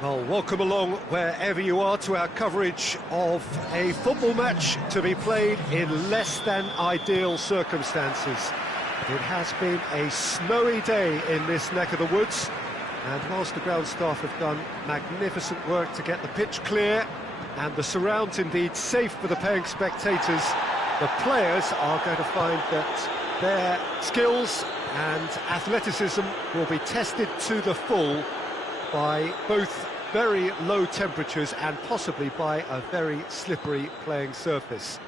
Well, welcome along wherever you are to our coverage of a football match to be played in less than ideal circumstances. It has been a snowy day in this neck of the woods, and whilst the ground staff have done magnificent work to get the pitch clear and the surrounds indeed safe for the paying spectators, the players are going to find that their skills and athleticism will be tested to the full by both very low temperatures and possibly by a very slippery playing surface.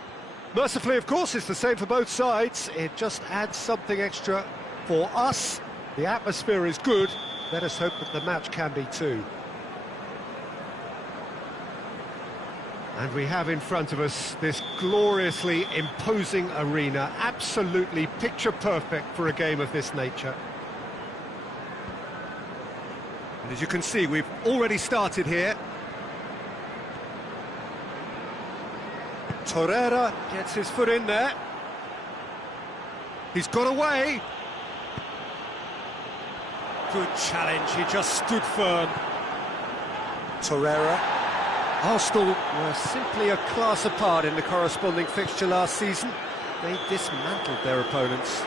Mercifully, of course, it's the same for both sides. It just adds something extra for us. The atmosphere is good. Let us hope that the match can be too. And we have in front of us this gloriously imposing arena, absolutely picture perfect for a game of this nature. And as you can see, we've already started here. Torreira gets his foot in there. He's got away. Good challenge, he just stood firm. Torreira. Arsenal were simply a class apart in the corresponding fixture last season. They dismantled their opponents.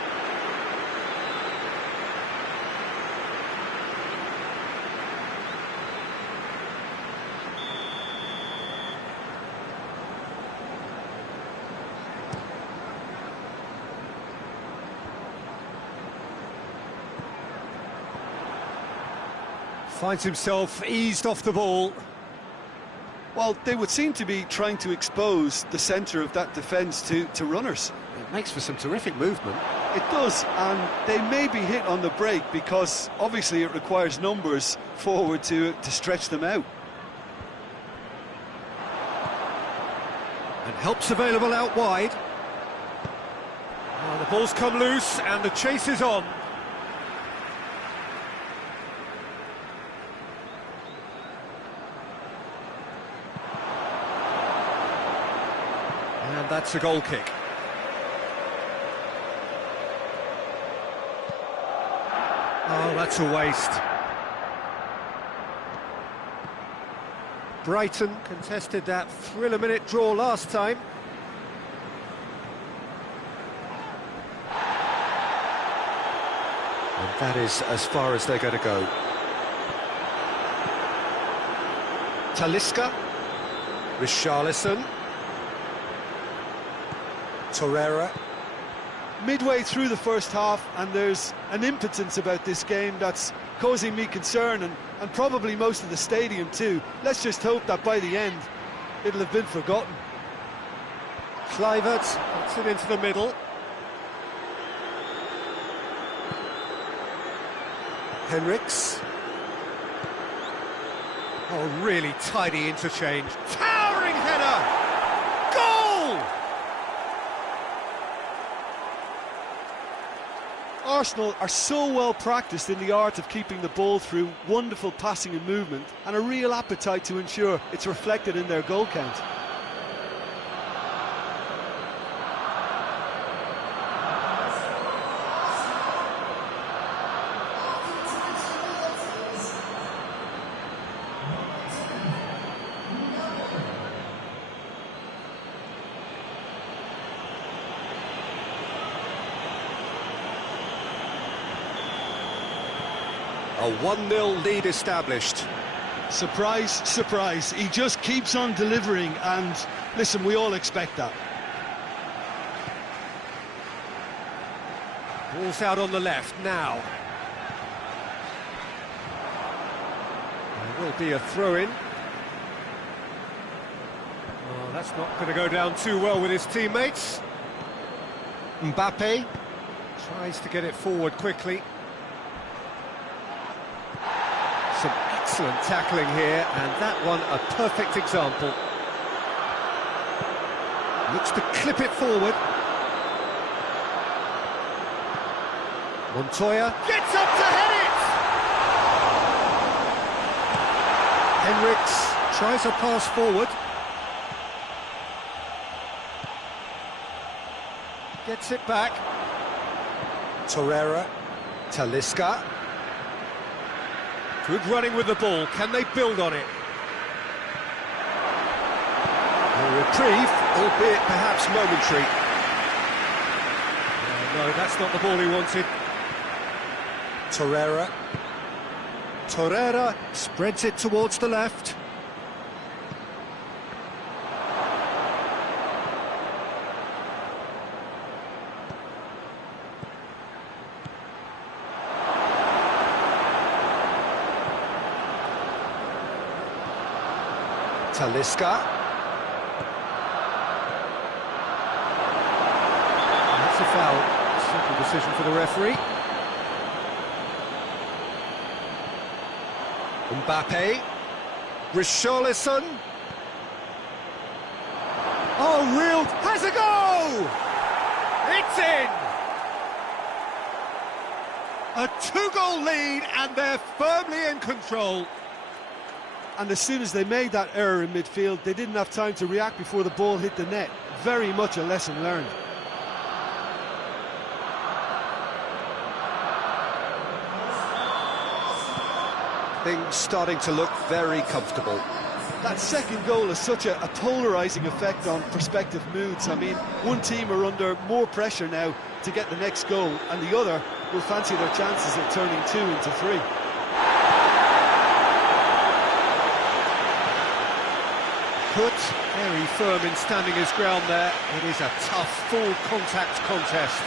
Finds himself eased off the ball. Well, they would seem to be trying to expose the centre of that defence to runners. It makes for some terrific movement. It does, and they may be hit on the break because obviously it requires numbers forward to stretch them out. And help's available out wide. Oh, the ball's come loose and the chase is on. And that's a goal kick. Oh, that's a waste. Brighton contested that thrill-a-minute draw last time. And that is as far as they're going to go. Talisca. Richarlison. Torreira. Midway through the first half, and there's an impotence about this game that's causing me concern, and probably most of the stadium too. Let's just hope that by the end it'll have been forgotten. Kluivert puts it into the middle. Henriks. Oh, really tidy interchange. Towering header! Goal! Arsenal are so well practiced in the art of keeping the ball through wonderful passing and movement, and a real appetite to ensure it's reflected in their goal count. A 1-0 lead established. Surprise, surprise. He just keeps on delivering, and listen, we all expect that. Ball's out on the left now. There will be a throw-in. Oh, that's not going to go down too well with his teammates. Mbappe tries to get it forward quickly. Some excellent tackling here, and that one a perfect example. Looks to clip it forward. Montoya gets up to head it! Henriks tries a pass forward. Gets it back. Torreira. Talisca. Good running with the ball. Can they build on it? A reprieve, albeit perhaps momentary. No, that's not the ball he wanted. Torreira spreads it towards the left. Talisca. That's a foul. Simple decision for the referee. Mbappe. Richarlison. Oh, real... has a goal! It's in! A two-goal lead, and they're firmly in control. And as soon as they made that error in midfield, they didn't have time to react before the ball hit the net. Very much a lesson learned. Things starting to look very comfortable. That second goal has such a polarising effect on prospective moods. I mean, one team are under more pressure now to get the next goal, and the other will fancy their chances of turning 2 into 3. Put very firm in standing his ground there. It is a tough, full contact contest.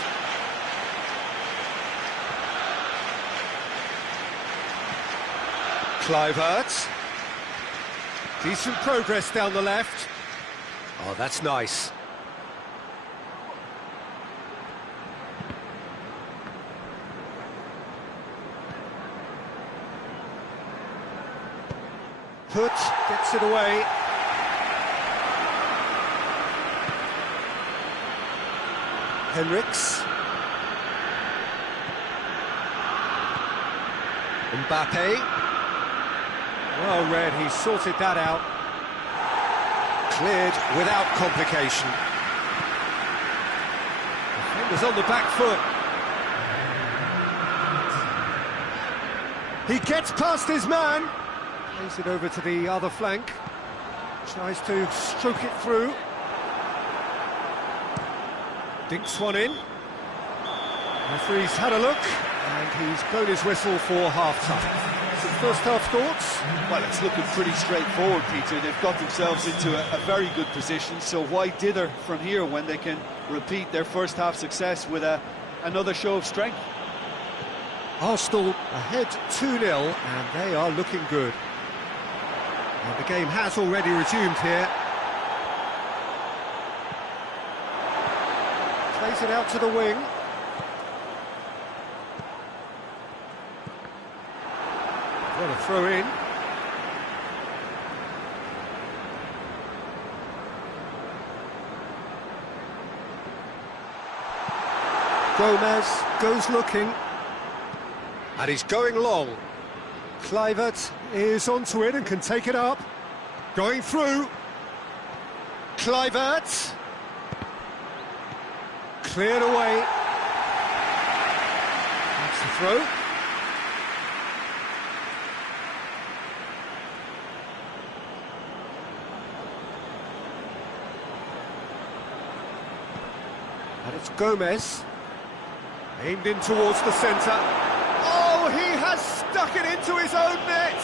Kluivert. Decent progress down the left. Oh, that's nice. Put gets it away. Henriks. Mbappe. Well read, he sorted that out. Cleared without complication. Defender's on the back foot. He gets past his man. Plays it over to the other flank. Tries to stroke it through. Dinks one in. Referee's had a look, and he's blown his whistle for half-time. Some first-half thoughts? Well, it's looking pretty straightforward, Peter. They've got themselves into a very good position, so why dither from here when they can repeat their first-half success with another show of strength? Arsenal ahead 2-0, and they are looking good. And the game has already resumed here. Plays it out to the wing. What a throw in. Gomez goes looking. And he's going long. Kluivert is onto it and can take it up. Going through. Kluivert. Cleared away. That's the throw. And it's Gomez. Aimed in towards the centre. Oh, he has stuck it into his own net!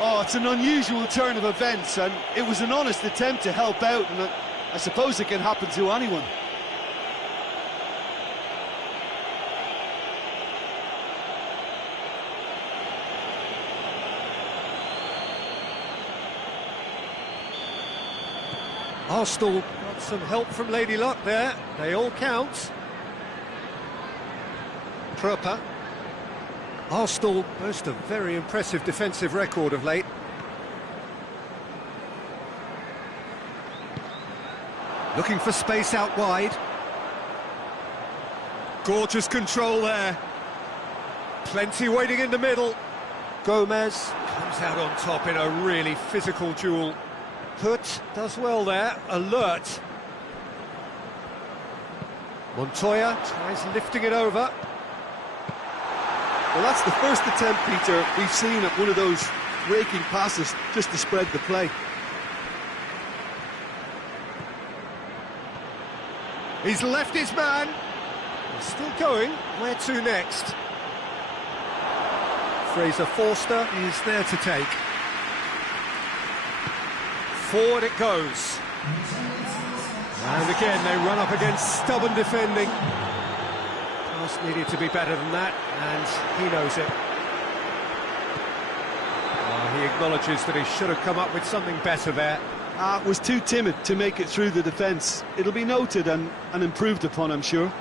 Oh, it's an unusual turn of events, and it was an honest attempt to help out, and I suppose it can happen to anyone. Arsenal got some help from Lady Luck there. They all count. Proper. Arsenal boast a very impressive defensive record of late. Looking for space out wide. Gorgeous control there. Plenty waiting in the middle. Gomez comes out on top in a really physical duel. Put does well there, alert. Montoya tries lifting it over. Well, that's the first attempt, Peter, we've seen at one of those raking passes just to spread the play. He's left his man. He's still going. Where to next? Fraser Forster is there to take. Forward it goes. And again, they run up against stubborn defending. Pass needed to be better than that, and he knows it. He acknowledges that he should have come up with something better there. Was too timid to make it through the defence. It'll be noted and improved upon, I'm sure.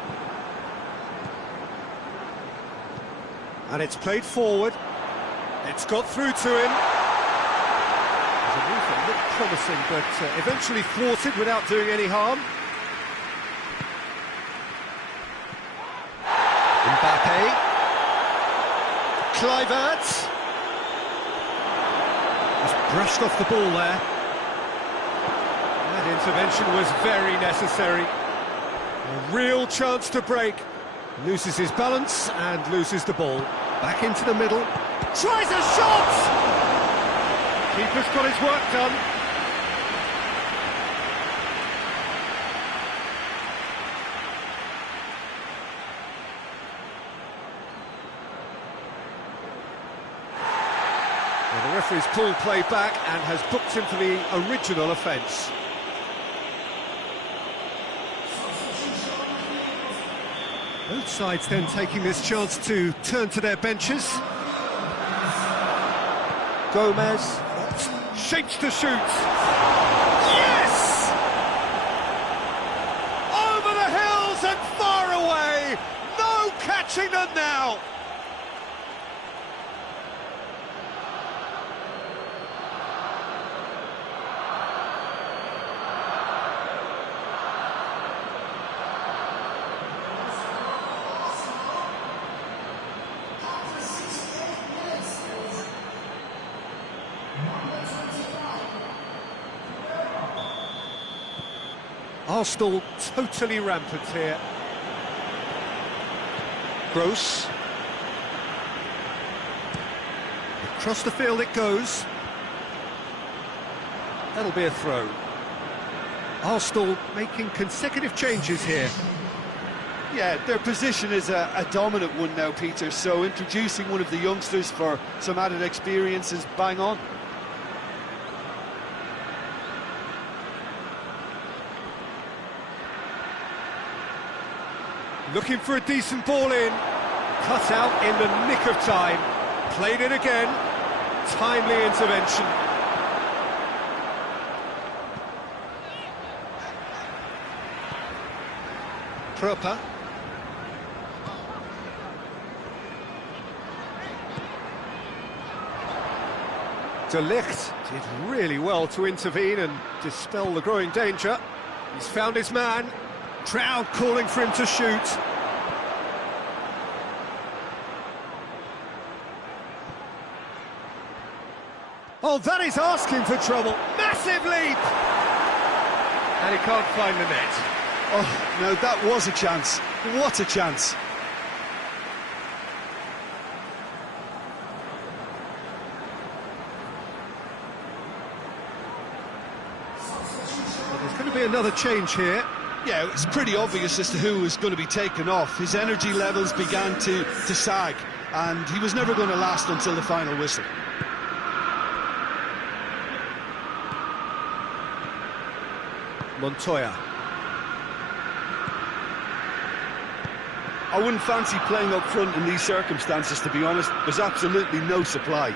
And it's played forward. It's got through to him. His move looked promising, but eventually thwarted without doing any harm. Mbappe. Kluivert. Just brushed off the ball there. That intervention was very necessary. A real chance to break. Loses his balance and loses the ball. Back into the middle. Tries a shot! Keeper's got his work done. Well, the referee's pulled play back and has booked him for the original offence. Both sides then taking this chance to turn to their benches. Gomez shapes to shoot. Yes! Over the hills and far away. No catching them now. Arsenal totally rampant here. Gross. Across the field it goes. That'll be a throw. Arsenal making consecutive changes here. Yeah, their position is a dominant one now, Peter, so introducing one of the youngsters for some added experience is bang on. Looking for a decent ball in. Cut out in the nick of time. Played it again. Timely intervention. Proper. De Ligt did really well to intervene and dispel the growing danger. He's found his man. Crowd calling for him to shoot. Oh, that is asking for trouble. Massive leap! And he can't find the net. Oh, no, that was a chance. What a chance. Well, there's going to be another change here. Yeah, it's pretty obvious as to who was going to be taken off. His energy levels began to sag, and he was never going to last until the final whistle. Montoya. I wouldn't fancy playing up front in these circumstances, to be honest. There's absolutely no supply.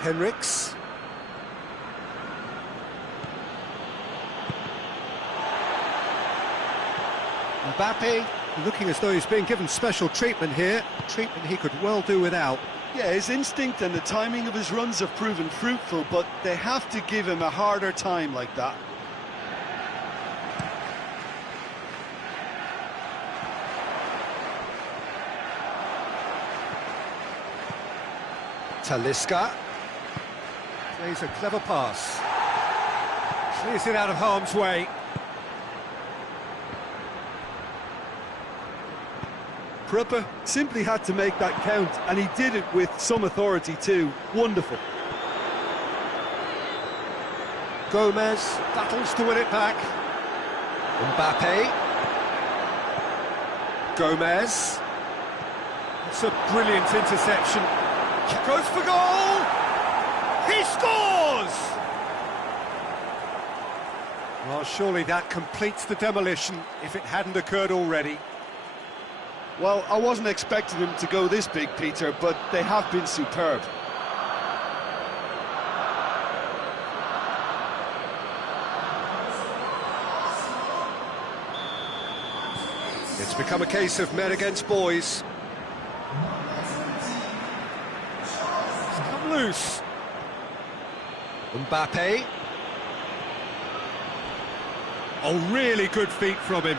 Henriks. Mbappe, looking as though he's being given special treatment here. Treatment he could well do without. Yeah, his instinct and the timing of his runs have proven fruitful, but they have to give him a harder time like that. Talisca plays a clever pass. Clears it out of harm's way. Kruppa simply had to make that count, and he did it with some authority too. Wonderful. Gomez battles to win it back. Mbappe. Gomez. It's a brilliant interception. Goes for goal! He scores! Well, surely that completes the demolition if it hadn't occurred already. Well, I wasn't expecting them to go this big, Peter, but they have been superb. It's become a case of men against boys. It's come loose. Mbappe. Oh, really good feet from him.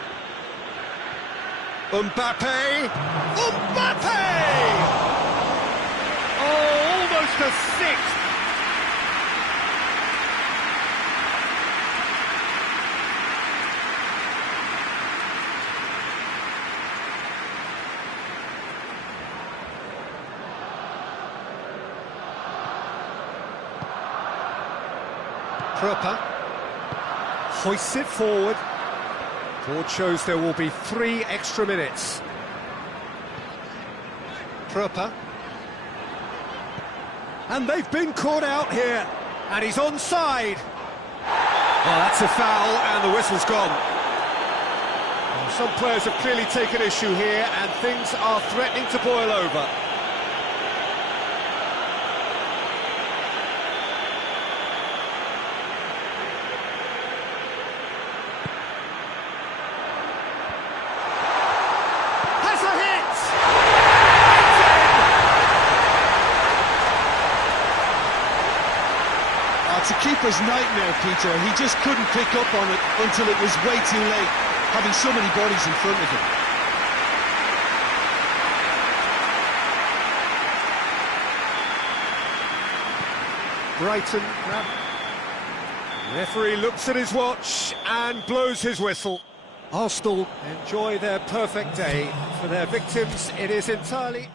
Mbappe! Mbappe! Oh, almost a sixth! Kruppa hoists it forward. Board shows there will be 3 extra minutes. Kruppa. And they've been caught out here. And he's onside. Well, that's a foul and the whistle's gone. Well, some players have clearly taken issue here and things are threatening to boil over. It's a keeper's nightmare, Peter. He just couldn't pick up on it until it was way too late, having so many bodies in front of him. Brighton. Referee looks at his watch and blows his whistle. Arsenal enjoy their perfect day. For their victims, it is entirely...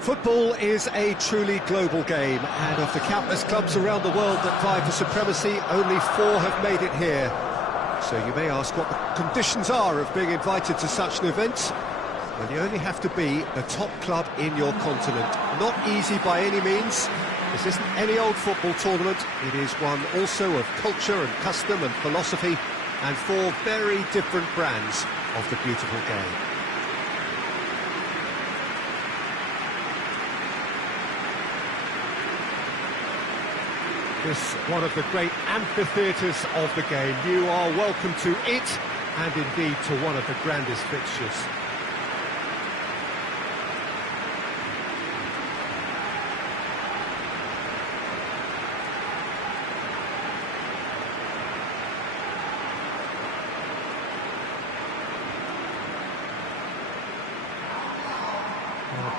Football is a truly global game, and of the countless clubs around the world that vie for supremacy, only 4 have made it here. So you may ask what the conditions are of being invited to such an event. Well, you only have to be the top club in your continent. Not easy by any means. This isn't any old football tournament. It is one also of culture and custom and philosophy, and 4 very different brands of the beautiful game. This one of the great amphitheatres of the game. You are welcome to it, and indeed to one of the grandest fixtures.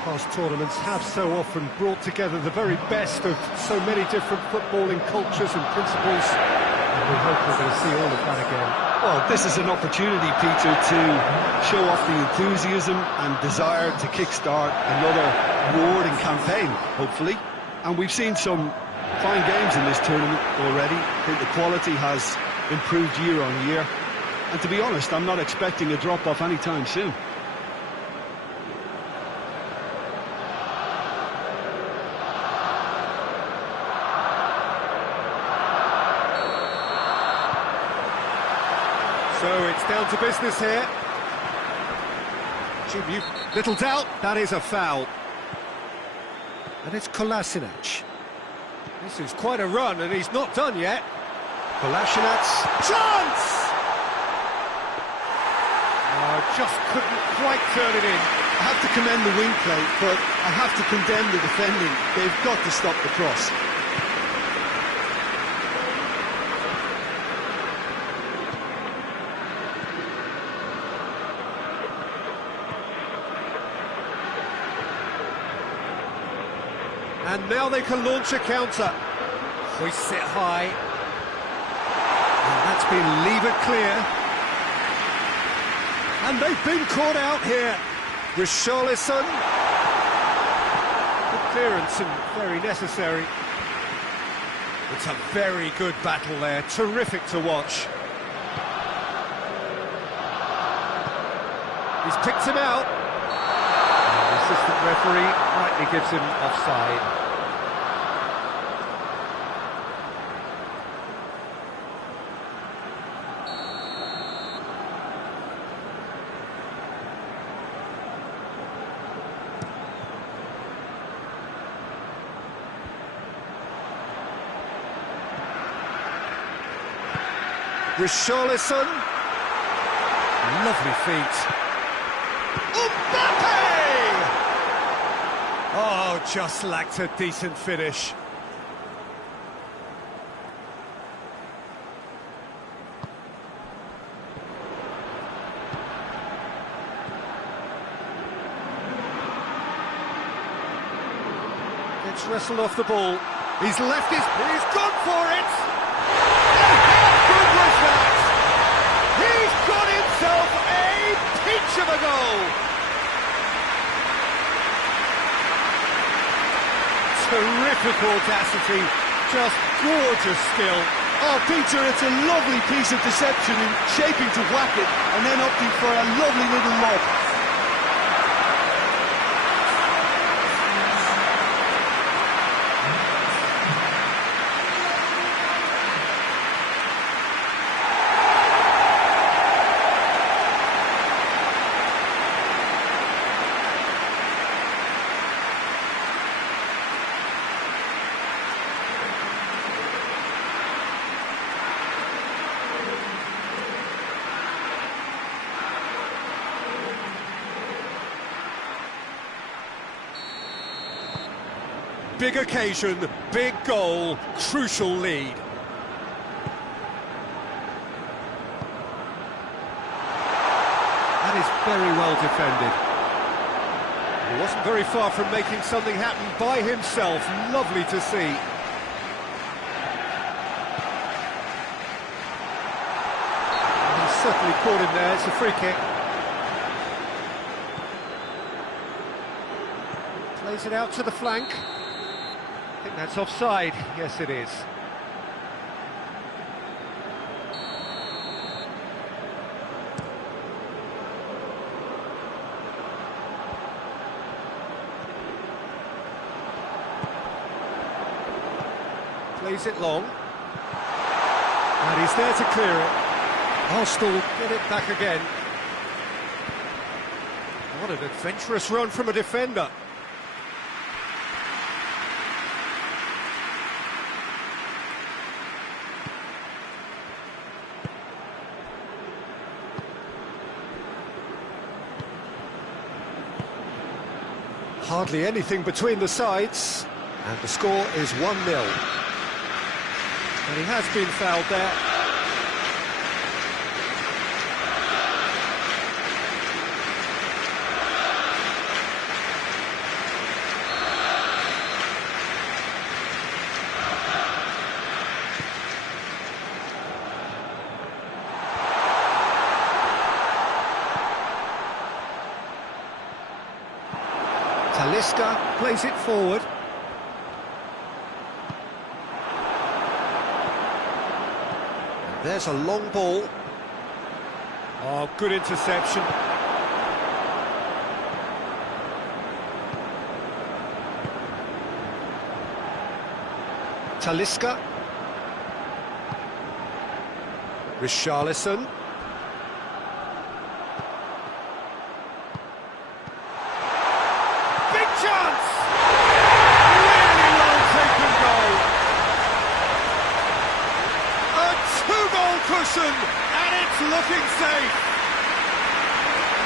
Past tournaments have so often brought together the very best of so many different footballing cultures and principles, and we hope we're going to see all of that again. Well, this is an opportunity, Peter, to show off the enthusiasm and desire to kickstart another rewarding campaign, hopefully. And we've seen some fine games in this tournament already. I think the quality has improved year on year. And to be honest, I'm not expecting a drop-off anytime soon. to business here. Little doubt, that is a foul. And it's Kolasinac. This is quite a run, and he's not done yet. Kolasinac's chance! Oh, just couldn't quite turn it in. I have to commend the wing play, but I have to condemn the defending. They've got to stop the cross. And now they can launch a counter. Hoists it high. And that's been levered clear. And they've been caught out here. Richarlison. Good clearance and very necessary. It's a very good battle there. Terrific to watch. He's picked him out. And the assistant referee rightly gives him offside. Richarlison. Lovely feet. Mbappe! Oh, just lacked a decent finish. Gets wrestled off the ball. He's left he's gone for it! He's got himself a peach of a goal! Terrific audacity, just gorgeous skill. Oh, Peter, it's a lovely piece of deception in shaping to whack it and then opting for a lovely little lob. Big occasion, big goal, crucial lead. That is very well defended. He wasn't very far from making something happen by himself. Lovely to see. He's certainly caught him there. It's a free kick. Plays it out to the flank. I think that's offside. Yes, it is. Plays it long. And he's there to clear it. Arsenal get it back again. What an adventurous run from a defender. Hardly anything between the sides, and the score is 1-0. And he has been fouled there. Talisca plays it forward. And there's a long ball. Oh, good interception. Talisca.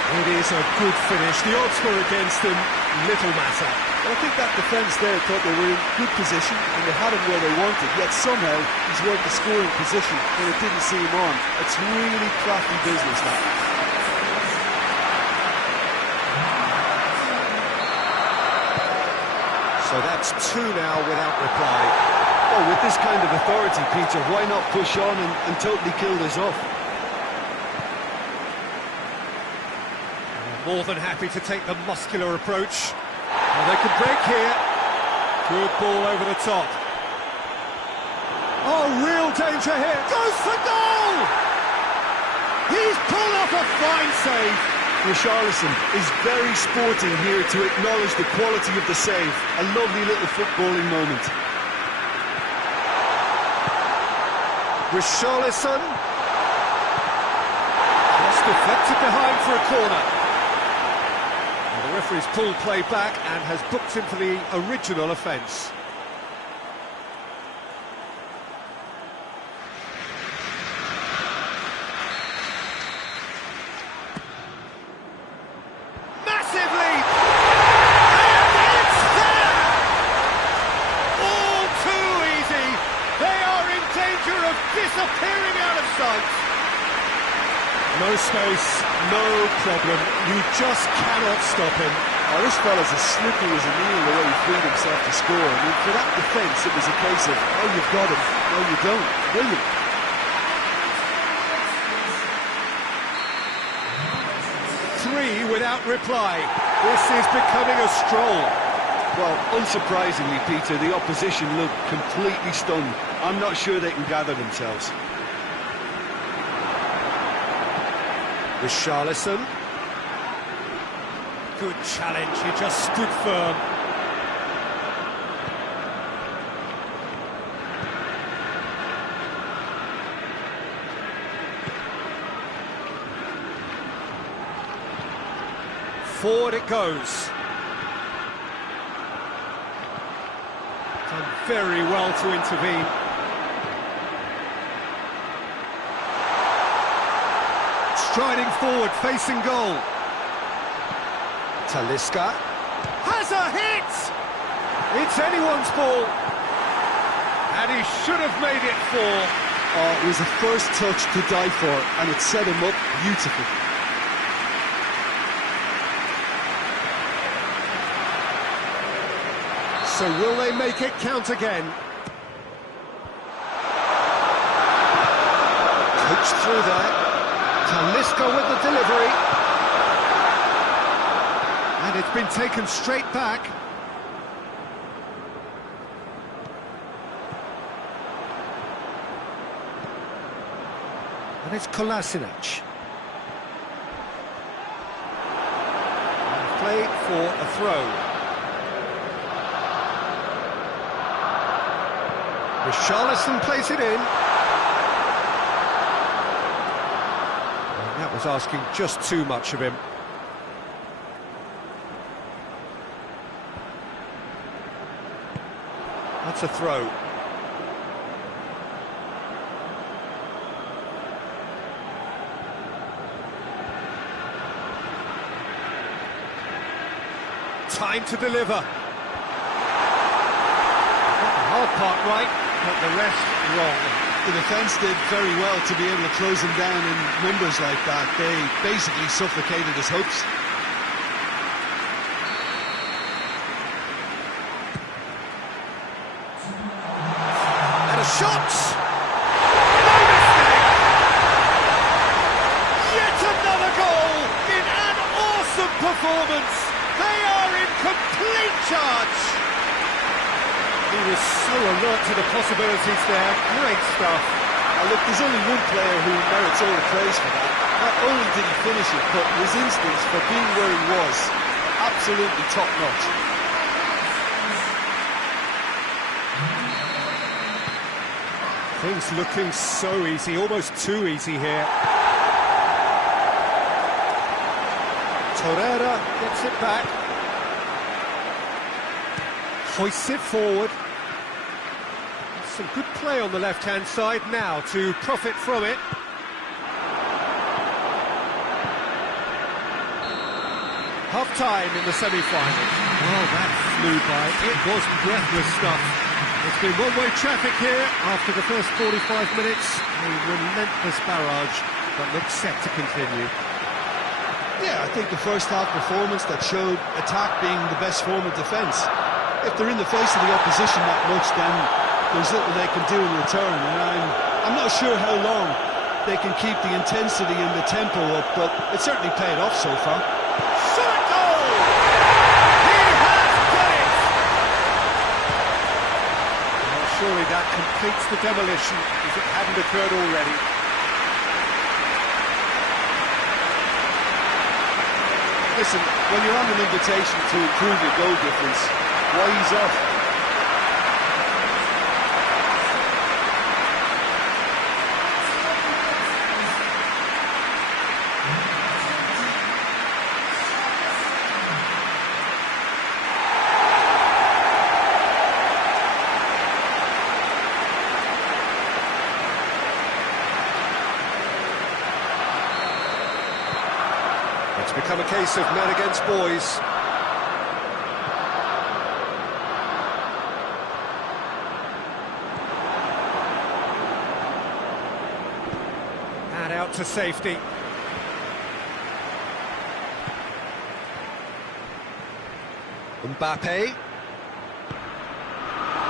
It is a good finish. The odds were against him, little matter. Well, I think that defence there thought they were in good position and they had him where they wanted, yet somehow he's worked the scoring position when it didn't see him on. It's really crafty business, that. So that's two now without reply. Oh, with this kind of authority, Peter, why not push on and totally kill this off? More than happy to take the muscular approach. Well, they could break here. Good ball over the top. Oh, real danger here. Goes for goal! He's pulled off a fine save. Richarlison is very sporting here to acknowledge the quality of the save. A lovely little footballing moment. Richarlison. Just deflected behind for a corner. The referee's pulled play back and has booked him for the original offence. Massive lead! And it's there! All too easy! They are in danger of disappearing out of sight! No space, no problem. You just cannot stop him. Oh, this fella's as slippery as a needle the way he freed himself to score. I mean, for that defence, it was a case of, oh, you've got him, no, you don't. Brilliant. Three without reply. This is becoming a stroll. Well, unsurprisingly, Peter, the opposition look completely stunned. I'm not sure they can gather themselves. Richarlison. Good challenge, he just stood firm. Forward it goes. Done very well to intervene. Striding forward, facing goal. Talisca has a hit! It's anyone's ball. And he should have made it four. Oh, it was a first touch to die for, and it set him up beautifully. So will they make it count again? Coached through there. Talisca with the delivery. And it's been taken straight back. And it's Kolasinac. And played for a throw. Richarlison plays it in. And that was asking just too much of him. That's a throw. Time to deliver. Got the hard part right, but the rest wrong. The defence did very well to be able to close him down in numbers like that. They basically suffocated his hopes. And a shot! No mistake! Yet another goal in an awesome performance! They are in complete charge! He was so alert to the possibilities there. Great stuff. Now look, there's only one player who merits all the praise for that. Not only did he finish it, but his instincts for being where he was, absolutely top-notch. Things looking so easy, almost too easy here. Torreira gets it back. Hoists it forward. Some good play on the left-hand side now to profit from it. Half-time in the semi-final. Oh, that flew by. It was breathless stuff. It's been one-way traffic here after the first 45 minutes. A relentless barrage that looks set to continue. Yeah, I think the first half performance that showed attack being the best form of defence. If they're in the face of the opposition that much, then there's little they can do in return. And I'm not sure how long they can keep the intensity and the tempo up, but it certainly paid off so far. Surely that completes the demolition if it hadn't occurred already. Listen, when you're on an invitation to improve your goal difference, why ease off? It's become a case of men against boys. And out to safety. Mbappe.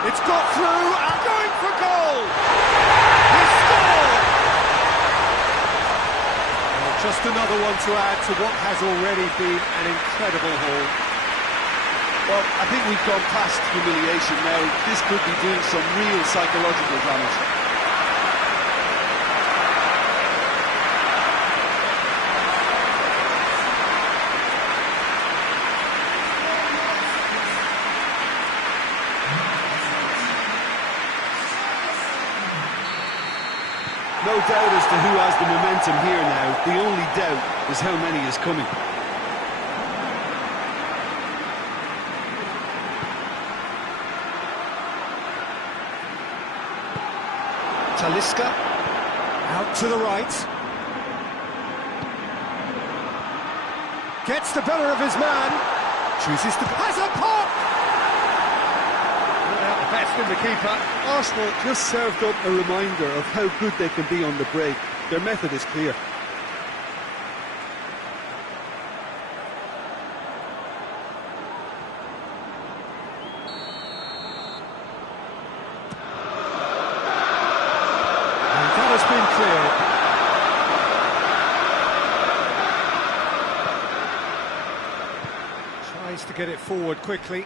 It's got through and going for goal! He scored! Just another one to add to what has already been an incredible haul. Well, I think we've gone past humiliation now. This could be doing some real psychological damage. No doubt as to who has the momentum here now. The only doubt is how many is coming. Talisca, out to the right. Gets the better of his man. Chooses to... Has a pop! Not out the best in the keeper. Arsenal just served up a reminder of how good they can be on the break. Their method is clear. And that has been cleared. Tries to get it forward quickly.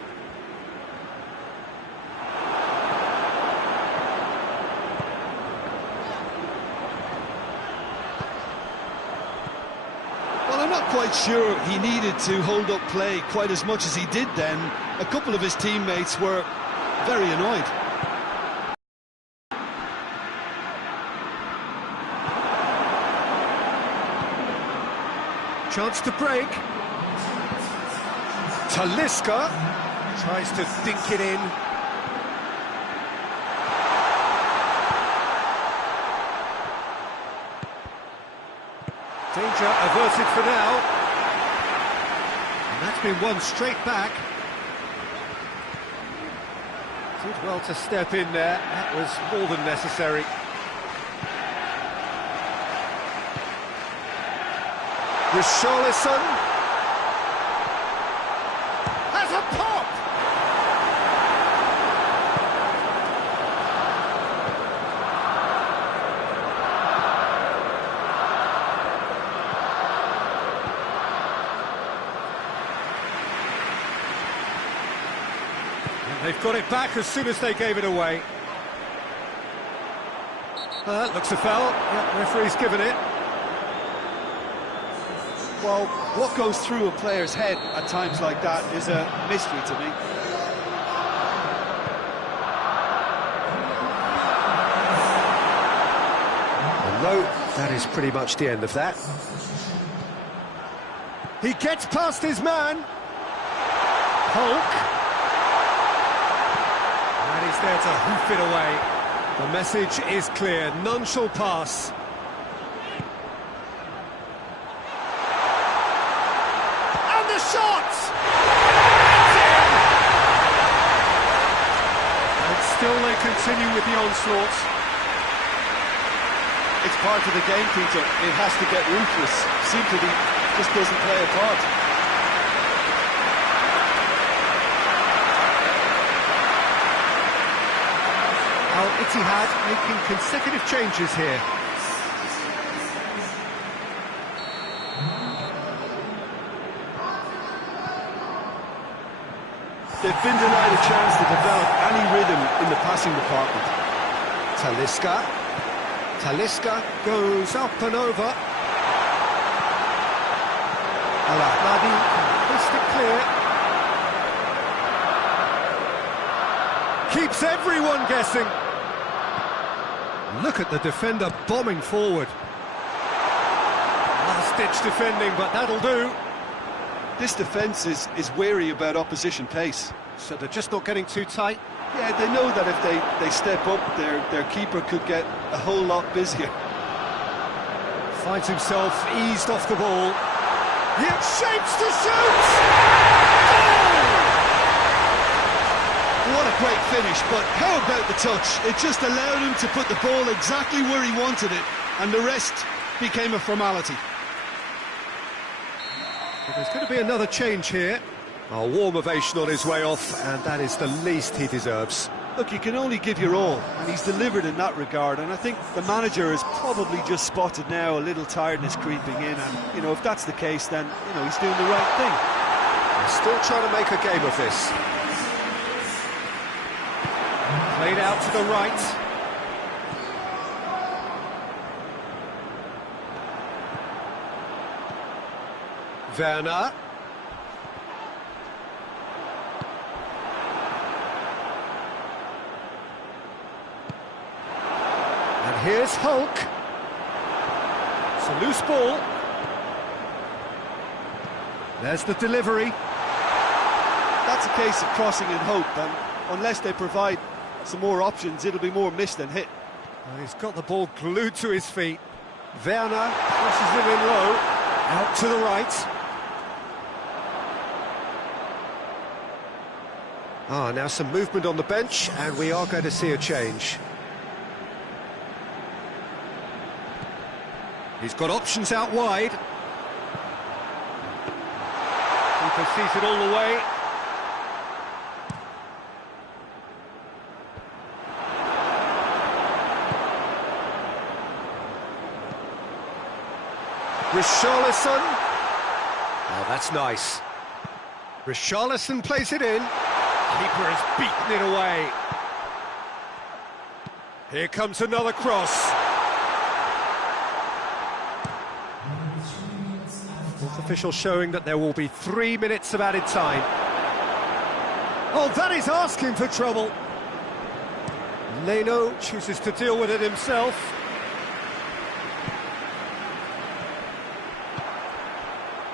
I'm not quite sure he needed to hold up play quite as much as he did then. A couple of his teammates were very annoyed. Chance to break. Talisca tries to dink it in. Danger averted for now. And that's been won straight back. Did well to step in there. That was more than necessary. Richarlison has a pop! They've got it back as soon as they gave it away. That looks a foul. Yeah, referee's given it. Well, what goes through a player's head at times like that is a mystery to me. And no, that is pretty much the end of that. He gets past his man. Hulk. And he's there to hoof it away. The message is clear. None shall pass. a shot! It's in! And still they continue with the onslaught. It's part of the game, Peter. It has to get ruthless. Simply just doesn't play a part. Al-Ittihad making consecutive changes here. They've been denied a chance to develop any rhythm in the passing department. Talisca goes up and over. Al-Ahmadi pushed it clear. Keeps everyone guessing. Look at the defender bombing forward. Last-ditch defending, but that'll do. This defence is wary about opposition pace. So they're just not getting too tight. Yeah, they know that if they step up, their keeper could get a whole lot busier. Finds himself eased off the ball. He shapes to shoot! What a great finish, but how about the touch? It just allowed him to put the ball exactly where he wanted it, and the rest became a formality. But there's going to be another change here. A warm ovation on his way off, and that is the least he deserves. Look, you can only give your all, and he's delivered in that regard, and I think the manager has probably just spotted now a little tiredness creeping in, and, you know, if that's the case, then, you know, he's doing the right thing. They're still trying to make a game of this. Played out to the right. Werner. And here's Hulk. It's a loose ball. There's the delivery. That's a case of crossing in hope, and unless they provide some more options, it'll be more miss than hit. Well, he's got the ball glued to his feet. Werner crosses it in low. Out to the right. Now some movement on the bench, and we are going to see a change. He's got options out wide. Keeper sees it all the way. Richarlison. Oh, that's nice. Richarlison plays it in. Keeper has beaten it away. Here comes another cross. Fourth official showing that there will be 3 minutes of added time. Oh, that is asking for trouble. Leno chooses to deal with it himself.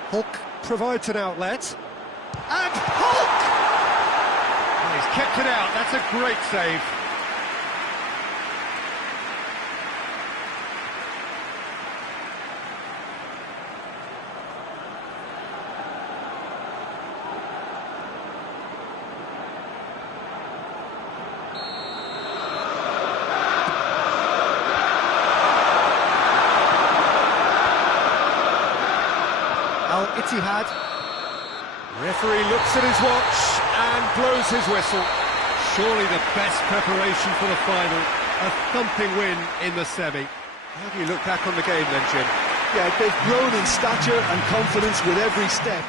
Hulk provides an outlet. And Hulk! Well, he's kept it out. That's a great save. Al-Ittihad. Referee looks at his watch and blows his whistle. Surely the best preparation for the final. A thumping win in the semi. How do you look back on the game then, Jim? Yeah, they've grown in stature and confidence with every step.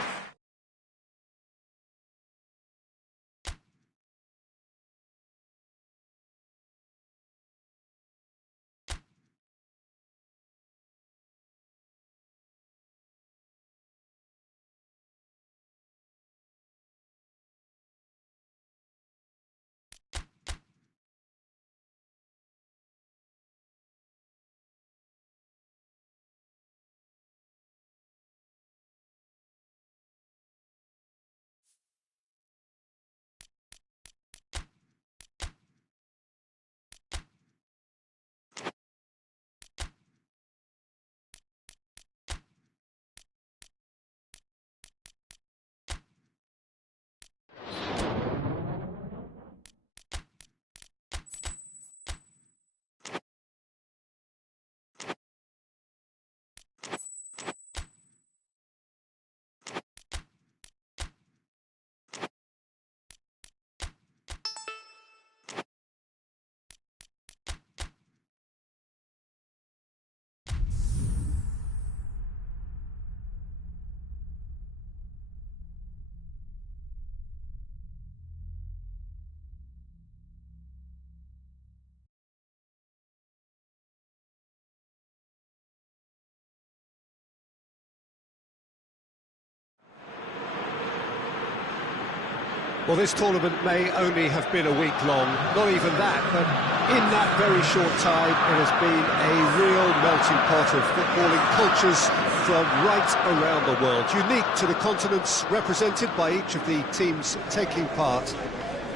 Well, this tournament may only have been a week long, not even that, but in that very short time, it has been a real melting pot of footballing cultures from right around the world, unique to the continents represented by each of the teams taking part.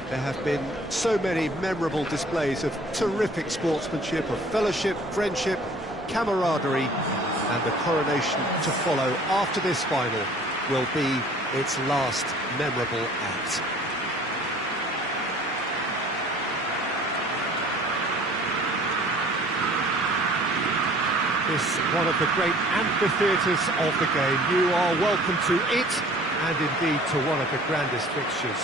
There have been so many memorable displays of terrific sportsmanship, of fellowship, friendship, camaraderie, and the coronation to follow after this final will be its last memorable act. This one of the great amphitheatres of the game. You are welcome to it, and indeed to one of the grandest fixtures.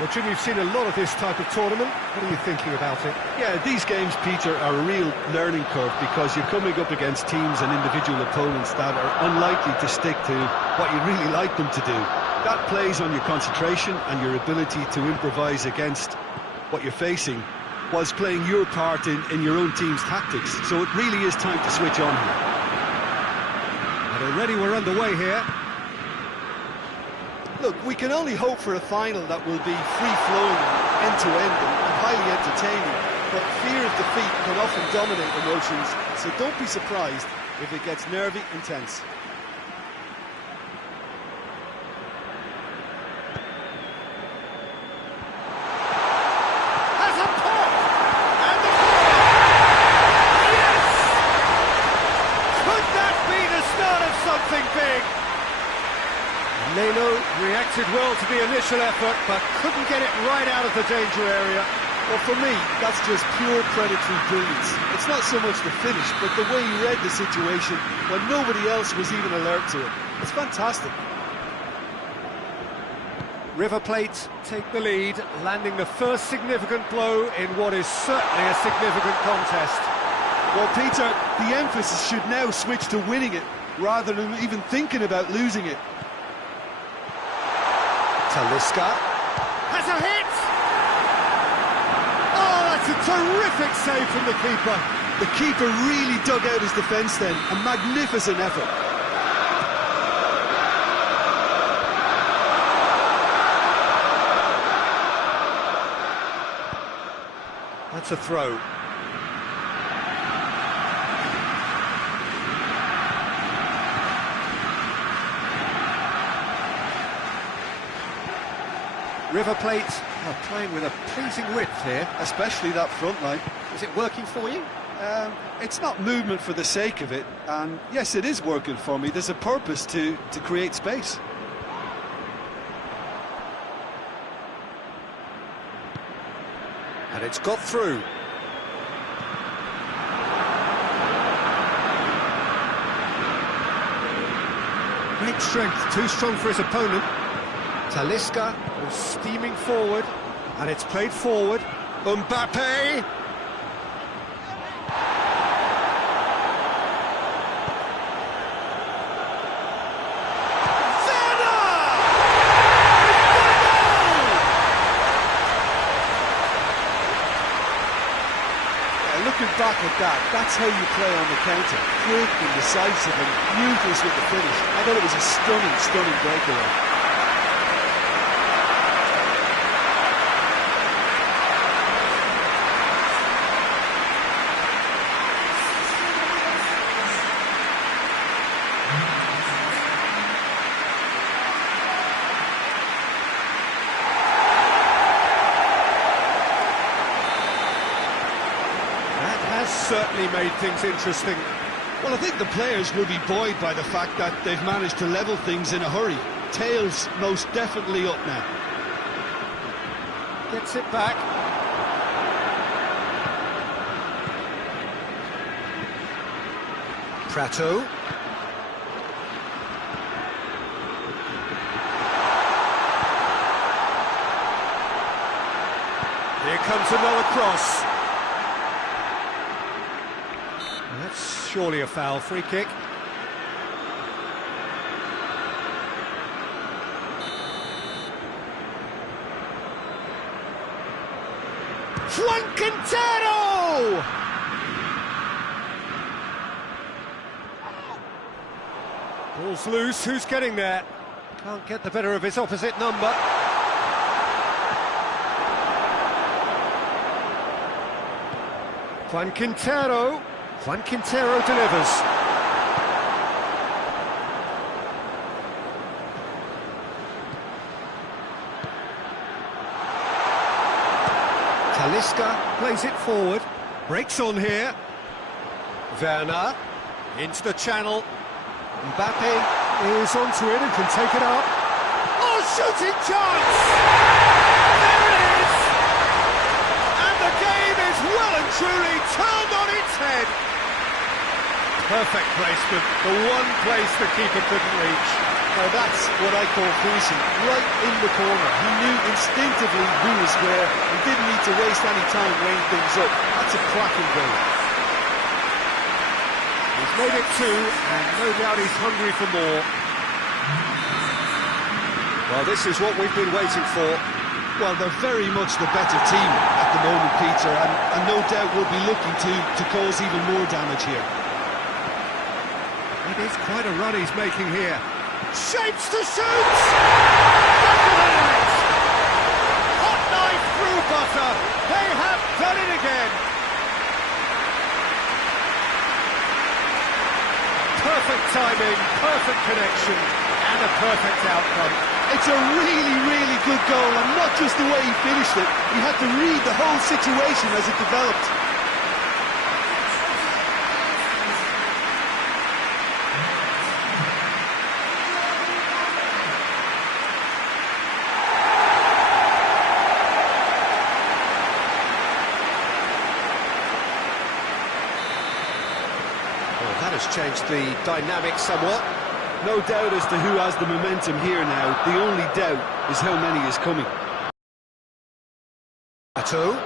Well, Jim, you've seen a lot of this type of tournament. What are you thinking about it? Yeah, these games, Peter, are a real learning curve because you're coming up against teams and individual opponents that are unlikely to stick to what you really like them to do. That plays on your concentration and your ability to improvise against what you're facing, whilst playing your part in your own team's tactics. So it really is time to switch on here. And already we're underway here. Look, we can only hope for a final that will be free-flowing, end-to-end and highly entertaining, but fear of defeat can often dominate emotions, so don't be surprised if it gets nervy and tense. Leno reacted well to the initial effort, but couldn't get it right out of the danger area. Well, for me, that's just pure predatory brilliance. It's not so much the finish, but the way he read the situation when nobody else was even alert to it. It's fantastic. River Plate take the lead, landing the first significant blow in what is certainly a significant contest. Well, Peter, the emphasis should now switch to winning it, rather than even thinking about losing it. Talisca has a hit! Oh, that's a terrific save from the keeper. The keeper really dug out his defence then. A magnificent effort. That's a throw. River Plate are playing with a pleasing width here. Especially that front line. Is it working for you? It's not movement for the sake of it, and yes, it is working for me. There's a purpose to create space. And it's got through. Great strength, too strong for his opponent. Talisca was steaming forward, and it's played forward. Mbappe! Looking back at that, that's how you play on the counter. Quick and decisive and ruthless with the finish. I thought it was a stunning breakaway. Certainly made things interesting. Well, I think the players will be buoyed by the fact that they've managed to level things in a hurry. Tails most definitely up now. Gets it back. Prato. Here comes another cross. That's surely a foul. Free kick. Quintero! Ball's loose. Who's getting there? Can't get the better of his opposite number. Juan Quintero delivers. Talisca plays it forward, breaks on here. Werner into the channel. Mbappe is onto it and can take it up. Oh, shooting chance! There it is! And the game is well and truly turned on its head. Perfect placement, the one place the keeper couldn't reach. Now that's what I call finishing, right in the corner. He knew instinctively who was where and didn't need to waste any time weighing things up. That's a cracking goal. He's made it two, and no doubt he's hungry for more. Well, this is what we've been waiting for. Well, they're very much the better team at the moment, Peter, and no doubt will be looking to cause even more damage here. It is quite a run he's making here. Shapes to shoot! Back of the net! Hot knife through butter! They have done it again! Perfect timing, perfect connection, and a perfect outcome. It's a really, really good goal, and not just the way he finished it. He had to read the whole situation as it developed. Has changed the dynamic somewhat. No doubt as to who has the momentum here now. The only doubt is how many is coming. Ato.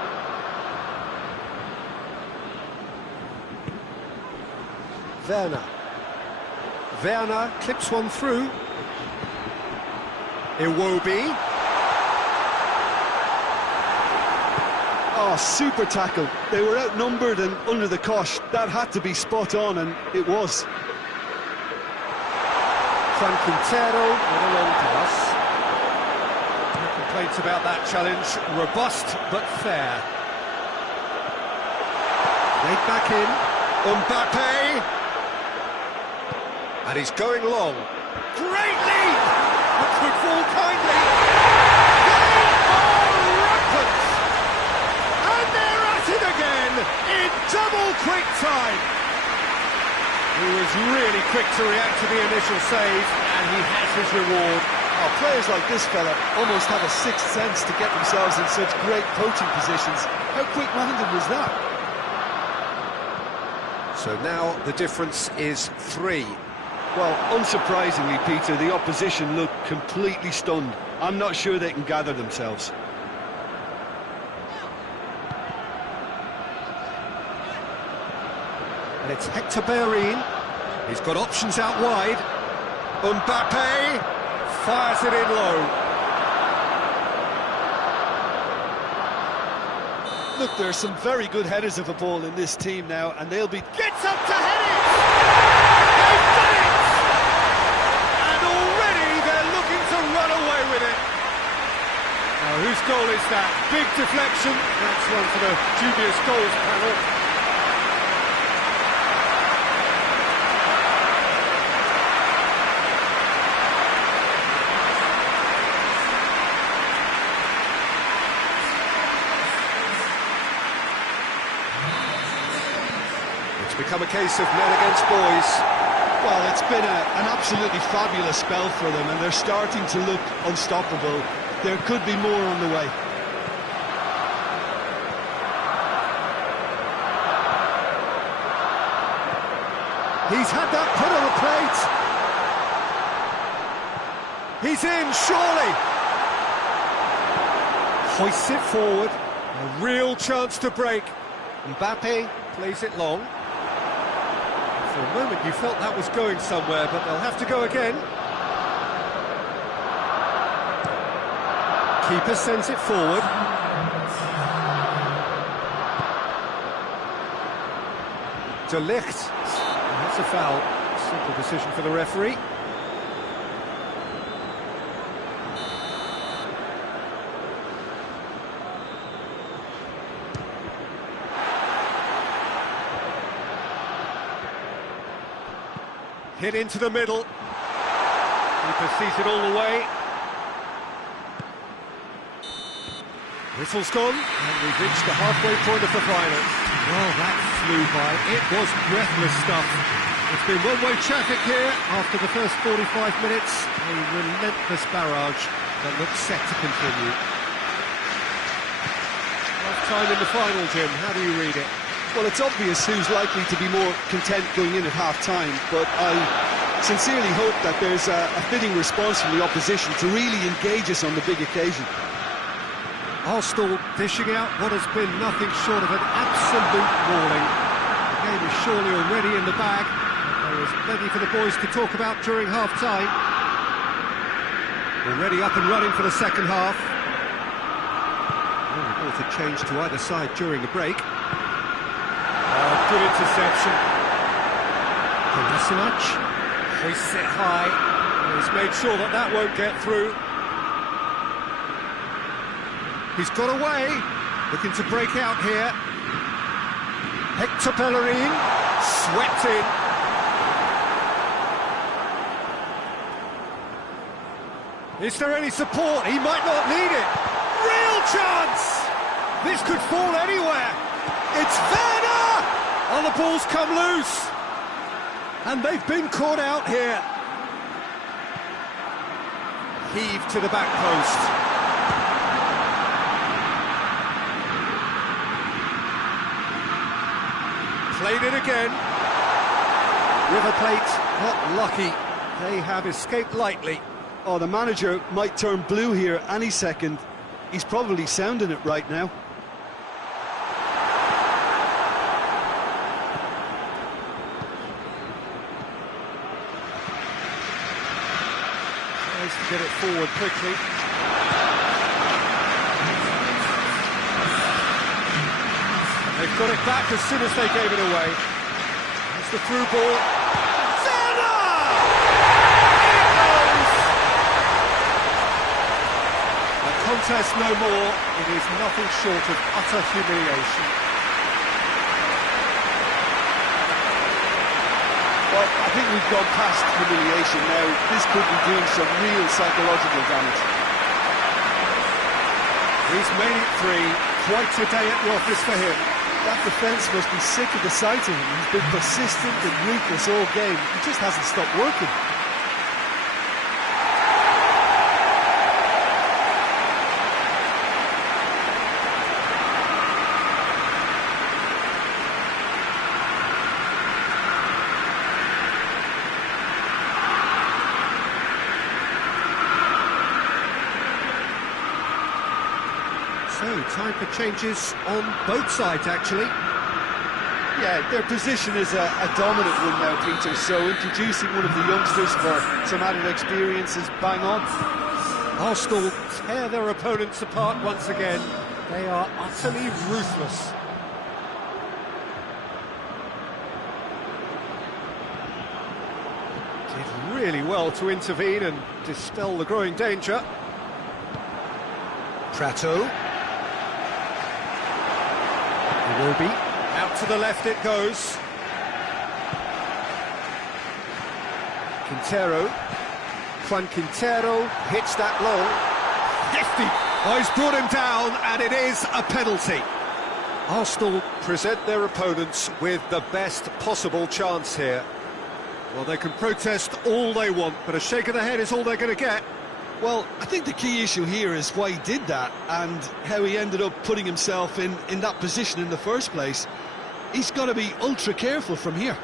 Werner clips one through. Iwobi. Oh, super tackle. They were outnumbered and under the cosh. That had to be spot on, and it was. Juan Quintero with a long pass. No complaints about that challenge. Robust but fair. Laid back in. Mbappe. And he's going long. Great lead! But could fall kindly. In double quick time. He was really quick to react to the initial save, and he has his reward. Oh, players like this fella almost have a sixth sense to get themselves in such great coaching positions. How quick-minded was that? So now the difference is 3. Well, unsurprisingly, Peter, the opposition look completely stunned. I'm not sure they can gather themselves. And it's Hector Bellerin. He's got options out wide. Mbappe fires it in low. Look, there are some very good headers of the ball in this team now, and they'll be... Gets up to head it! They've done it! And already they're looking to run away with it. Now, whose goal is that? Big deflection. That's one for the dubious goals panel. It's become a case of men against boys. Well, it's been an absolutely fabulous spell for them, and they're starting to look unstoppable. There could be more on the way. He's had that put on the plate. He's in, surely. Hoists it forward. A real chance to break. Mbappe plays it long. For a moment you felt that was going somewhere, but they'll have to go again. Keeper sends it forward. De Ligt. That's a foul. Simple decision for the referee. Hit into the middle. Keeper sees it all the way. Whistle's gone, and we've reached the halfway point of the final. Well, that flew by. It was breathless stuff. It's been one-way traffic here after the first 45 minutes. A relentless barrage that looks set to continue. Half time in the final, Jim. How do you read it? Well, it's obvious who's likely to be more content going in at half-time, but I sincerely hope that there's a fitting response from the opposition to really engage us on the big occasion. Arsenal dishing out what has been nothing short of an absolute mauling. The game is surely already in the bag. There is plenty for the boys to talk about during half-time. Already up and running for the second half. The ball to change to either side during the break. Good interception. Kolasinac hoists it high. He's made sure that that won't get through. He's got away, looking to break out here. Hector Bellerin, swept in. Is there any support? He might not need it. Real chance! This could fall anywhere. It's Werner! Oh, the ball's come loose. And they've been caught out here. Heave to the back post. Played it again. River Plate not lucky. They have escaped lightly. Oh, the manager might turn blue here any second. He's probably sounding it right now. Tries to get it forward quickly. They've got it back as soon as they gave it away. It's the through ball. Werner! It goes! A contest no more. It is nothing short of utter humiliation. Well, I think we've gone past humiliation now. This could be doing some real psychological damage. He's made it three. Quite a day at the office for him. That defence must be sick of the sight of him. He's been persistent and ruthless all game. He just hasn't stopped working. So, time for changes on both sides, actually. Yeah, their position is a dominant one now, Peter, so introducing one of the youngsters for some added experience is bang on. Arsenal tear their opponents apart once again. They are utterly ruthless. Did really well to intervene and dispel the growing danger. Prato. Iwobi. Out to the left it goes. Quintero. Juan Quintero hits that long. Nifty! Oh, he's brought him down, and it is a penalty. Arsenal present their opponents with the best possible chance here. Well, they can protest all they want, but a shake of the head is all they're going to get. Well, I think the key issue here is why he did that and how he ended up putting himself in that position in the first place. He's got to be ultra careful from here.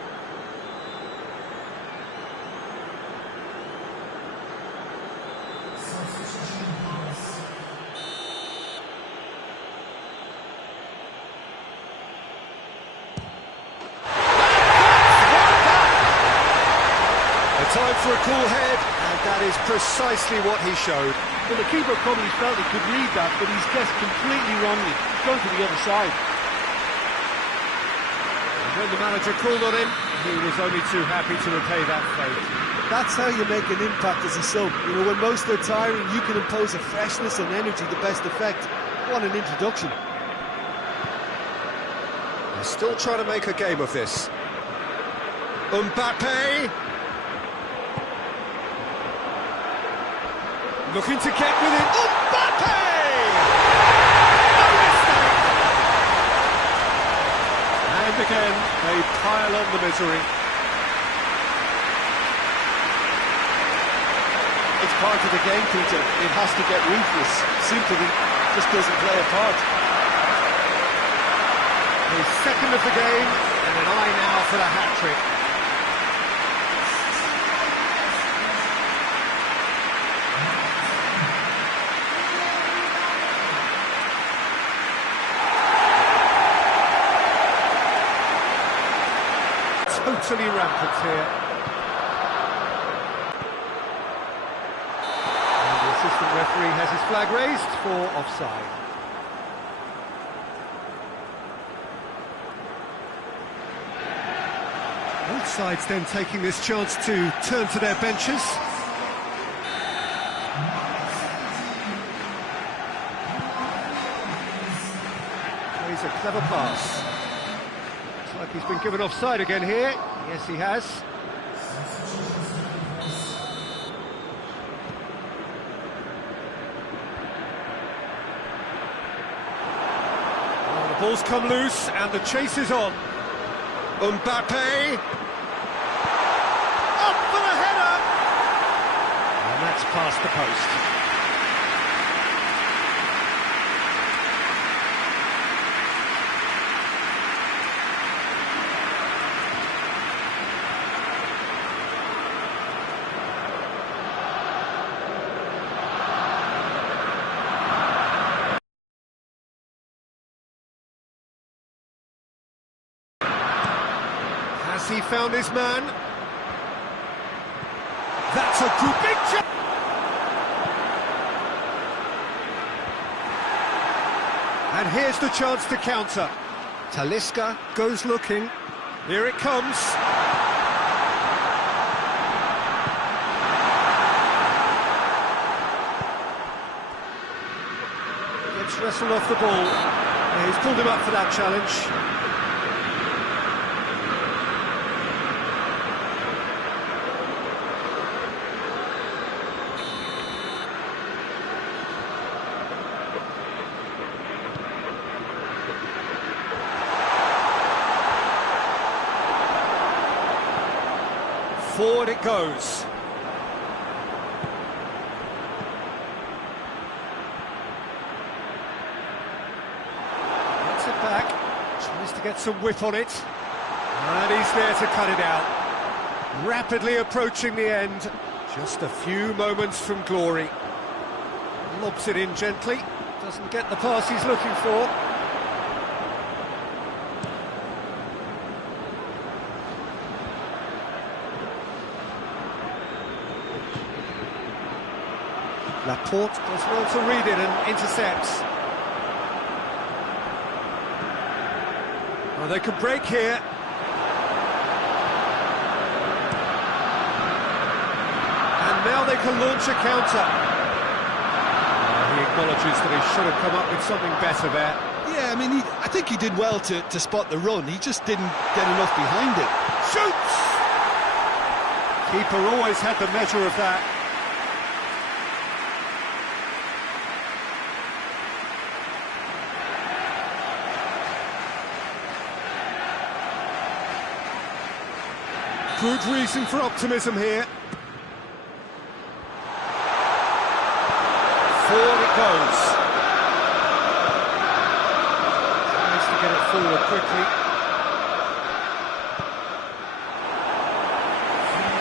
Time for a cool head, and that is precisely what he showed. Well, the keeper probably felt he could read that, but he's guessed completely wrongly. He's gone to the other side. And when the manager called on him, he was only too happy to repay that fate. That's how you make an impact as a sub. You know, when most are tiring, you can impose a freshness and energy to best effect. What an introduction. They're still trying to make a game of this. Mbappe. Looking to get within. Mbappe! No mistake! And again, they pile on the misery. It's part of the game, Peter. It has to get ruthless. Simply just doesn't play a part. His second of the game, and an eye now for the hat-trick. Totally rampant here. And the assistant referee has his flag raised for offside. Both sides then taking this chance to turn to their benches. Plays a clever pass. Looks like he's been given offside again here. Yes, he has. Well, the ball's come loose and the chase is on. Mbappe! Up for the header! And that's past the post. Has he found his man? That's a good big jump! And here's the chance to counter. Talisca goes looking. Here it comes. Gets wrestled off the ball. Yeah, he's pulled him up for that challenge. Forward it goes. Gets it back, tries to get some whip on it, and he's there to cut it out. Rapidly approaching the end, just a few moments from glory. Lobs it in gently, doesn't get the pass he's looking for. Laporte does well to read it and intercepts. Well, they could break here. And now they can launch a counter. He acknowledges that he should have come up with something better there. Yeah, I mean, I think he did well to spot the run. He just didn't get enough behind it. Shoots! Keeper always had the measure of that. Good reason for optimism here. Forward it goes. Tries to get it forward quickly.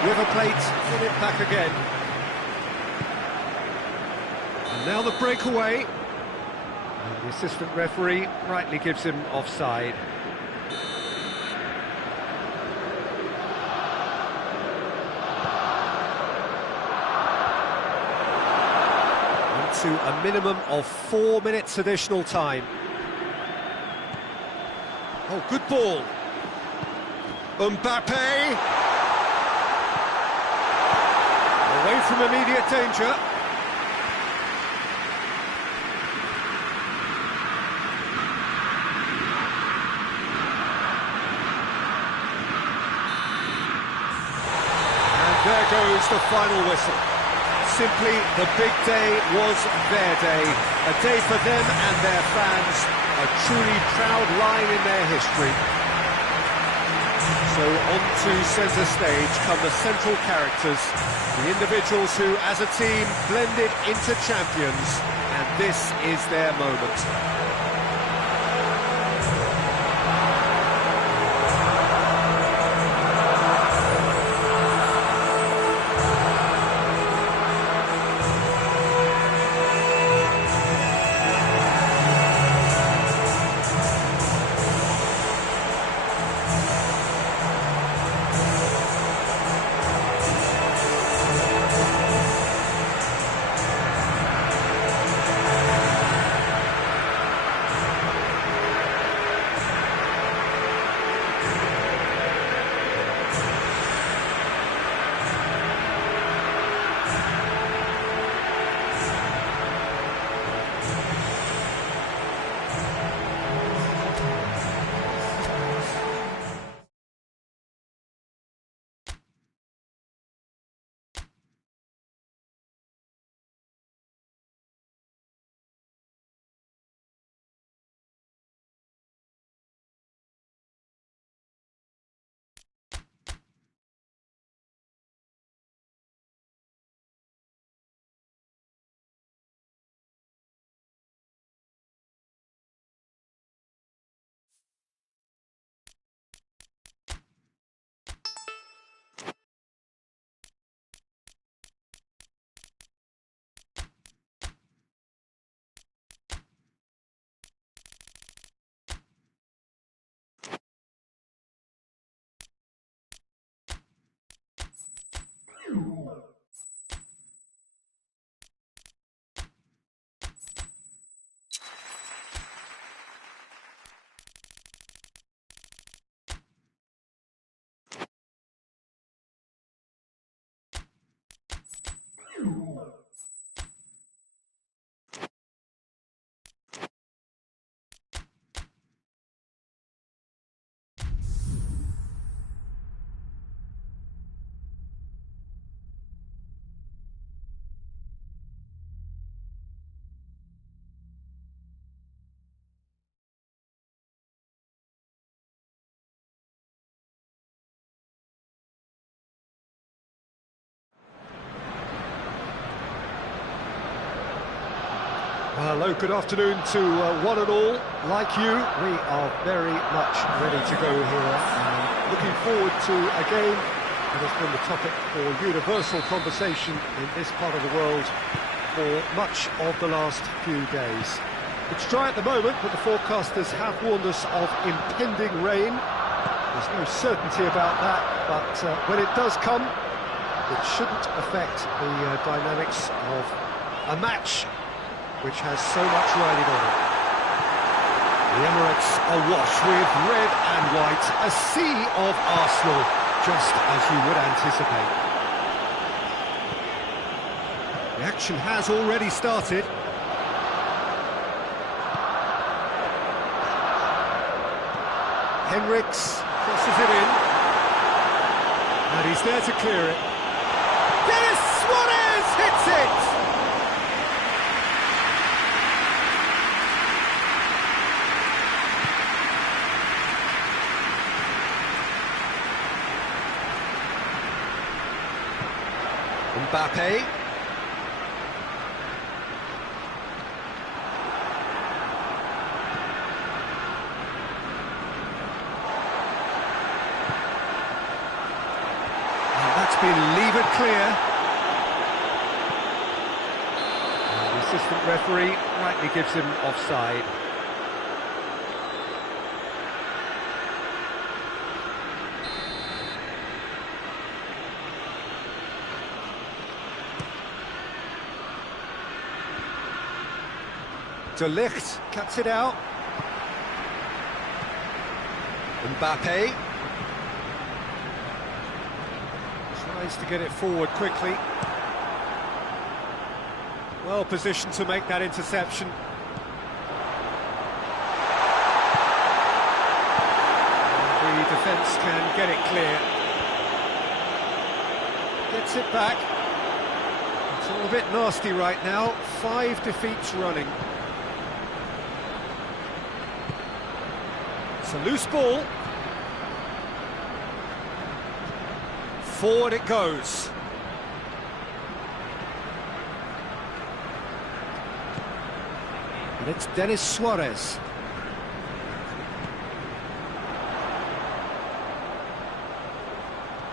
River Plate, get it back again. And now the breakaway. And the assistant referee rightly gives him offside. To a minimum of 4 minutes additional time. Oh, good ball. Mbappe. Away from immediate danger. And there goes the final whistle. simply, the big day was their day. A day for them and their fans, a truly proud line in their history. So on to centre stage come the central characters, the individuals who, as a team, blended into champions, and this is their moment. Hello, good afternoon to one and all. Like you, we are very much ready to go here and looking forward to a game that has been the topic for universal conversation in this part of the world for much of the last few days. It's dry at the moment, but the forecasters have warned us of impending rain. There's no certainty about that, but when it does come, it shouldn't affect the dynamics of a match which has so much riding on it. The Emirates awash with red and white, a sea of Arsenal, just as you would anticipate. The action has already started. Henriks crosses it in, and he's there to clear it. Dennis Suarez hits it! Mbappe. And that's been levered clear. And the assistant referee rightly gives him offside. De Ligt cuts it out. Mbappe tries to get it forward quickly. Well positioned to make that interception. And the defence can get it clear. Gets it back. It's all a bit nasty right now. 5 defeats running. It's a loose ball. Forward it goes. And it's Denis Suarez.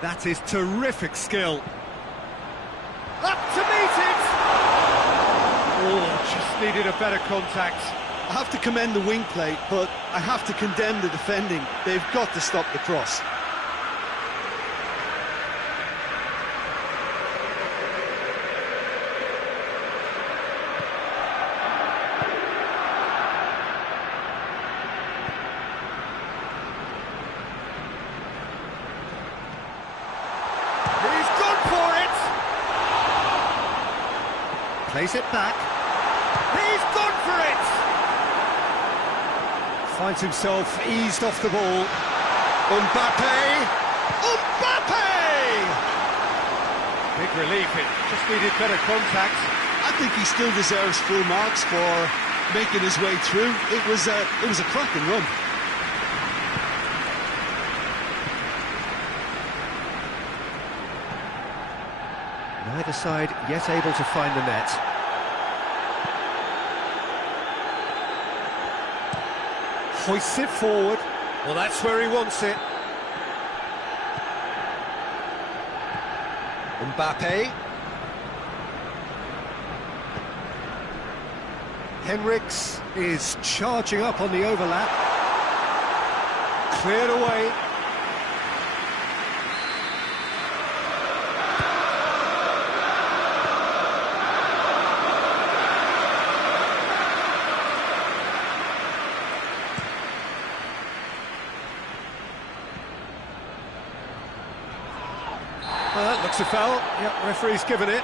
That is terrific skill. Up to meet it! Oh, just needed a better contact. I have to commend the wing play, but I have to condemn the defending. They've got to stop the cross. He's gone for it! Plays it back. He's gone for it! Finds himself eased off the ball. Mbappe! Big relief, it just needed better contact. I think he still deserves full marks for making his way through. It was a cracking run. Neither side yet able to find the net. Hoists it forward. Well, that's where he wants it. Mbappe. Henriks is charging up on the overlap. Cleared away. Looks a foul. Yep, referee's given it.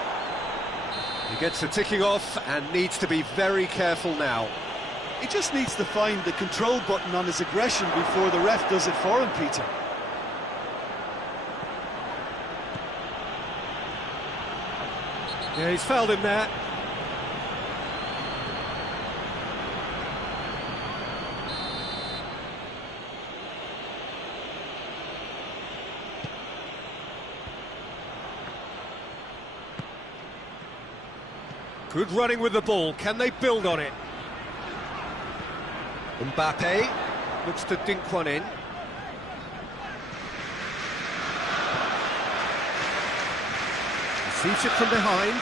He gets the ticking off and needs to be very careful now. He just needs to find the control button on his aggression before the ref does it for him, Peter. Yeah, he's fouled him there. Good running with the ball. Can they build on it? Mbappe looks to dink one in. Receives it from behind.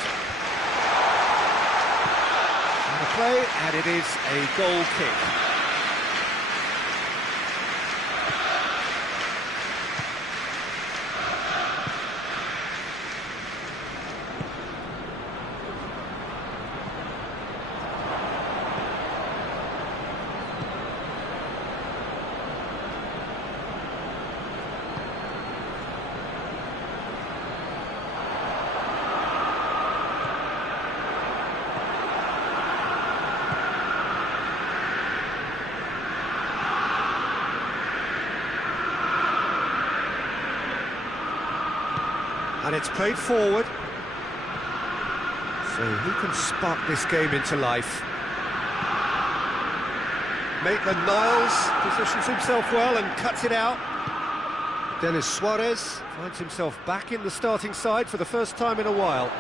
And the play, and it is a goal kick. And it's played forward. So who can spark this game into life? Maitland-Niles positions himself well and cuts it out. Denis Suarez finds himself back in the starting side for the first time in a while.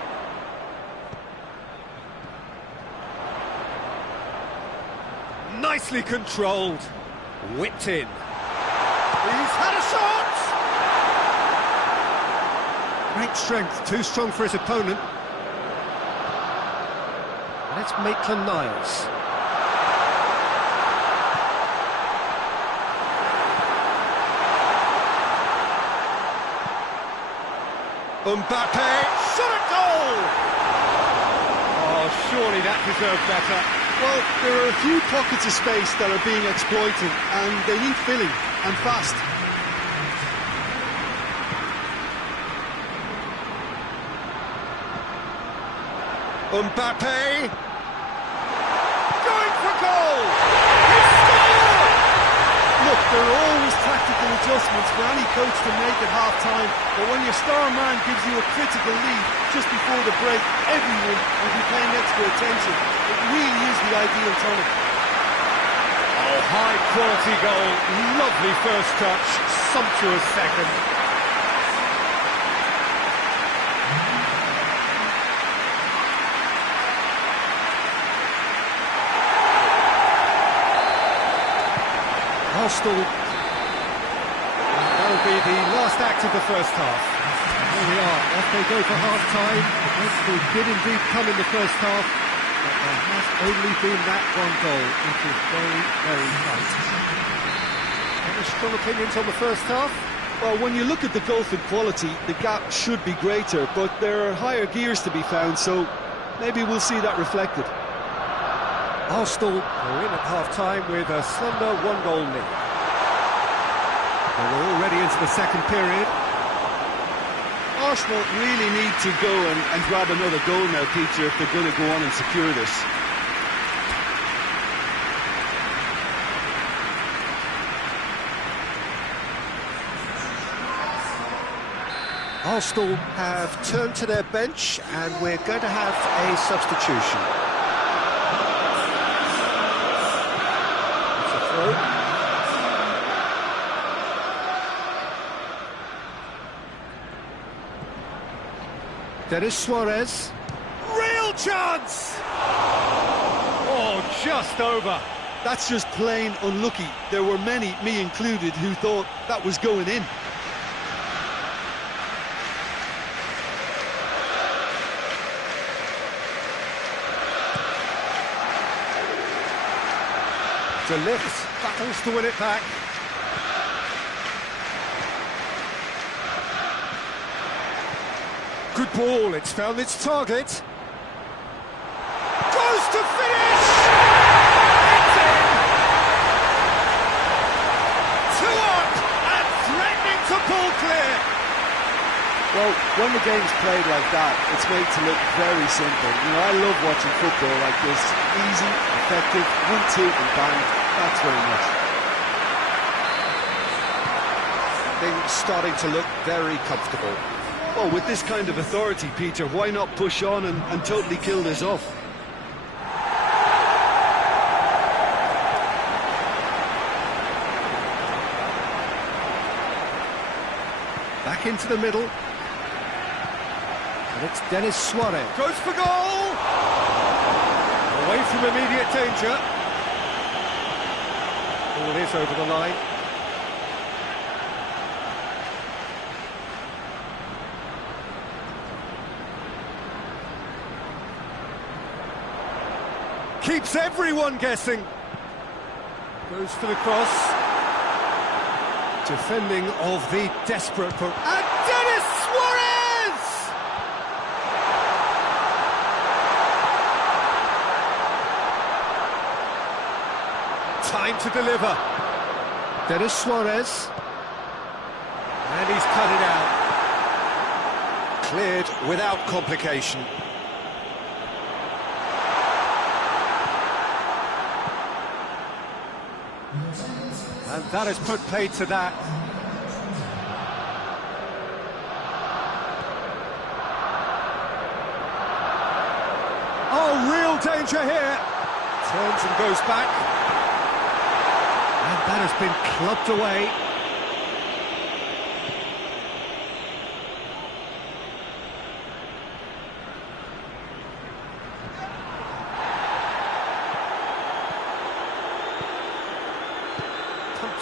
Nicely controlled. Whipped in. He's had a shot! Great strength, too strong for his opponent. And it's Maitland-Niles. Mbappe, shot at goal! Oh, surely that deserved better. Well, there are a few pockets of space that are being exploited, and they need filling, and fast. Mbappe going for goal! He scored! Look, there are always tactical inevitable adjustments for any coach to make at half-time, but when your star man gives you a critical lead just before the break, everyone will be paying extra attention. It really is the ideal tonic. Oh, high-quality goal, lovely first touch, sumptuous second. Arsenal. That'll be the last act of the first half. Here we are, off they go for half-time. The Arsenal did indeed come in the first half, but there has only been that one goal, which is very, very tight. Any strong opinions on the first half? Well, when you look at the gulf in quality, the gap should be greater, but there are higher gears to be found, so maybe we'll see that reflected. Arsenal are in at half-time with a slender one-goal lead. We're already into the second period. Arsenal really need to go and grab another goal now, Peter, if they're going to go on and secure this. Arsenal have turned to their bench and we're going to have a substitution. It's a throw. Denis Suarez. Real chance! Oh, just over. That's just plain unlucky. There were many, me included, who thought that was going in. De Ligt battles to win it back. Good ball, it's found its target. Goes to finish! It's in! 2 up and threatening to pull clear. Well, when the game's played like that, it's made to look very simple. You know, I love watching football like this. Easy, effective, 1-2 and bang. That's very much. Things starting to look very comfortable. Well, with this kind of authority, Peter, why not push on and totally kill this off? Back into the middle. And it's Denis Suarez. Goes for goal! Away from immediate danger. Ball is over the line. Keeps everyone guessing. Goes for the cross. Defending of the desperate... And Denis Suarez! Time to deliver. Denis Suarez. And he's cut it out. Cleared without complication. And that has put paid to that. Oh, real danger here. Turns and goes back. And that has been clubbed away.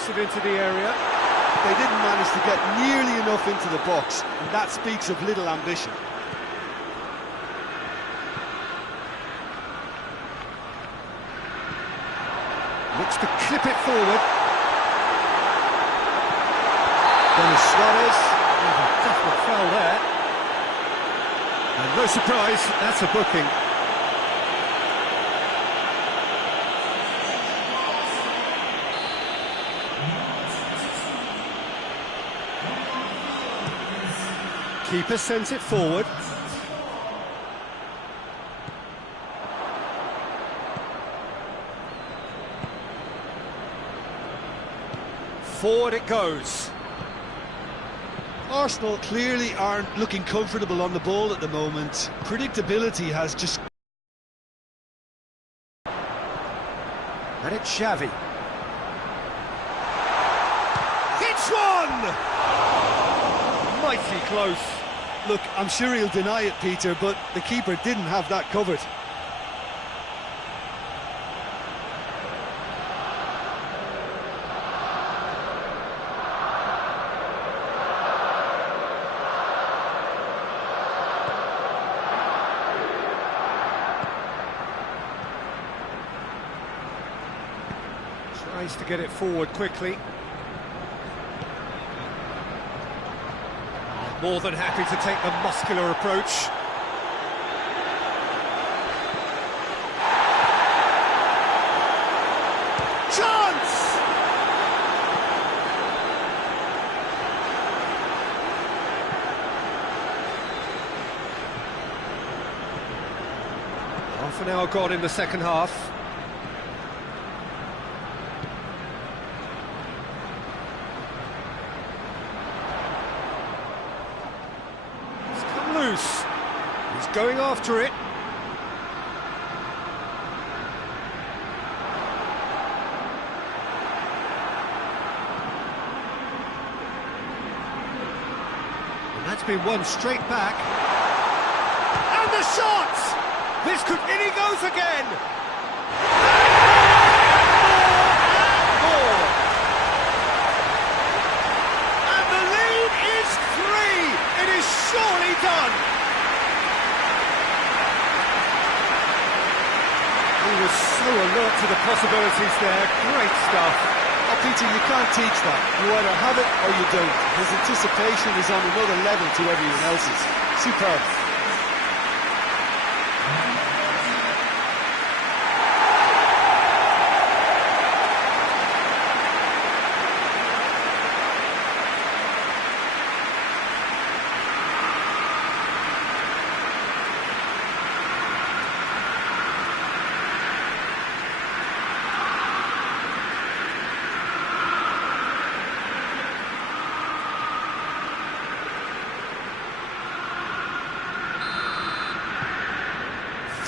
It into the area. They didn't manage to get nearly enough into the box, and that speaks of little ambition. Looks to clip it forward. Denis Suarez. A definite foul there. And no surprise, that's a booking. Keeper sends it forward. Forward it goes. Arsenal clearly aren't looking comfortable on the ball at the moment. Predictability has just... And it's Xavi. Hits one! Mighty close. Look, I'm sure he'll deny it, Peter, but the keeper didn't have that covered. Tries to get it forward quickly. More than happy to take the muscular approach. Chance! Half an hour gone in the second half. Loose. He's going after it. And that's been won straight back. And the shot! This could... In he goes again! And the lead is 3! It is surely done! He was so alert to the possibilities there. Great stuff. Oh, Peter, you can't teach that. You either have it or you don't. His anticipation is on another level to everyone else's. Superb.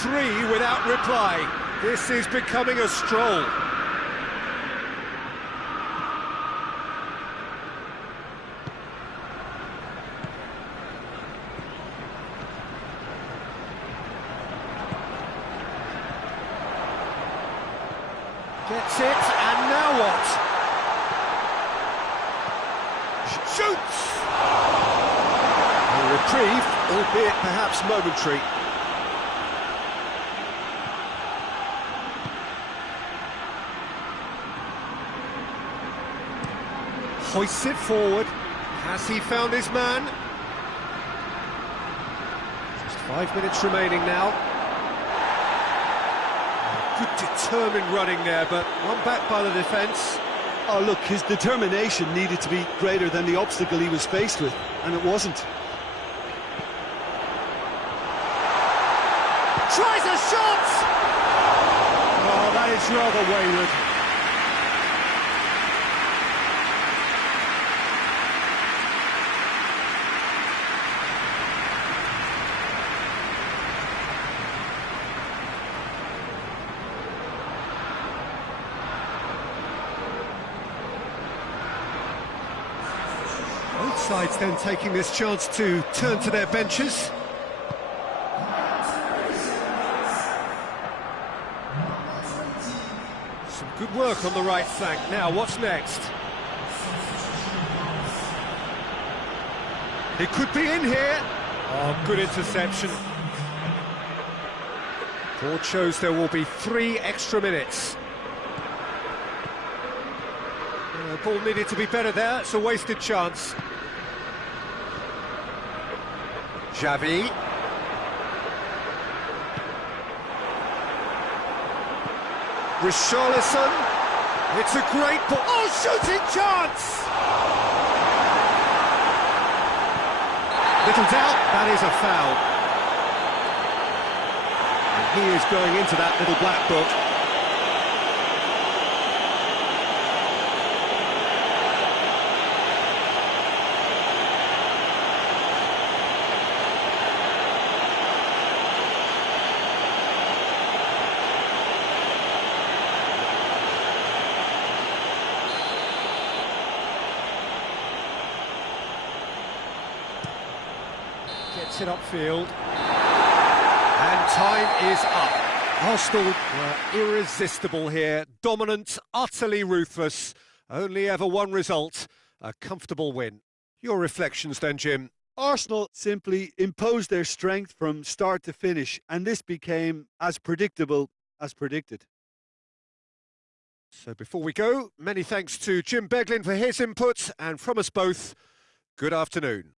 Three without reply. This is becoming a stroll. Gets it, and now what? Shoots! A reprieve, albeit perhaps momentary. Hoists it forward. Has he found his man? Just 5 minutes remaining now. Good determined running there, but one back by the defence. Oh, look, his determination needed to be greater than the obstacle he was faced with, and it wasn't. Tries a shot! Oh, that is rather wayward. Both sides then taking this chance to turn to their benches. Some good work on the right flank. Now, what's next? It could be in here. Oh, good interception. Board shows there will be 3 extra minutes. The ball needed to be better there. It's a wasted chance. Xavi. Richarlison. It's a great ball. Oh, shooting chance! Little doubt, that is a foul. And he is going into that little black book. gets it upfield. And time is up. Arsenal were irresistible here, dominant, utterly ruthless. Only ever one result, a comfortable win. Your reflections then, Jim? Arsenal simply imposed their strength from start to finish, and this became as predictable as predicted. So before we go, many thanks to Jim Beglin for his input, and from us both, good afternoon.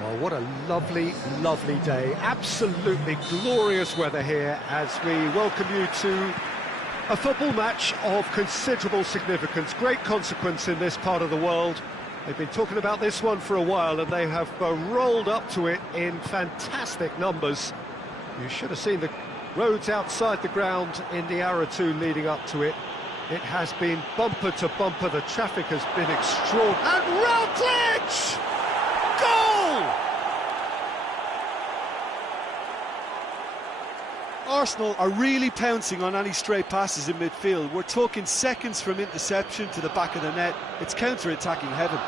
Well, what a lovely, lovely day. Absolutely glorious weather here as we welcome you to a football match of considerable significance, great consequence in this part of the world. They've been talking about this one for a while and they have rolled up to it in fantastic numbers. You should have seen the roads outside the ground in the hour or two leading up to it. It has been bumper to bumper, the traffic has been extraordinary. And Walkhtrough! Goal! Arsenal are really pouncing on any stray passes in midfield. We're talking seconds from interception to the back of the net. It's counter-attacking heaven.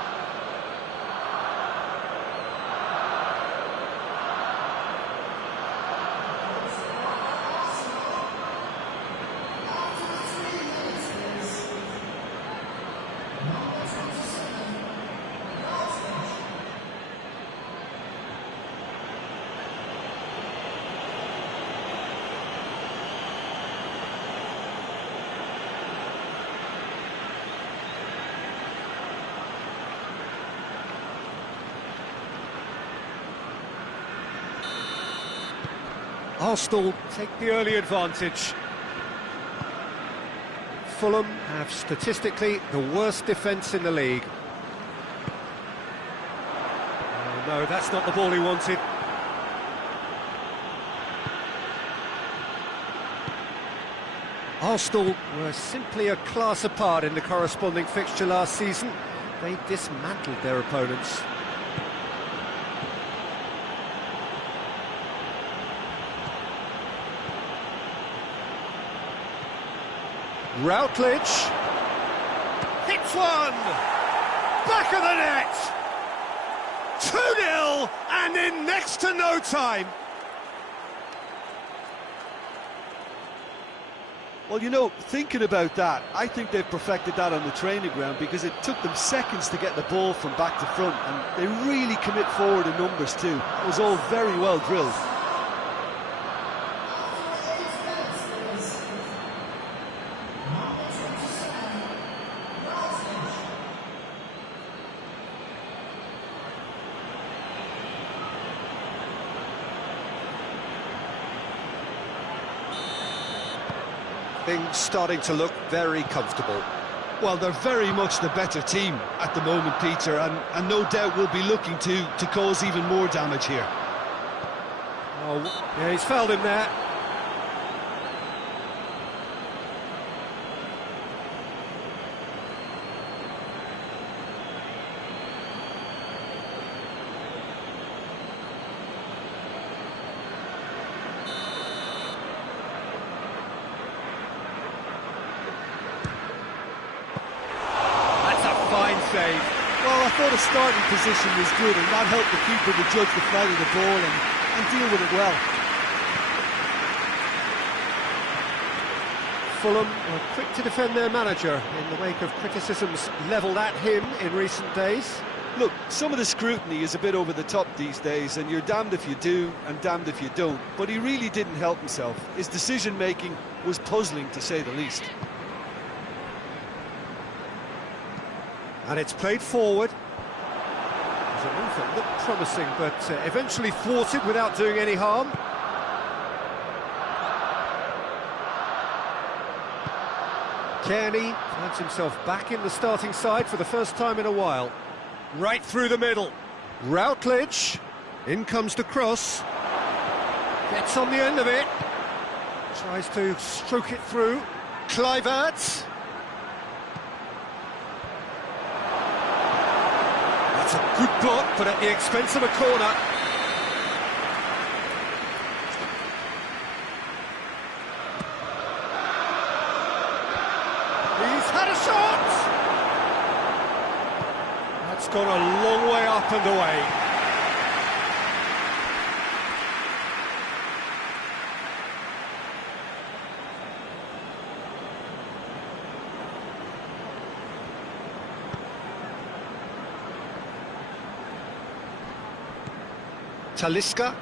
Arsenal take the early advantage. Fulham have statistically the worst defence in the league. Oh no, that's not the ball he wanted. Arsenal were simply a class apart in the corresponding fixture last season. They dismantled their opponents. Routledge hits one, back of the net, 2-0 and in next to no time. Well, you know, thinking about that, I think they've perfected that on the training ground because it took them seconds to get the ball from back to front and they really commit forward in numbers too. It was all very well drilled. Things starting to look very comfortable. Well, they're very much the better team at the moment, Peter, and no doubt will be looking to cause even more damage here. Oh, yeah, he's fouled him there. Fine save. Well, I thought his starting position was good and that helped the keeper to judge the flight of the ball and deal with it well. Fulham were quick to defend their manager in the wake of criticisms levelled at him in recent days. Look, some of the scrutiny is a bit over the top these days and you're damned if you do and damned if you don't, but he really didn't help himself. His decision-making was puzzling to say the least. And it's played forward. There's a move that looked promising, but eventually thwarted without doing any harm. Kearney finds himself back in the starting side for the first time in a while. Right through the middle. Routledge. In comes the cross. Gets on the end of it. Tries to stroke it through. Kluivert. That's a good block, but at the expense of a corner. He's had a shot! That's gone a long way up and away. Talisca.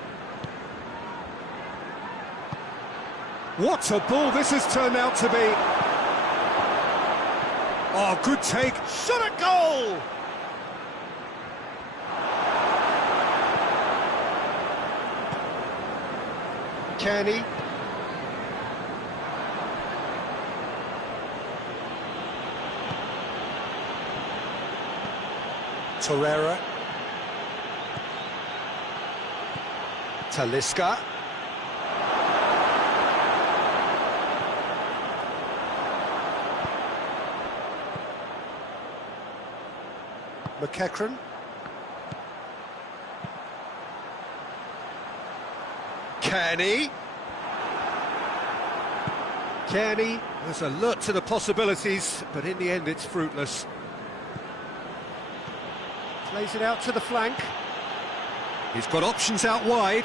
What a ball this has turned out to be. Oh, good take. Shot at goal! Kenny. Torreira. Talisca. McEachran. Kenny. Kenny has alert to the possibilities, but in the end it's fruitless. Plays it out to the flank. He's got options out wide.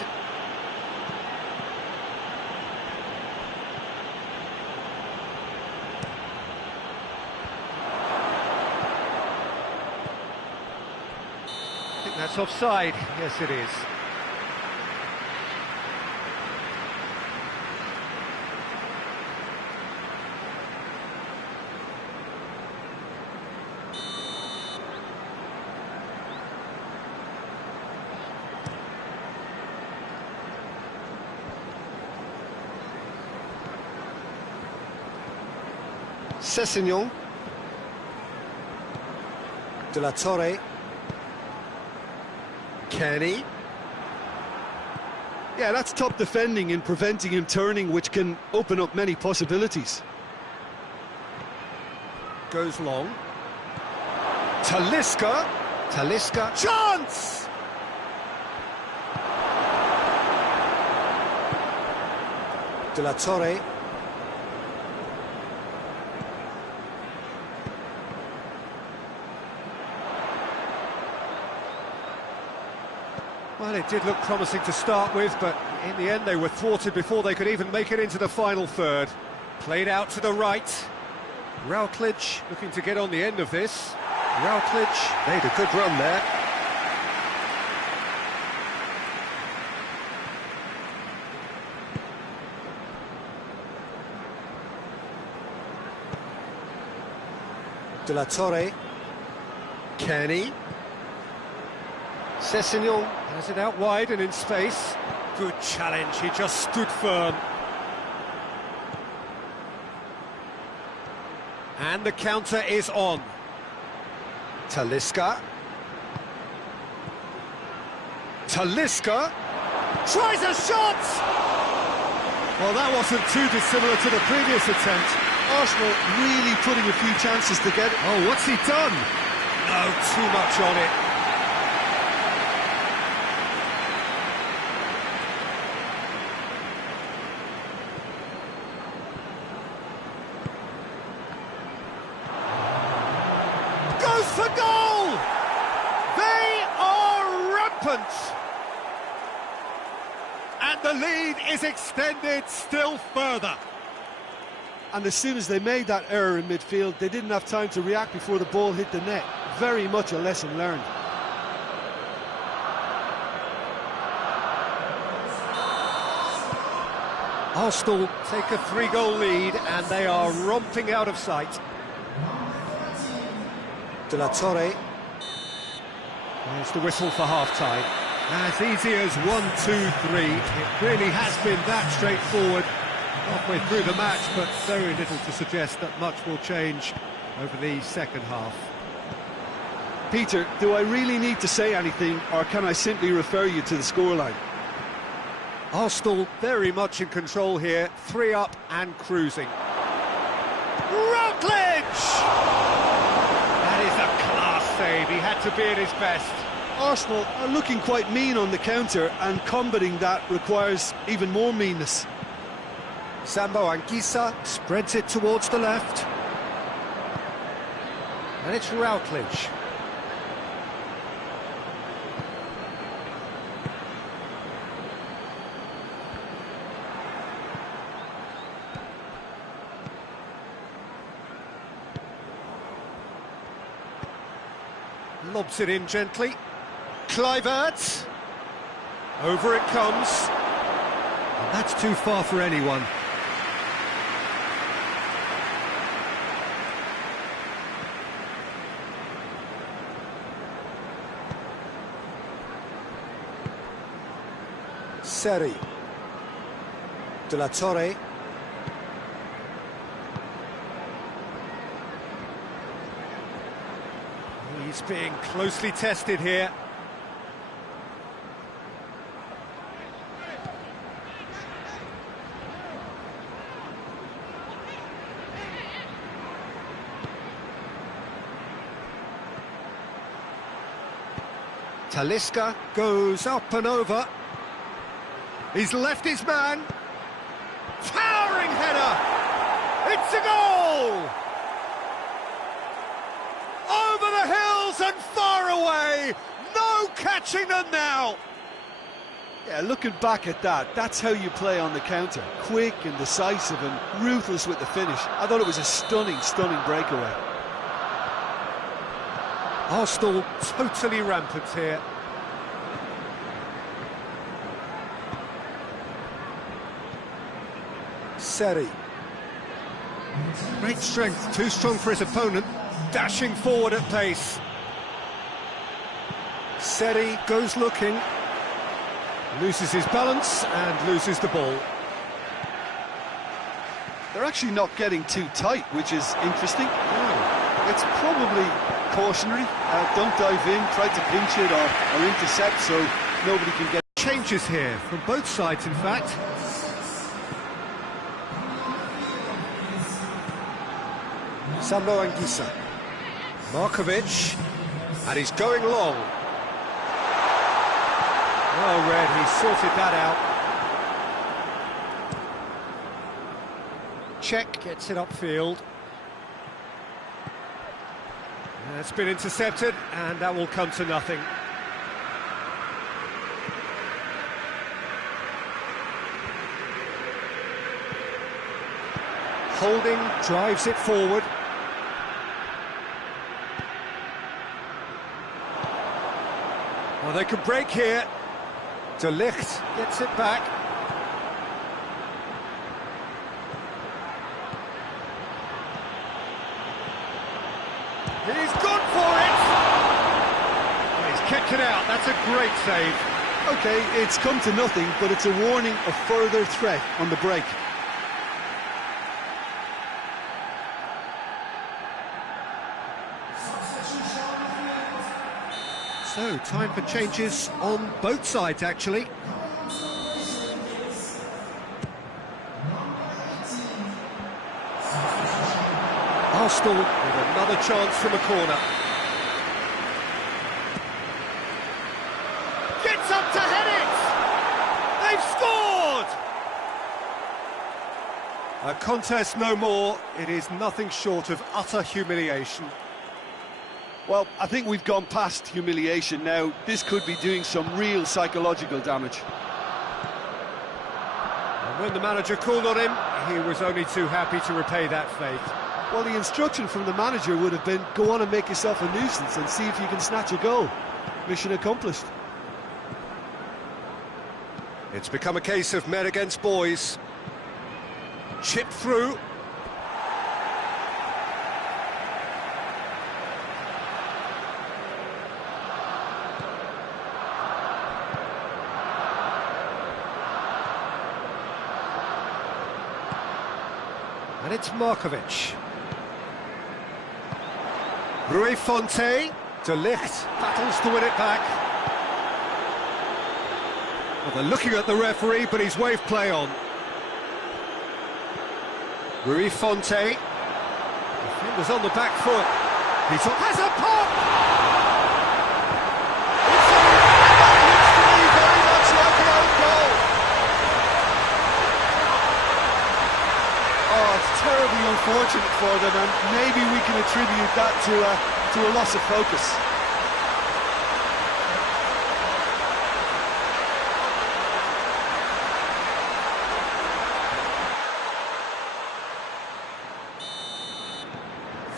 I think that's offside. Yes, it is. Sessignon. De la Torre. Kenny. Yeah, that's top defending and preventing him turning, which can open up many possibilities. Goes long. Talisca. Talisca. Chance! De la Torre. Well, it did look promising to start with, but in the end they were thwarted before they could even make it into the final third. Played out to the right. Routledge looking to get on the end of this. Routledge made a good run there. De la Torre. Kenny. Sessignon has it out wide and in space. Good challenge, he just stood firm. And the counter is on. Talisca. Talisca tries a shot! Well, that wasn't too dissimilar to the previous attempt. Arsenal really putting a few chances together. Oh, what's he done? No, too much on it. For goal! They are rampant! And the lead is extended still further. And as soon as they made that error in midfield, they didn't have time to react before the ball hit the net. Very much a lesson learned. Arsenal take a 3-goal lead and they are romping out of sight. De la Torre. There's the whistle for half-time. As easy as 1, 2, 3. It really has been that straightforward halfway through the match, but very little to suggest that much will change over the second half. Peter, do I really need to say anything, or can I simply refer you to the scoreline? Arsenal very much in control here, 3 up and cruising. Routledge! Save. He had to be at his best. Arsenal are looking quite mean on the counter, and combating that requires even more meanness. Sambo Anguissa spreads it towards the left. And it's Routledge. Lobs it in gently. Kluivert. Over it comes. And that's too far for anyone. Seri. de la Torre. He's being closely tested here. Talisca goes up and over. He's left his man. Towering header! It's a goal! Over the hills and far away! No catching them now! Yeah, looking back at that, that's how you play on the counter. Quick and decisive and ruthless with the finish. I thought it was a stunning, stunning breakaway. Arsenal totally rampant here. Seri. Great strength, too strong for his opponent. Dashing forward at pace. Seri goes looking. Loses his balance and loses the ball. They're actually not getting too tight, which is interesting. It's probably cautionary. Don't dive in, try to pinch it or intercept so nobody can get... Changes here from both sides, in fact. Sambo Anguissa. Markovic. And he's going long. Well read, he sorted that out. Czech gets it upfield. It's been intercepted, and that will come to nothing. Holding drives it forward. Well, they could break here. De Ligt gets it back. He's gone for it! And he's kicked it out, that's a great save. OK, it's come to nothing, but it's a warning of further threat on the break. So, time for changes on both sides, actually. Arsenal with another chance from a corner. Gets up to head it! They've scored! A contest no more. It is nothing short of utter humiliation. Well, I think we've gone past humiliation now. This could be doing some real psychological damage. And when the manager called on him, he was only too happy to repay that faith. Well, the instruction from the manager would have been, go on and make yourself a nuisance and see if you can snatch a goal. Mission accomplished. It's become a case of men against boys. Chipped through. And it's Markovic. Rui Fonte. De Ligt battles to win it back. Well, they're looking at the referee, but he's waved play on. Rui Fonte. Defender's on the back foot. He has a pop! It's very much like an own goal. Oh, it's terribly unfortunate for them, and maybe we can attribute that to a loss of focus.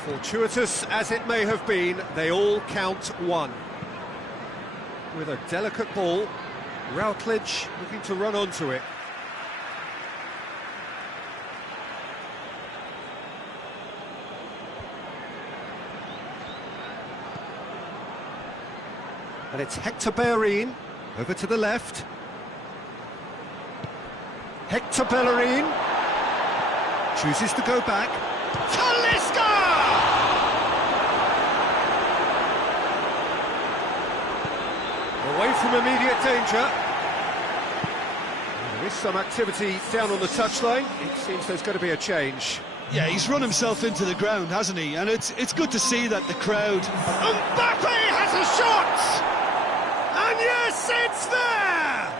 Fortuitous as it may have been, they all count one. With a delicate ball, Routledge looking to run onto it. And it's Hector Bellerin over to the left. Hector Bellerin chooses to go back. Talisca! Away from immediate danger. There is some activity down on the touchline. It seems there's going to be a change. Yeah, he's run himself into the ground, hasn't he? And it's good to see that the crowd... Mbappe has a shot! And yes, it's there!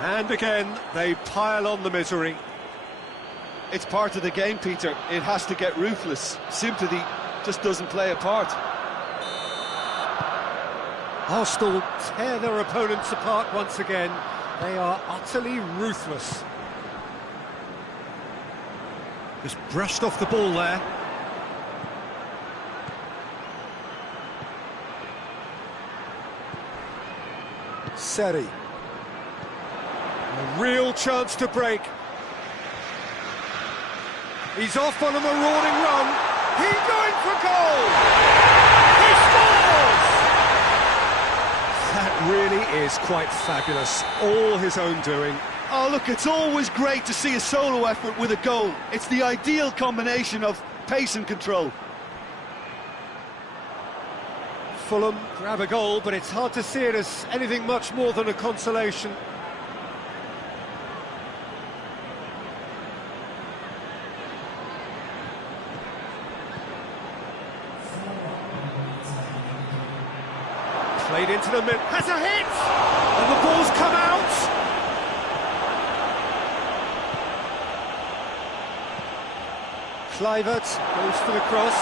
And again, they pile on the misery. It's part of the game, Peter. It has to get ruthless. Sympathy just doesn't play a part. Arsenal tear their opponents apart once again. They are utterly ruthless. Just brushed off the ball there. Seri. A real chance to break. He's off on a marauding run. He's going for goal! He scores! That really is quite fabulous. All his own doing. Oh, look, it's always great to see a solo effort with a goal. It's the ideal combination of pace and control. Fulham grab a goal, but it's hard to see it as anything much more than a consolation. Played into the middle, has a hit! And the ball's come out! Kluivert goes for the cross.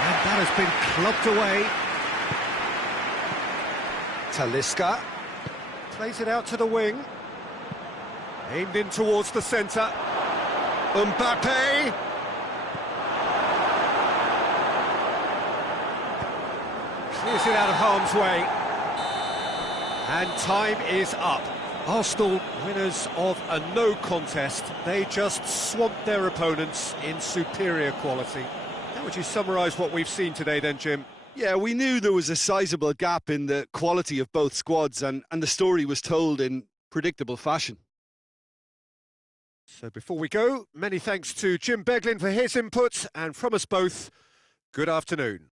And that has been clubbed away. Talisca plays it out to the wing. Aimed in towards the centre. Mbappe! Clears it out of harm's way. And time is up. Arsenal winners of a no contest. They just swamped their opponents in superior quality. How would you summarise what we've seen today then, Jim? Yeah, we knew there was a sizable gap in the quality of both squads, and the story was told in predictable fashion. So before we go, many thanks to Jim Beglin for his input, and from us both, good afternoon.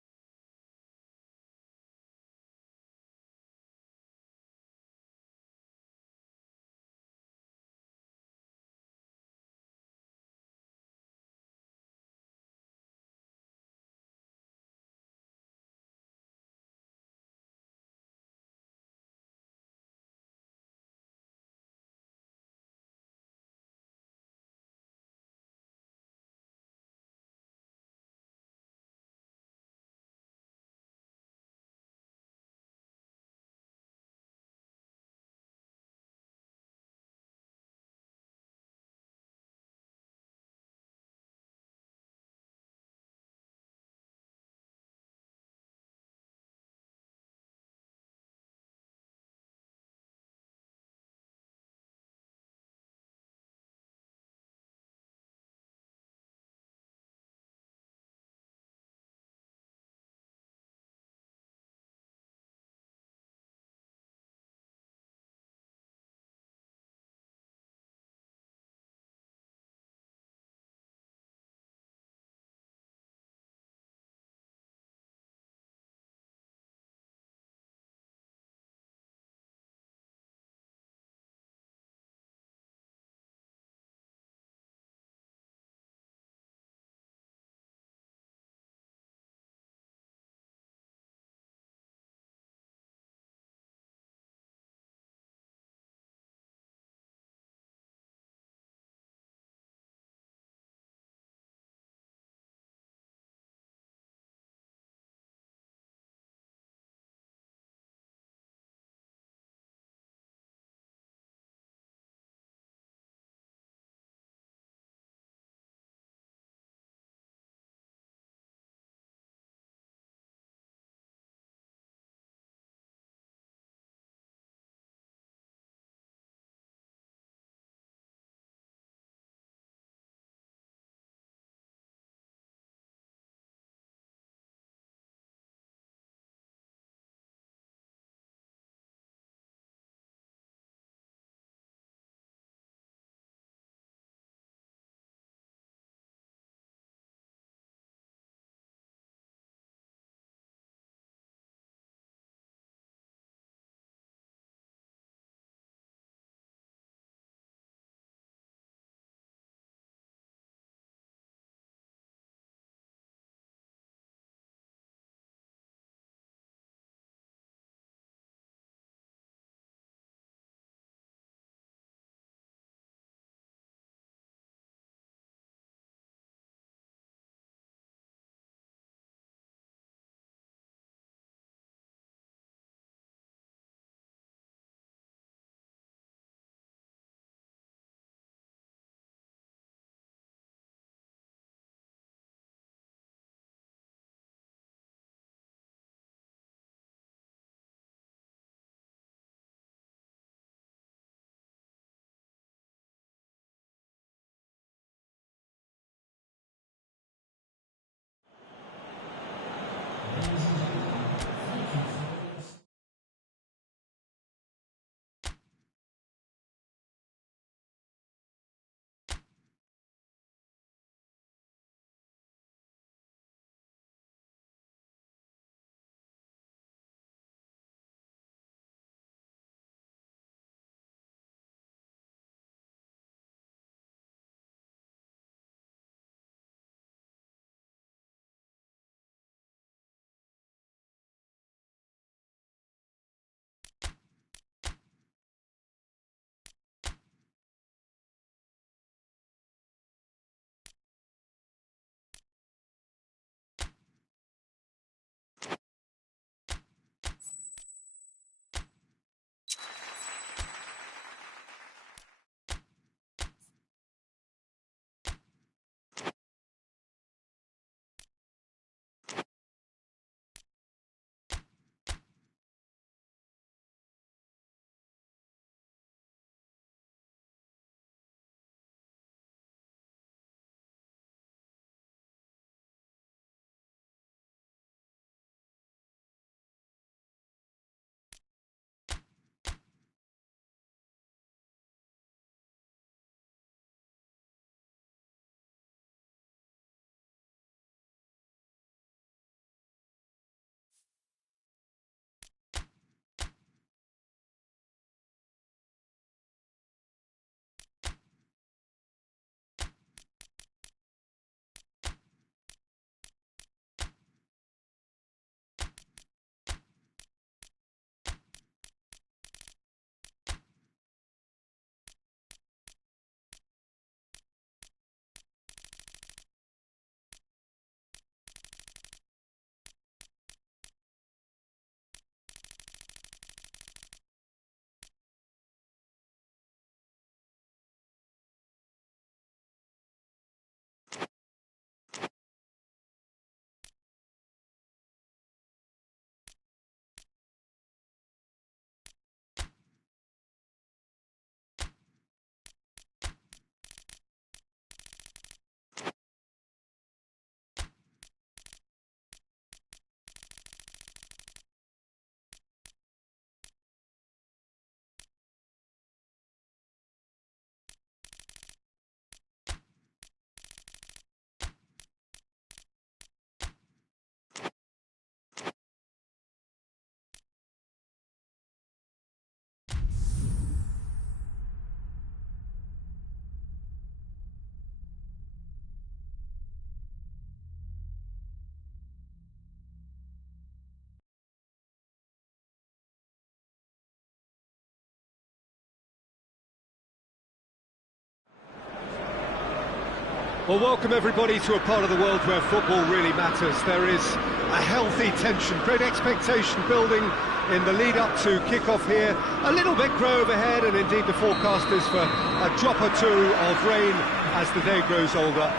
Well, welcome everybody to a part of the world where football really matters. There is a healthy tension, great expectation building in the lead-up to kick-off here. A little bit grey overhead, and indeed the forecast is for a drop or two of rain as the day grows older.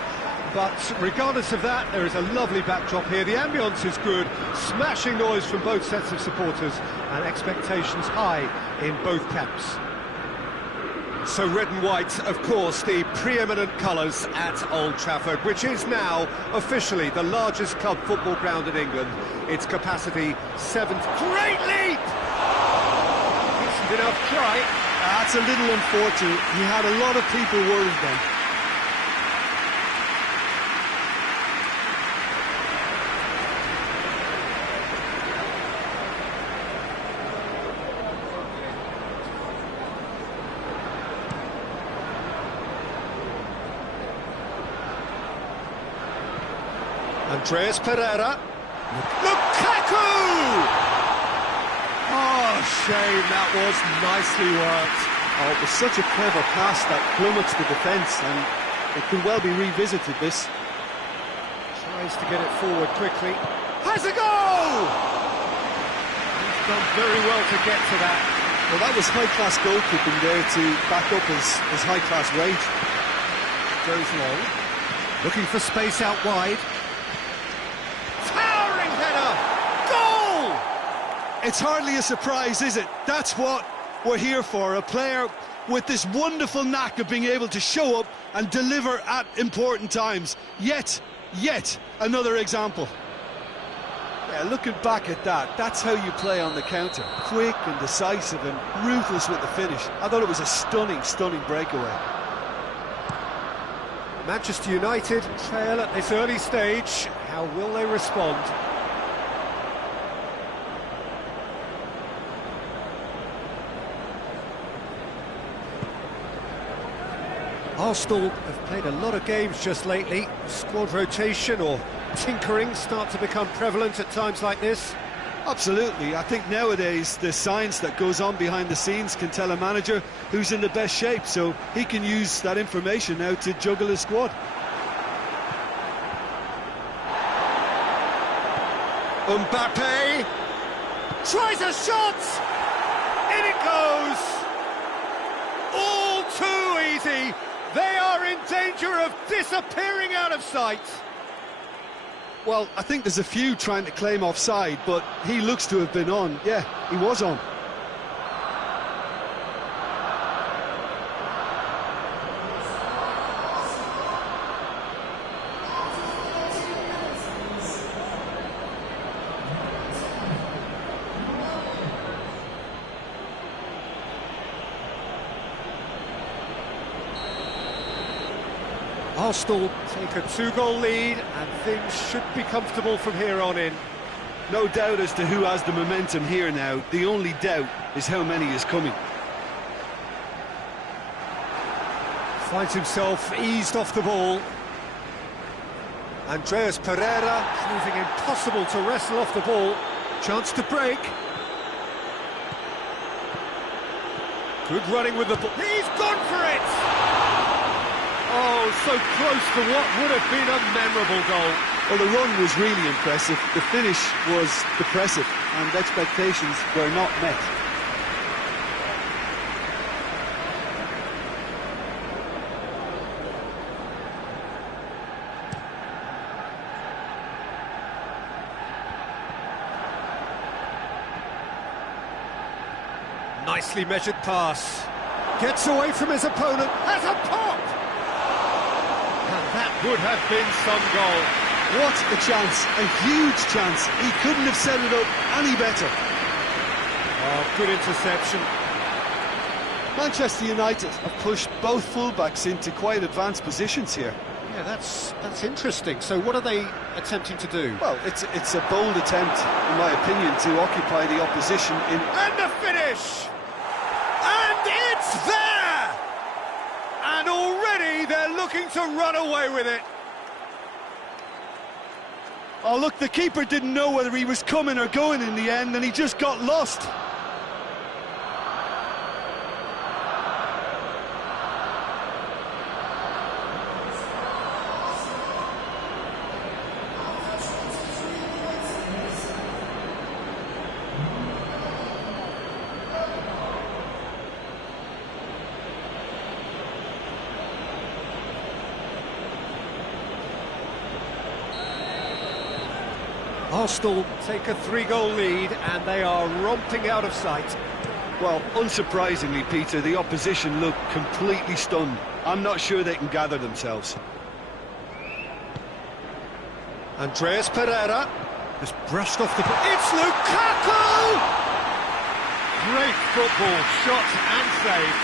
But regardless of that, there is a lovely backdrop here. The ambience is good, smashing noise from both sets of supporters, and expectations high in both camps. So red and white, of course, the preeminent colours at Old Trafford, which is now officially the largest club football ground in England. Its capacity, 7th. Great leap! Decent enough try. That's a little unfortunate. He had a lot of people worried then. Andreas Pereira. Lukaku! Oh, shame, that was nicely worked. Oh, it was such a clever pass that plummets the defence, and it could well be revisited, this. Tries to get it forward quickly. Has a goal! He's done very well to get to that. Well, that was high-class goalkeeping there to back up his high-class range. Goes long. Looking for space out wide. Towering header! Goal! It's hardly a surprise, is it? That's what we're here for, a player with this wonderful knack of being able to show up and deliver at important times. Yet another example. Yeah, looking back at that, that's how you play on the counter. Quick and decisive and ruthless with the finish. I thought it was a stunning breakaway. Manchester United trail at this early stage. How will they respond? Arsenal have played a lot of games just lately. Squad rotation or tinkering start to become prevalent at times like this. Absolutely. I think nowadays the science that goes on behind the scenes can tell a manager who's in the best shape, so he can use that information now to juggle his squad. Mbappe tries a shot! In it goes! All too easy! They are in danger of disappearing out of sight! Well, I think there's a few trying to claim offside, but he looks to have been on. Yeah, he was on. Arsenal take a 2-goal lead and things should be comfortable from here on in. No doubt as to who has the momentum here now. The only doubt is how many is coming. Finds himself eased off the ball. Andreas Pereira proving impossible to wrestle off the ball. Chance to break. Good running with the ball. He's gone for it! Oh, so close to what would have been a memorable goal. Well, the run was really impressive. The finish was depressive, and expectations were not met. Nicely measured pass. Gets away from his opponent. Has a pop! And that would have been some goal. What a chance, a huge chance. He couldn't have set it up any better. Oh, good interception. Manchester United have pushed both fullbacks into quite advanced positions here. Yeah, that's interesting. So what are they attempting to do? Well, it's a bold attempt, in my opinion, to occupy the opposition in... And the finish! And it's there! And already they're looking to run away with it. Oh, look, the keeper didn't know whether he was coming or going in the end, and he just got lost. Arsenal take a 3-goal lead and they are romping out of sight. Well, unsurprisingly, Peter, the opposition look completely stunned. I'm not sure they can gather themselves. Andreas Pereira has brushed off the... It's Lukaku! Great football, shot and save.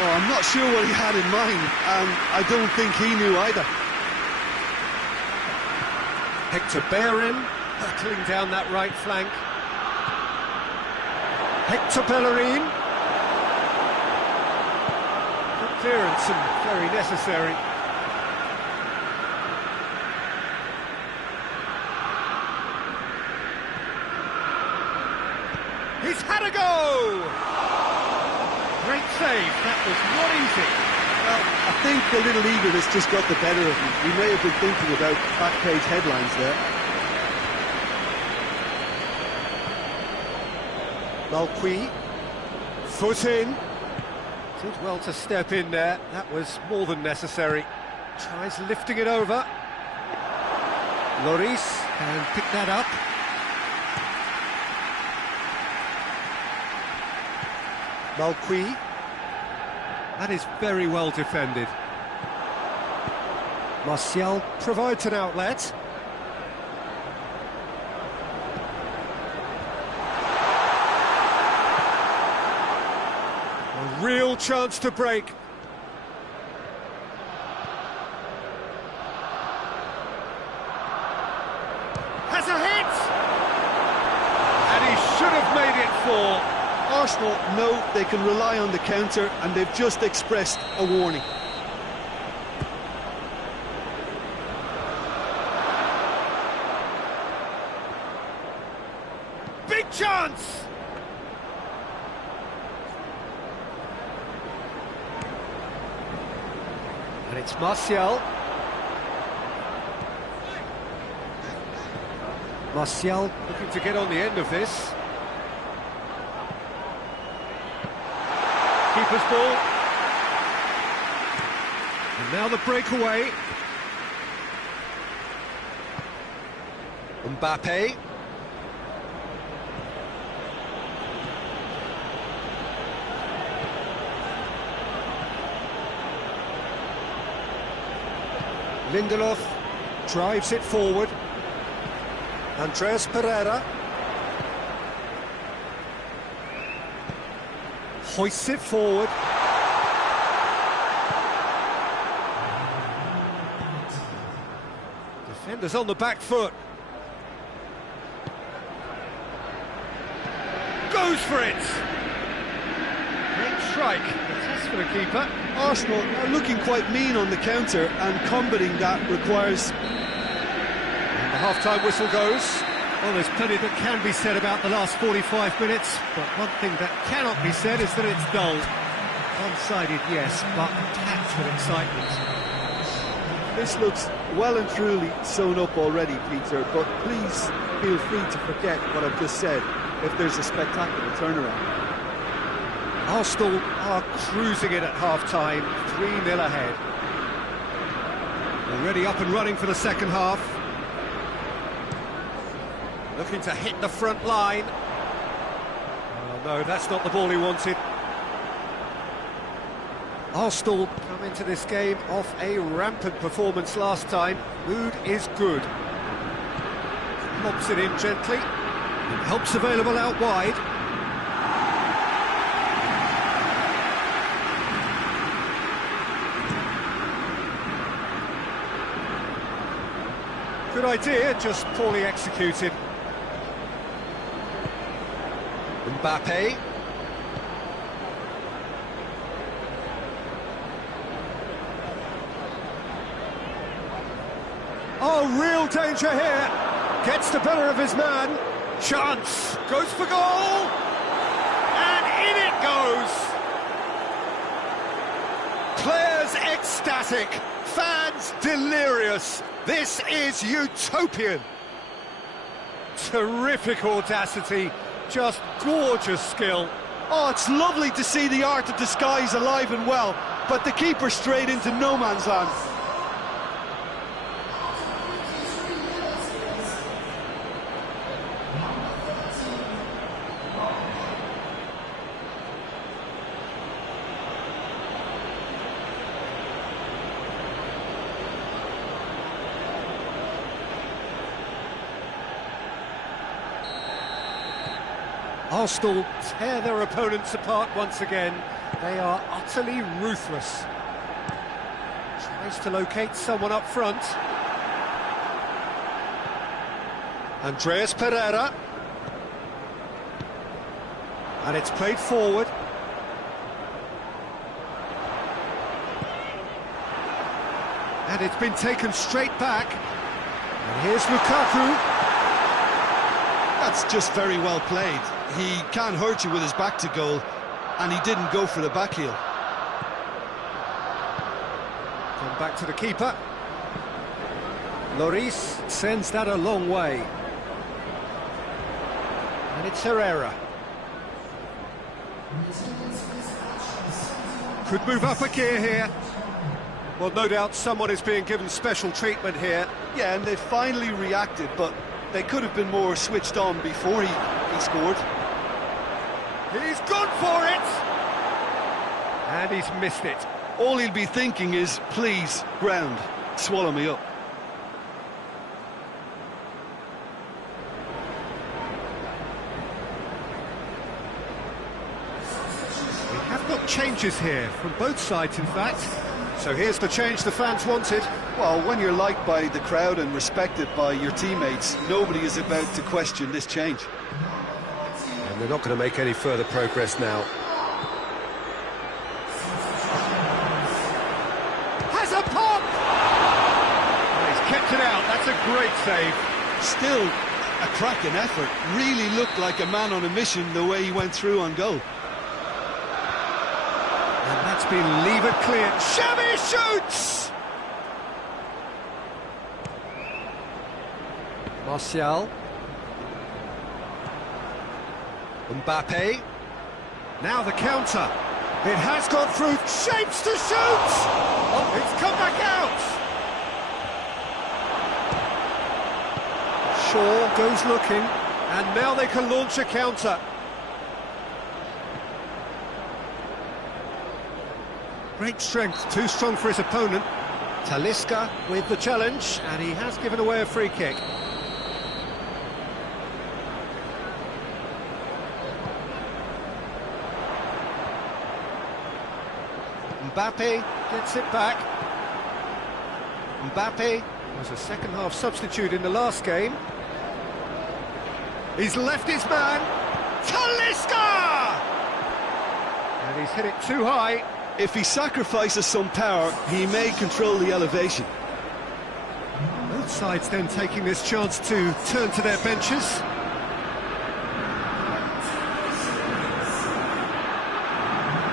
Oh, I'm not sure what he had in mind, and I don't think he knew either. Hector Bellerin battling down that right flank. Hector Bellerin. Good clearance and very necessary. He's had a go! Great save, that was not easy. Well, I think a little eagerness just got the better of him. He may have been thinking about back-page headlines there. Malqui, foot in. Did well to step in there, that was more than necessary. Tries lifting it over. Lloris can pick that up. Malqui. That is very well defended. Martial provides an outlet. A real chance to break. Has a hit! And he should have made it 4. Arsenal know they can rely on the counter, and they've just expressed a warning. Big chance! And it's Martial. Martial looking to get on the end of this. Keeper's ball. And now the breakaway. Mbappe. Lindelof drives it forward. Andreas Pereira. Hoists it forward. Defenders on the back foot. Goes for it! Great strike. A test for the keeper. Arsenal are looking quite mean on the counter, and combating that requires... And the half-time whistle goes. Well, there's plenty that can be said about the last 45 minutes, but one thing that cannot be said is that it's dull. One-sided, yes, but packed with excitement. This looks well and truly sewn up already, Peter, but please feel free to forget what I've just said if there's a spectacular turnaround. Arsenal are cruising it at half-time, 3-0 ahead. Already up and running for the second half. Looking to hit the front line. Oh, no, that's not the ball he wanted. Arsenal come into this game off a rampant performance last time. Mood is good. Lobs it in gently. Helps available out wide. Good idea, just poorly executed. Mbappe. Oh, real danger here. Gets the better of his man. Chance. Goes for goal. And in it goes. Players ecstatic. Fans delirious. This is utopian. Terrific audacity. Just gorgeous skill. Oh, it's lovely to see the art of disguise alive and well, but the keeper straight into no man's land. Arsenal tear their opponents apart once again. They are utterly ruthless. Tries to locate someone up front. Andreas Pereira. And it's played forward. And it's been taken straight back. And here's Lukaku. That's just very well played. He can't hurt you with his back to goal, and he didn't go for the back heel. Come back to the keeper. Lloris sends that a long way. And it's Herrera. Could move up a gear here. Well, no doubt someone is being given special treatment here. Yeah, and they finally reacted, but they could have been more switched on before he scored. He's gone for it! And he's missed it. All he'll be thinking is, please, ground, swallow me up. We have got changes here, from both sides in fact. So here's the change the fans wanted. Well, when you're liked by the crowd and respected by your teammates, nobody is about to question this change. And they're not going to make any further progress now. Has a pop! And he's kept it out, that's a great save. Still a cracking effort. Really looked like a man on a mission the way he went through on goal. And that's been levered clear. Xavi shoots! Martial. Mbappe. Now the counter. It has gone through. Shapes to shoot! Oh, it's come back out! Shaw goes looking. And now they can launch a counter. Great strength, too strong for his opponent. Talisca with the challenge, and he has given away a free kick. Mbappe gets it back. Mbappe was a second-half substitute in the last game. He's left his man. Talisca! And he's hit it too high. If he sacrifices some power, he may control the elevation. Both sides then taking this chance to turn to their benches.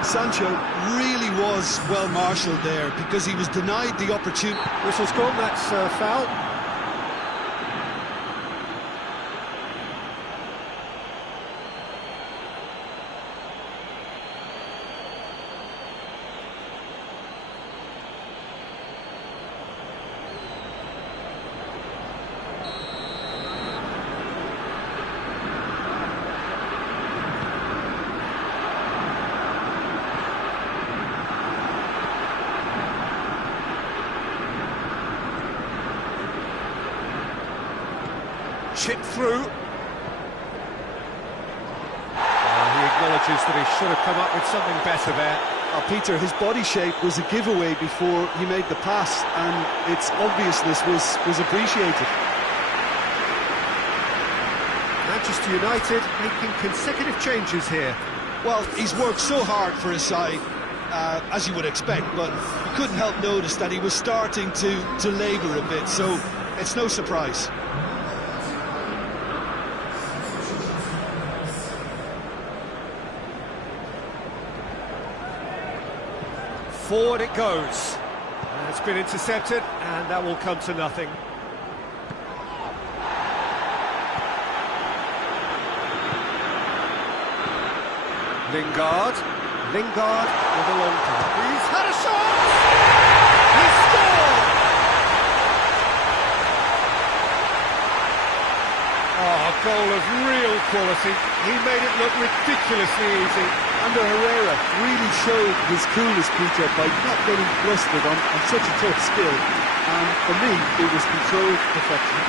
Sancho really was well marshalled there because he was denied the opportunity. Whistle's gone, that's a foul. Chip through. He acknowledges that he should have come up with something better there. Peter, his body shape was a giveaway before he made the pass, and its obviousness was appreciated. Manchester United making consecutive changes here. Well, he's worked so hard for his side, as you would expect, but you couldn't help notice that he was starting to labour a bit, so it's no surprise. Forward it goes. And it's been intercepted, and that will come to nothing. Lingard with a long pass. He's had a shot! He scored! Oh, A goal of real quality. He made it look ridiculously easy. And Herrera really showed his coolness, Peter, by not getting flustered on such a tough skill. And for me, it was controlled perfection.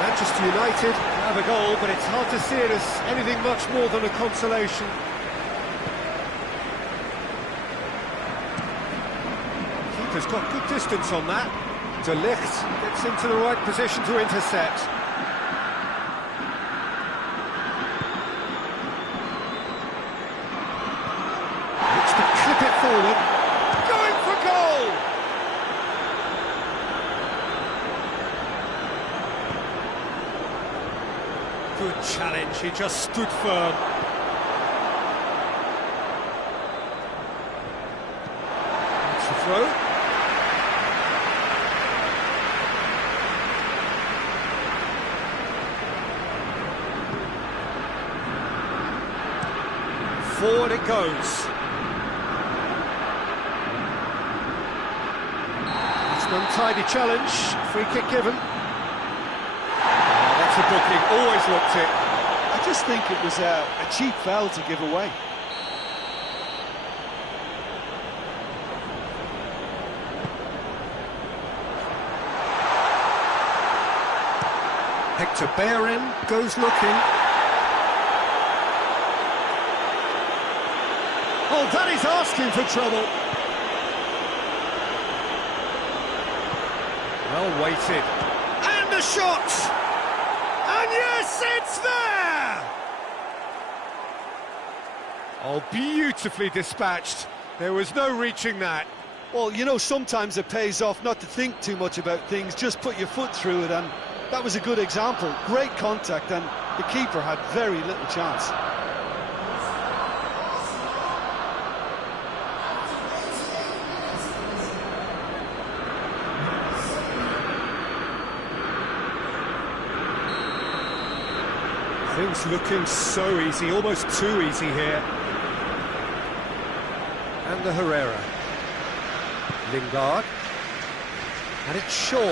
Manchester United have a goal, but it's hard to see it as anything much more than a consolation. Keeper's got good distance on that. De Ligt gets into the right position to intercept. Looks to clip it forward. Going for goal! Good challenge, he just stood firm. That's the throw. Forward it goes. It's an untidy challenge, free kick given. That's a booking, always looked it. I just think it was a cheap foul to give away. Hector Bellerin goes looking. Oh, that is asking for trouble. Well weighted. And the shot! And yes, it's there! Oh, beautifully dispatched. There was no reaching that. Well, you know, sometimes it pays off not to think too much about things, just put your foot through it, and that was a good example. Great contact, and the keeper had very little chance. Things looking so easy, almost too easy here. And the Herrera. Lingard. And it's Shaw. He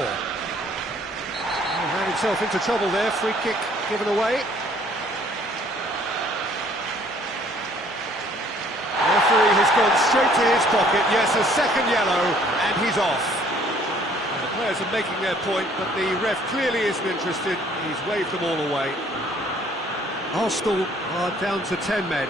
ran himself into trouble there, free kick given away. The referee has gone straight to his pocket, yes, a second yellow, and he's off. And the players are making their point, but the ref clearly isn't interested, he's waved them all away. Arsenal are down to 10 men.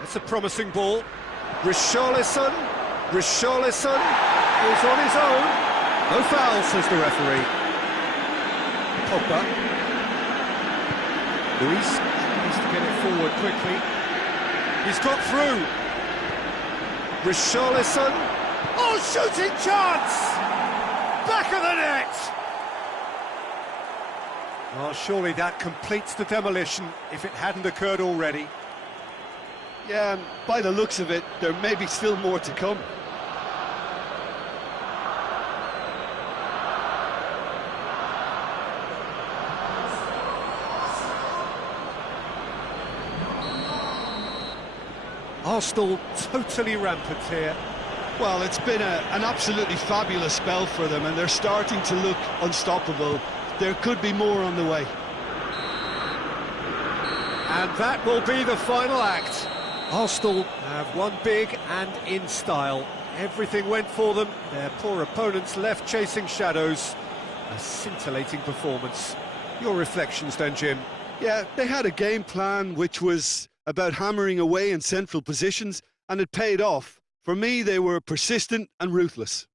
That's a promising ball. Richarlison is on his own. No foul, says the referee. Pogba. Luis needs to get it forward quickly. He's got through. Richarlison. Oh, shooting chance! Back of the net! Oh, surely that completes the demolition if it hadn't occurred already. Yeah, and by the looks of it, there may be still more to come. Arsenal totally rampant here. Well, it's been an absolutely fabulous spell for them, and they're starting to look unstoppable. There could be more on the way. And that will be the final act. Arsenal have won big and in style. Everything went for them. Their poor opponents left chasing shadows. A scintillating performance. Your reflections then, Jim? Yeah, they had a game plan which was about hammering away in central positions, and it paid off. For me, they were persistent and ruthless.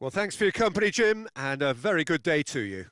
Well, thanks for your company, Jim, and a very good day to you.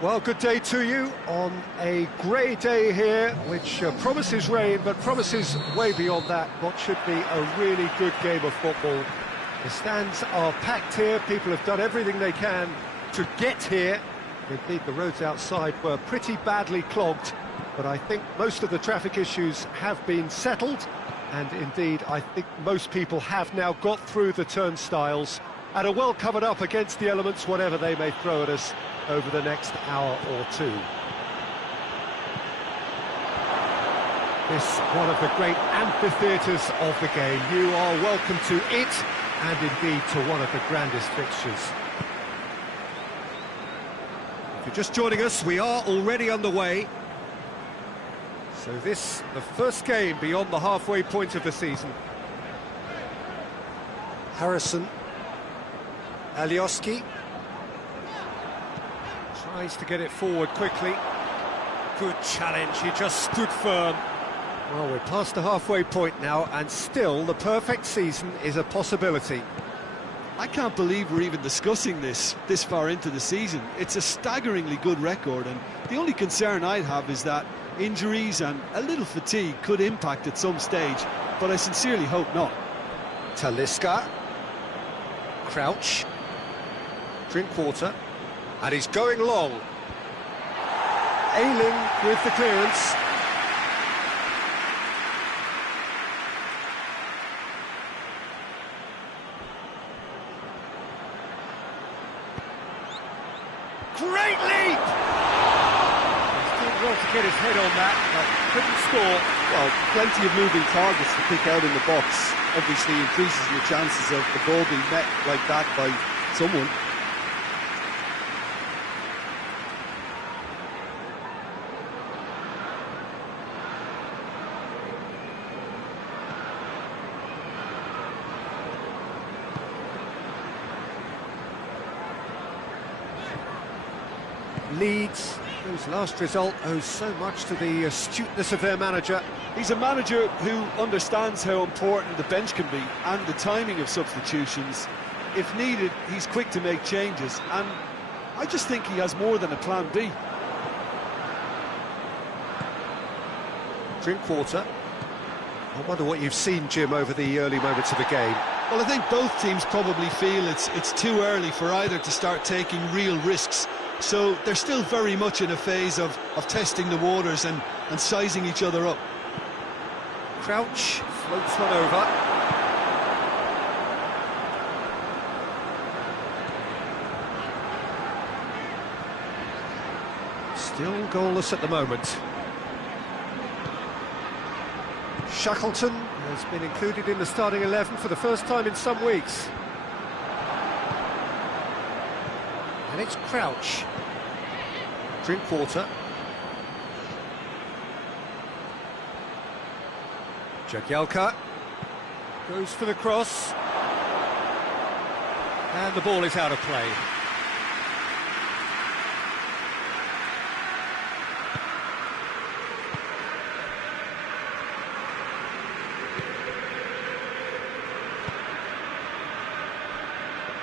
Well, good day to you on a grey day here, which promises rain, but promises way beyond that what should be a really good game of football. The stands are packed here, people have done everything they can to get here. Indeed, the roads outside were pretty badly clogged, but I think most of the traffic issues have been settled, and indeed, I think most people have now got through the turnstiles and are well covered up against the elements, whatever they may throw at us over the next hour or two. This one of the great amphitheatres of the game. You are welcome to it, and indeed to one of the grandest fixtures. If you're just joining us, we are already underway. So this, the first game beyond the halfway point of the season. Harrison. Alioski. Tries to get it forward quickly. Good challenge, he just stood firm. Well, we're past the halfway point now, and still the perfect season is a possibility. I can't believe we're even discussing this far into the season. It's a staggeringly good record, and the only concern I'd have is that injuries and a little fatigue could impact at some stage, but I sincerely hope not. Talisca. Crouch. Drinkwater. And he's going long. Ayling with the clearance. Great leap! He's doing well to get his head on that, but couldn't score. Well, plenty of moving targets to pick out in the box. Obviously increases your chances of the ball being met like that by someone. Leeds, whose last result owes so much to the astuteness of their manager. He's a manager who understands how important the bench can be and the timing of substitutions. If needed, he's quick to make changes, and I just think he has more than a plan B. Drinkwater. I wonder what you've seen, Jim, over the early moments of the game. Well, I think both teams probably feel it's too early for either to start taking real risks. So they're still very much in a phase of testing the waters and sizing each other up. Crouch floats one over. Still goalless at the moment. Shackleton has been included in the starting 11 for the first time in some weeks. And it's Crouch. Drinkwater. Jagielka goes for the cross. And the ball is out of play.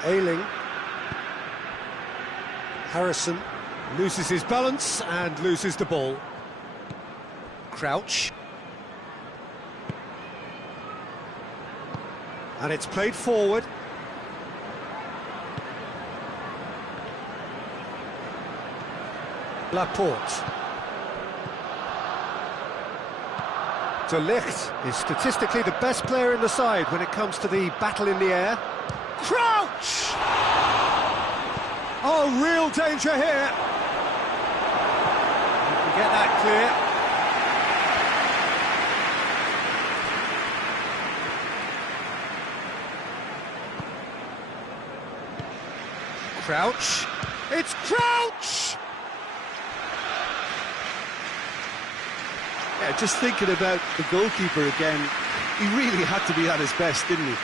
Ayling. Harrison loses his balance and loses the ball. Crouch. And it's played forward. Laporte. De Ligt is statistically the best player in the side when it comes to the battle in the air. Crouch! Oh, real danger here. You can get that clear. Crouch. It's Crouch! Yeah, just thinking about the goalkeeper again, he really had to be at his best, didn't he?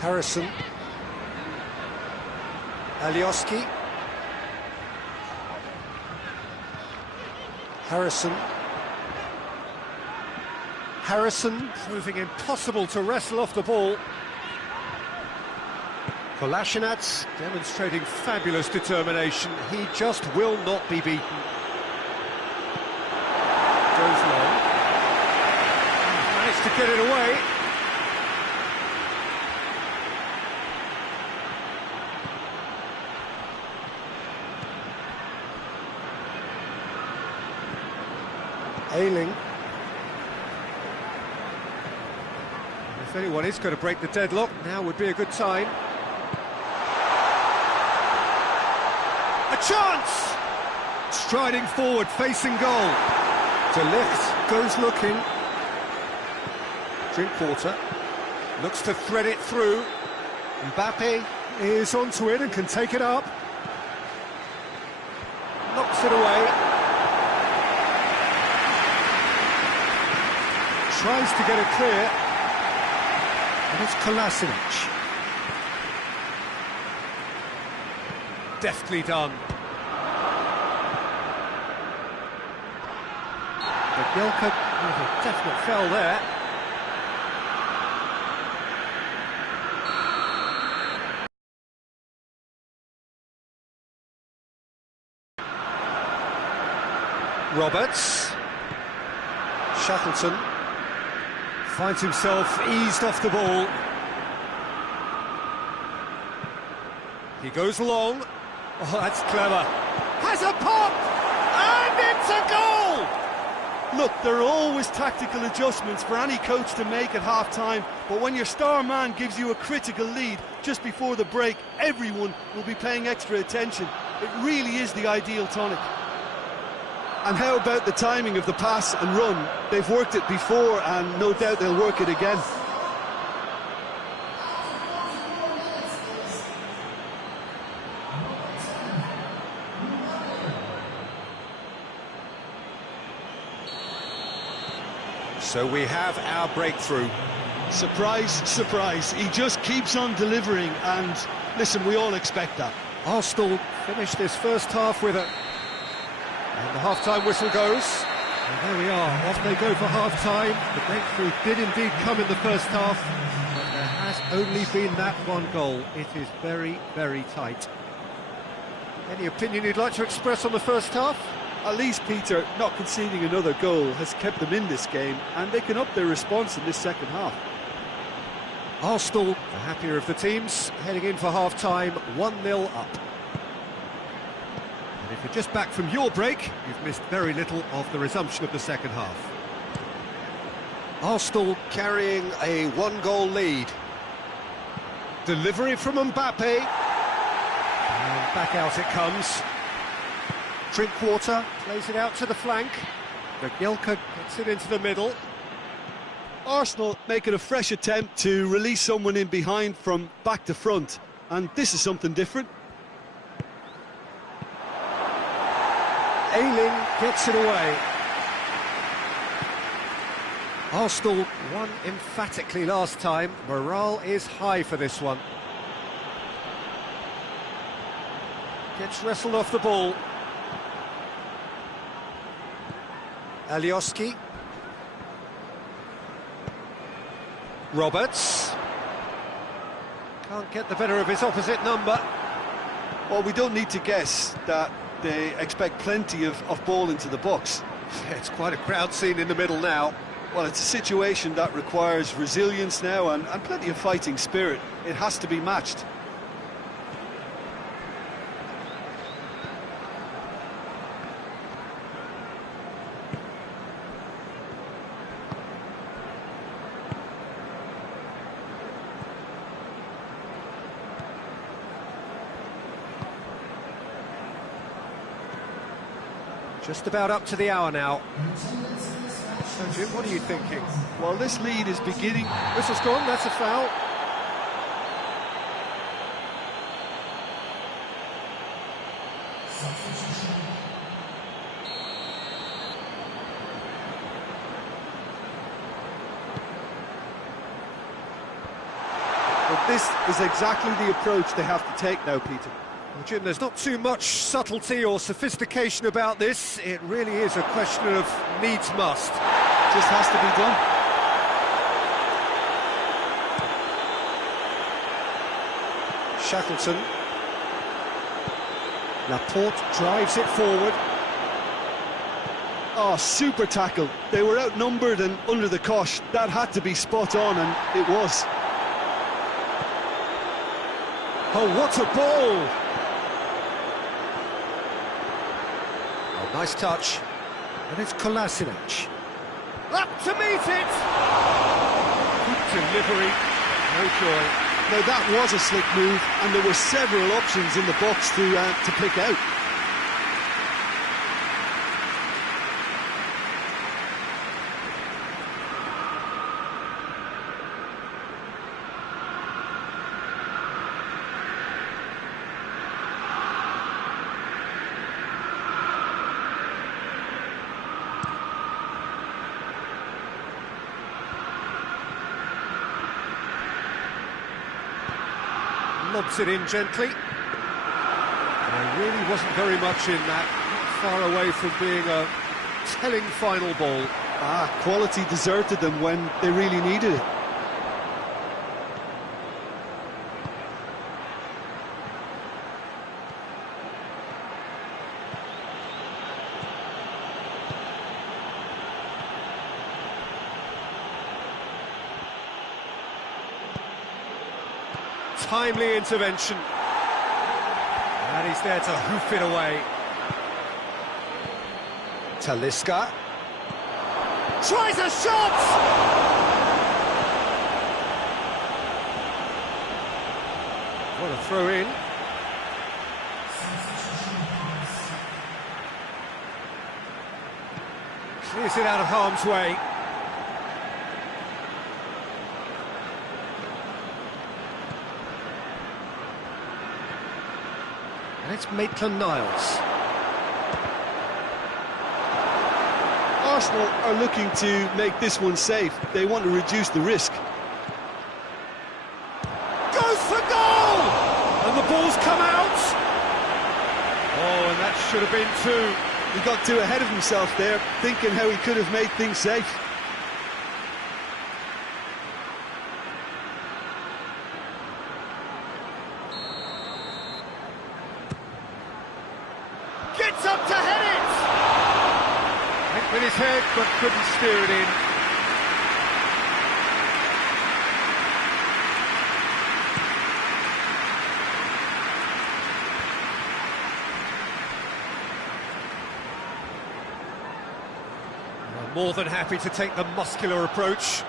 Harrison. Alioski. Harrison proving impossible to wrestle off the ball. Kolasinac demonstrating fabulous determination. He just will not be beaten. Goes long. Managed to get it away. Ailing. If anyone is going to break the deadlock, now would be a good time. A chance! Striding forward, facing goal. De Ligt goes looking. Drinkwater looks to thread it through. Mbappe is onto it and can take it up. Knocks it away. Tries to get it clear. And it's Kolasinac. Deftly done. But Jika with a definite foul there. Roberts. Shackleton finds himself eased off the ball. He goes long. Oh, that's clever. Has a pop! And it's a goal! Look, there are always tactical adjustments for any coach to make at half-time, but when your star man gives you a critical lead just before the break, everyone will be paying extra attention. It really is the ideal tonic. And how about the timing of the pass and run? They've worked it before, and no doubt they'll work it again. So we have our breakthrough. Surprise, surprise. He just keeps on delivering, and listen, we all expect that. Arsenal finished this first half with a... And the half-time whistle goes. And there we are, off they go for half-time. The breakthrough did indeed come in the first half, but there has only been that one goal. It is very, very tight. Any opinion you'd like to express on the first half? At least, Peter, not conceding another goal has kept them in this game, and they can up their response in this second half. Arsenal, the happier of the teams, heading in for half-time, 1-0 up. And if you're just back from your break, you've missed very little of the resumption of the second half. Arsenal carrying a one-goal lead. Delivery from Mbappe. And back out it comes. Drinkwater plays it out to the flank. Jika gets it into the middle. Arsenal making a fresh attempt to release someone in behind from back to front, and this is something different. Ailing gets it away. Arsenal won emphatically last time. Morale is high for this one. Gets wrestled off the ball. Alioski. Roberts. Can't get the better of his opposite number. Well, we don't need to guess that they expect plenty of ball into the box. It's quite a crowd scene in the middle now. Well, it's a situation that requires resilience now and plenty of fighting spirit. It has to be matched. Just about up to the hour now. So, Jim, what are you thinking? Well, this lead is beginning... Whistle's gone, that's a foul. But this is exactly the approach they have to take now, Peter. Well, Jim, there's not too much subtlety or sophistication about this. It really is a question of needs must. Just has to be done. Shackleton. Laporte drives it forward. Oh, super tackle. They were outnumbered and under the cosh. That had to be spot on, and it was. Oh, what a ball! Oh, nice touch. And it's Kolasinac. Up to meet it! Good delivery. No joy. Now, that was a slick move, and there were several options in the box to pick out. Lobs it in gently. There really wasn't very much in that. Not far away from being a telling final ball. Quality deserted them when they really needed it. Timely intervention. And he's there to hoof it away. Talisca. Tries a shot! What a throw in. Clears it out of harm's way. And it's Maitland-Niles. Arsenal are looking to make this one safe. They want to reduce the risk. Goes for goal! And the ball's come out. Oh, and that should have been two. He got too ahead of himself there, thinking how he could have made things safe. Gets up to head it! Went with his head, but couldn't steer it in. More than happy to take the muscular approach.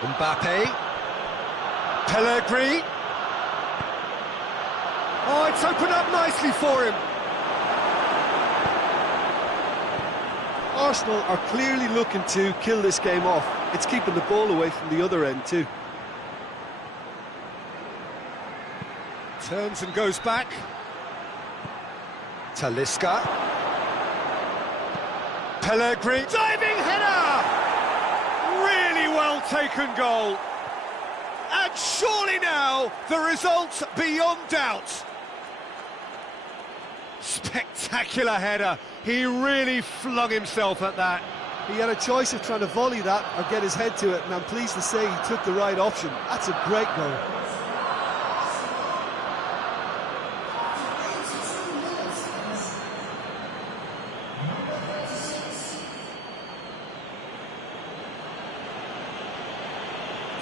Mbappe. Pellegrini. Oh, it's opened up nicely for him. Arsenal are clearly looking to kill this game off. It's keeping the ball away from the other end too. Turns and goes back. Talisca. Pellegrini. Diving header! Really well taken goal. And surely now, the result beyond doubt. Spectacular header. He really flung himself at that. He had a choice of trying to volley that or get his head to it, and I'm pleased to say he took the right option. That's a great goal.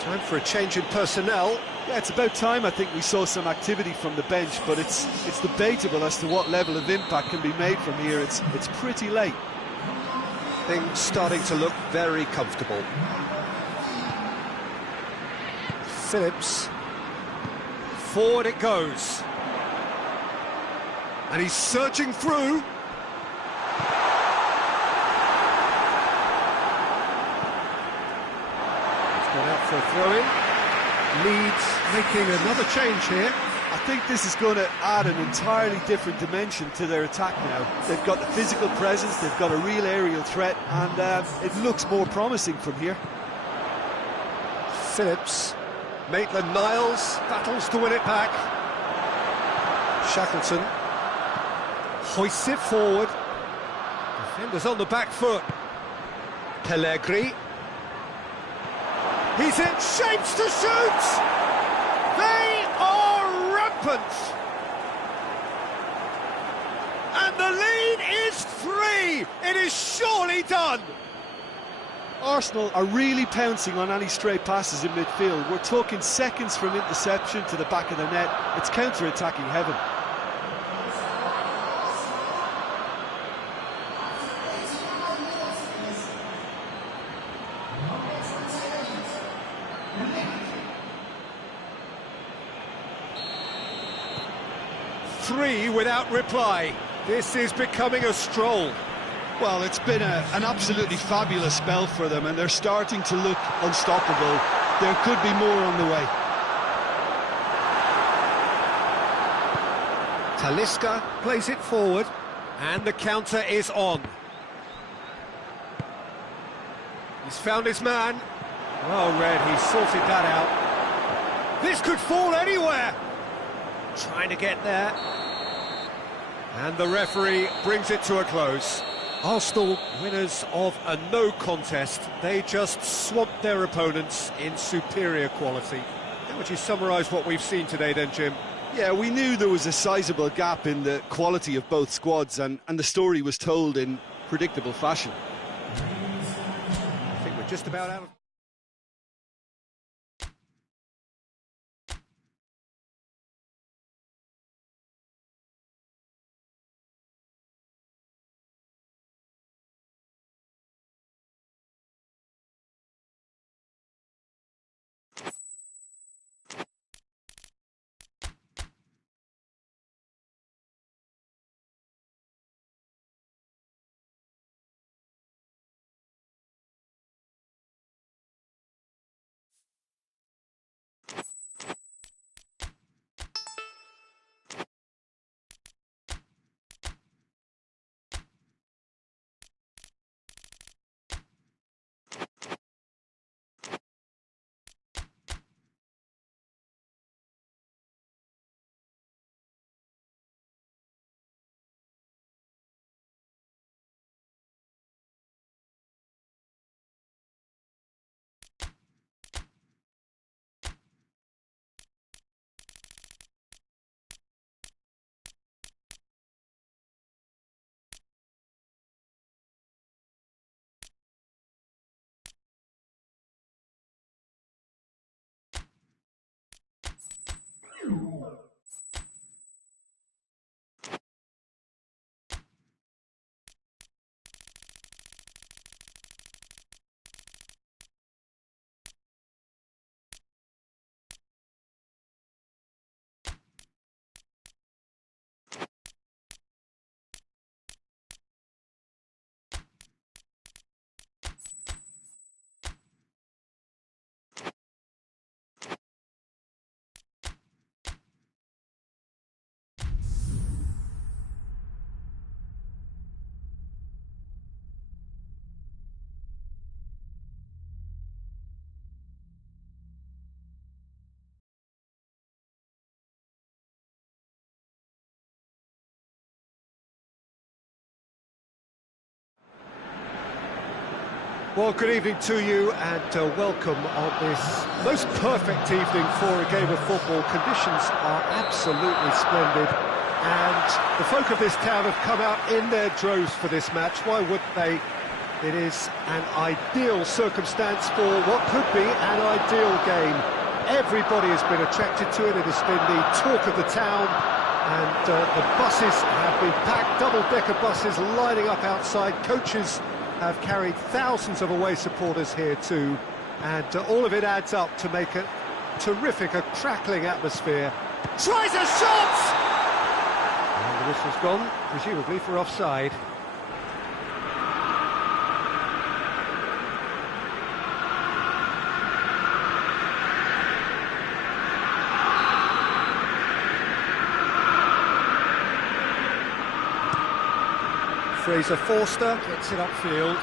Time for a change in personnel. Yeah, it's about time I think we saw some activity from the bench, but it's debatable as to what level of impact can be made from here. It's pretty late. Things starting to look very comfortable. Phillips. Forward it goes. And he's surging through. Gone out for a throw-in. Leeds making another change here. I think this is going to add an entirely different dimension to their attack now. They've got the physical presence, they've got a real aerial threat, and it looks more promising from here. Phillips. Maitland-Niles battles to win it back. Shackleton hoists it forward. Defenders on the back foot. Pellegrini. He's in shapes to shoot! They are rampant! And the lead is 3! It is surely done! Arsenal are really pouncing on any stray passes in midfield. We're talking seconds from interception to the back of the net. It's counter-attacking heaven. Three without reply. This is becoming a stroll. Well, it's been an absolutely fabulous spell for them, and they're starting to look unstoppable. There could be more on the way. Talisca plays it forward, and the counter is on. He's found his man. Well read, he sorted that out. This could fall anywhere. Trying to get there. And the referee brings it to a close. Arsenal winners of a no contest. They just swamped their opponents in superior quality. How would you summarise what we've seen today then, Jim? Yeah, we knew there was a sizable gap in the quality of both squads, and the story was told in predictable fashion. I think we're just about out of... Well, good evening to you, and welcome on this most perfect evening for a game of football. Conditions are absolutely splendid, and the folk of this town have come out in their droves for this match. Why wouldn't they? It is an ideal circumstance for what could be an ideal game. Everybody has been attracted to it. It has been the talk of the town, and the buses have been packed, double-decker buses lining up outside. Coaches have carried thousands of away supporters here too, and all of it adds up to make a terrific, a crackling atmosphere. Tries a shot! And the whistle's gone, presumably for offside. Fraser Forster gets it upfield.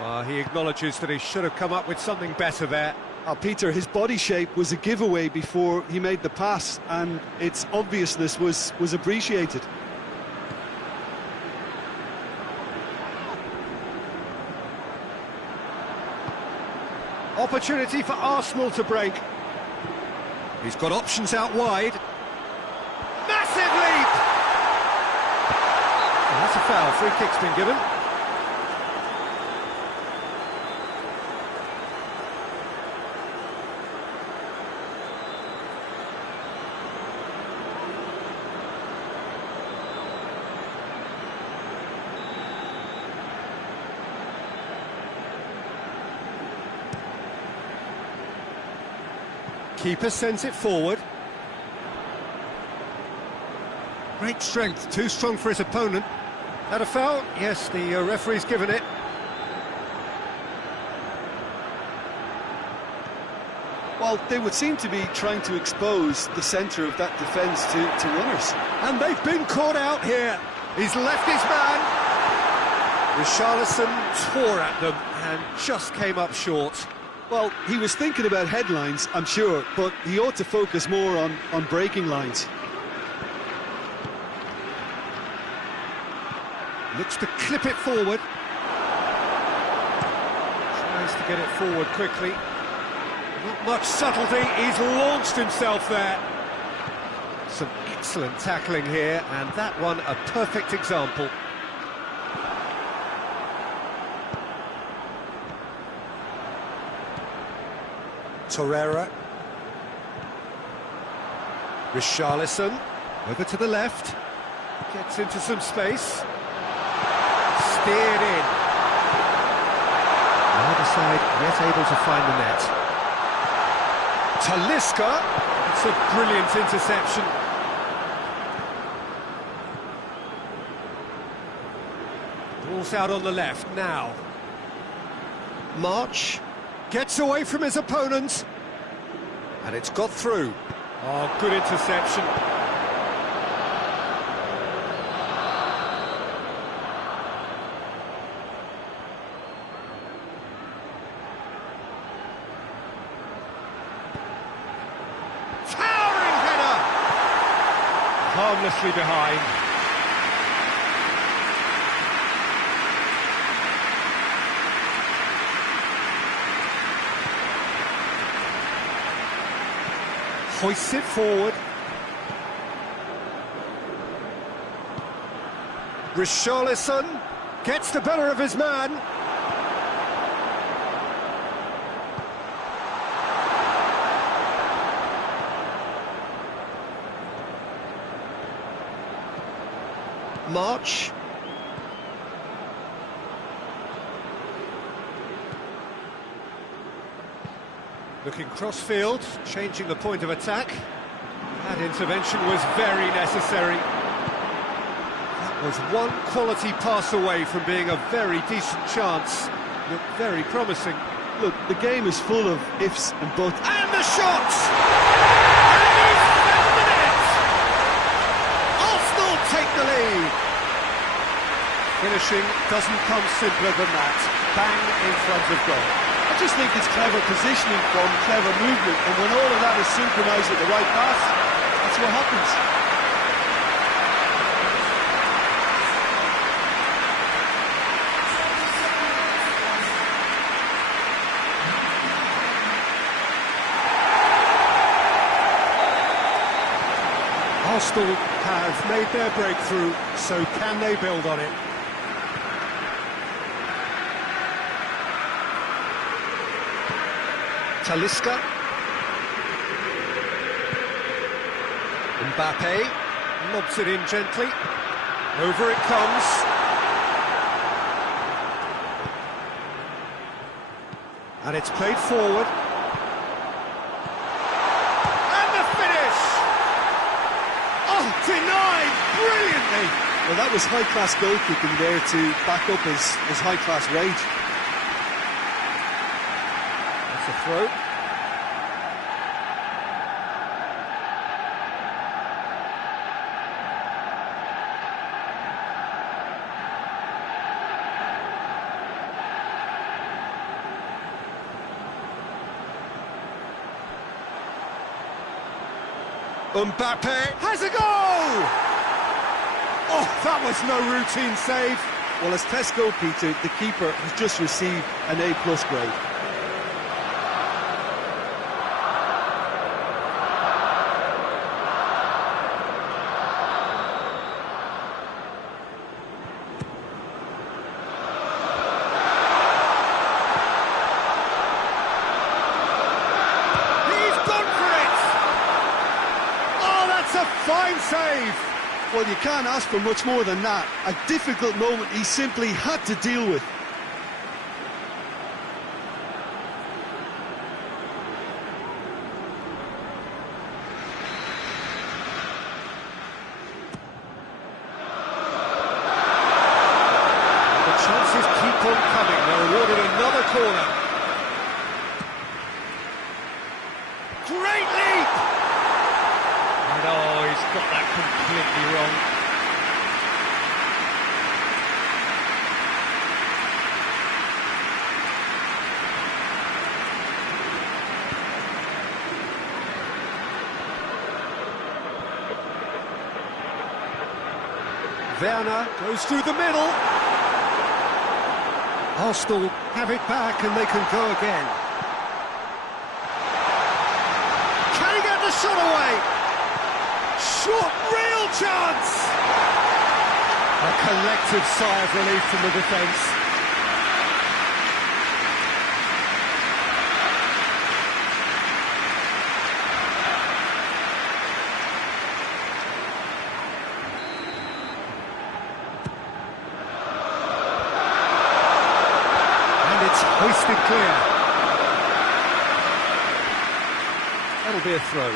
Well, he acknowledges that he should have come up with something better there. Peter, his body shape was a giveaway before he made the pass, and its obviousness was appreciated. Opportunity for Arsenal to break. He's got options out wide. Massive leap! And that's a foul. Free kick's been given. Keeper sends it forward. Great strength, too strong for his opponent. Had a foul? Yes, the referee's given it. Well, they would seem to be trying to expose the centre of that defence to runners. And they've been caught out here. He's left his man. Richarlison tore at them and just came up short. Well, he was thinking about headlines, I'm sure, but he ought to focus more on breaking lines. Looks to clip it forward. Tries to get it forward quickly. Not much subtlety, he's launched himself there. Some excellent tackling here, and that one a perfect example. Torreira. Richarlison. Over to the left. Gets into some space. Steered in. Neither side yet able to find the net. Talisca. It's a brilliant interception. Ball's out on the left now. March. Gets away from his opponent. And it's got through. Oh, good interception. Towering header! Harmlessly behind. Hoists it forward. Richarlison gets the better of his man. March. Looking cross-field, changing the point of attack. That intervention was very necessary. That was one quality pass away from being a very decent chance. Looked very promising. Look, the game is full of ifs and buts. And the shots! And he's found the net! Arsenal take the lead. Finishing doesn't come simpler than that. Bang in front of goal. I just think it's clever positioning from clever movement, and when all of that is synchronised at the right pass, that's what happens. Arsenal have made their breakthrough, so can they build on it? Talisca. Mbappe lobs it in gently. Over it comes. And it's played forward. And the finish! Oh, denied brilliantly! Well, that was high-class goal-kicking there to back up his high-class rage. That's a throw. Mbappe has a goal! Oh, that was no routine save. Well, as test goalkeeper, the keeper has just received an A+ grade. Fine save! Well, you can't ask for much more than that. A difficult moment he simply had to deal with. The chances keep on coming. They're awarded another corner. Great leap! Oh, he's got that completely wrong. Werner goes through the middle. Arsenal have it back and they can go again. Can he get the shot away? Shot, real chance! A collective sigh of relief from the defence. And it's hoisted clear. That'll be a throw.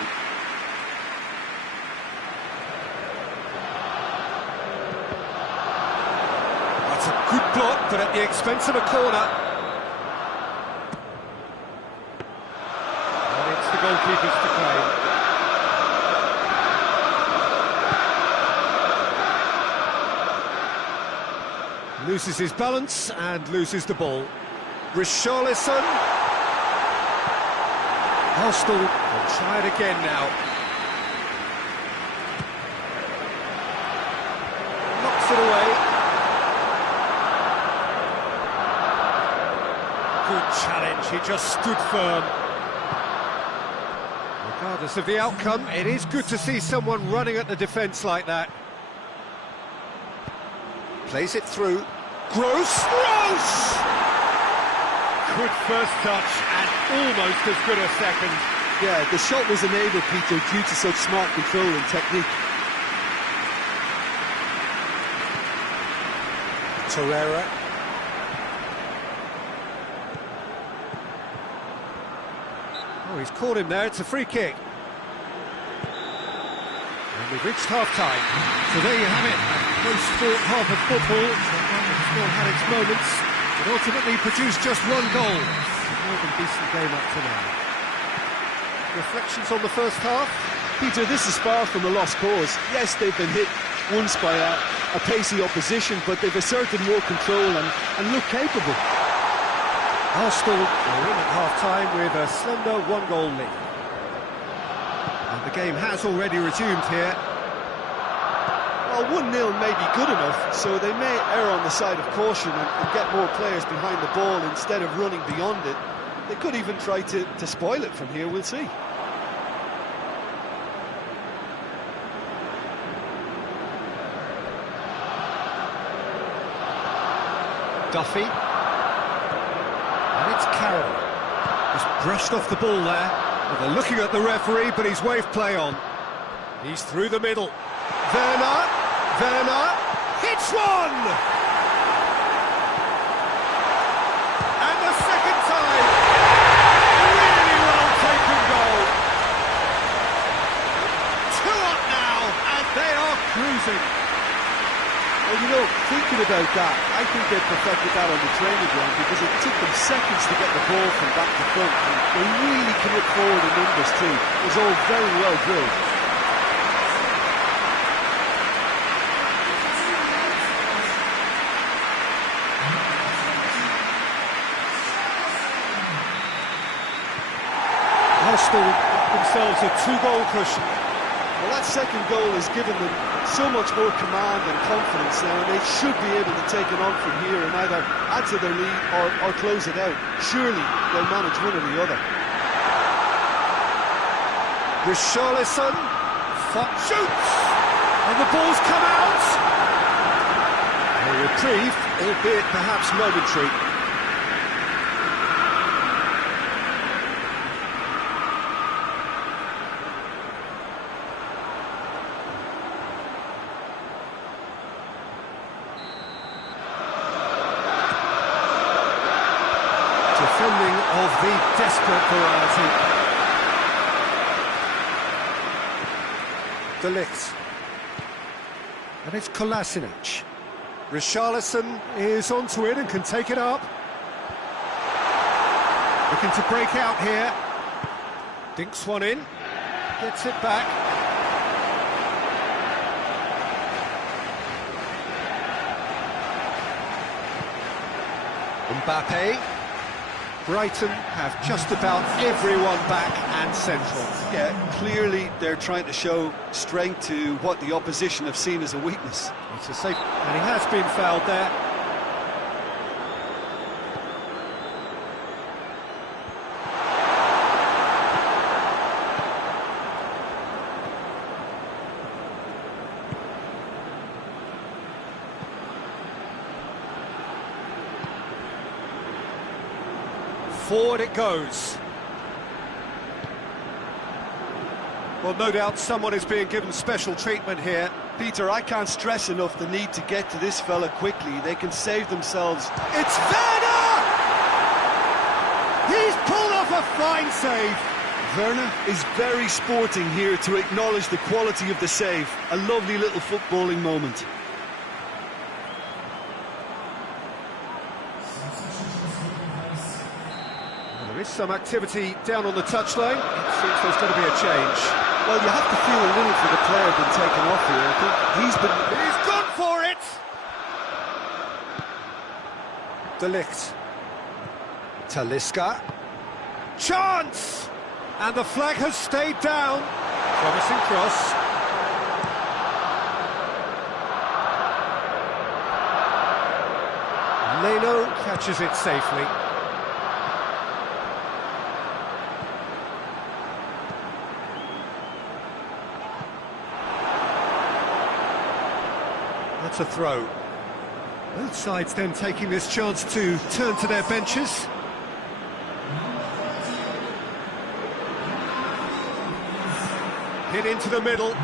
Good block, but at the expense of a corner. And it's the goalkeepers to claim. Loses his balance and loses the ball. Richarlison. Arsenal will try it again now. Knocks it away. Good challenge, he just stood firm. Regardless of the outcome, it is good to see someone running at the defence like that. Plays it through. Gross! Good first touch and almost as good a second. Yeah, the shot was enabled, Peter, due to such smart control and technique. Torreira. Oh, he's caught him there, it's a free kick. And we've reached half-time. So there you have it, a close-fought half of football. It's still had its moments, but ultimately produced just one goal. More than decent game up to now. Reflections on the first half? Peter, this is far from a lost cause. Yes, they've been hit once by a pacey opposition, but they've asserted more control and look capable. Arsenal are in at half-time with a slender one-goal lead. And the game has already resumed here. Well, 1-0 may be good enough, so they may err on the side of caution and get more players behind the ball instead of running beyond it. They could even try to spoil it from here, we'll see. Duffy. And it's Carroll. Just brushed off the ball there. Well, they're looking at the referee, but he's waved play on. He's through the middle. Werner hits one! And the second time. Really well taken goal. 2 up now, and they are cruising. Well, you know, thinking about that, I think they perfected that on the training ground because it took them seconds to get the ball from back to front. And they really commit forward in numbers too. It was all very well drilled. Arsenal got themselves a 2-goal cushion. Well, that second goal has given them so much more command and confidence now, and they should be able to take it on from here and either add to their lead or close it out. Surely they'll manage one or the other. Richarlison shoots, and the ball's come out. A reprieve, albeit perhaps momentary. Defending of the desperate variety. De Ligt. And it's Kolasinac. Richarlison is onto it and can take it up. Looking to break out here. Dinks one in. Gets it back. Mbappe. Brighton have just about everyone back and central. Yeah, clearly they're trying to show strength to what the opposition have seen as a weakness. It's a safe, and he has been fouled there. Forward it goes. Well, no doubt someone is being given special treatment here. Peter, I can't stress enough the need to get to this fella quickly. They can save themselves. It's Werner! He's pulled off a fine save. Werner is very sporting here to acknowledge the quality of the save. A lovely little footballing moment. There is some activity down on the touchline. It seems there's going to be a change. Well, you have to feel a little for the player being taken off here. I think He's gone for it! De Ligt. Talisca. Chance! And the flag has stayed down. Promising cross. Leno catches it safely. That's a throw. Both sides then taking this chance to turn to their benches. Hit into the middle.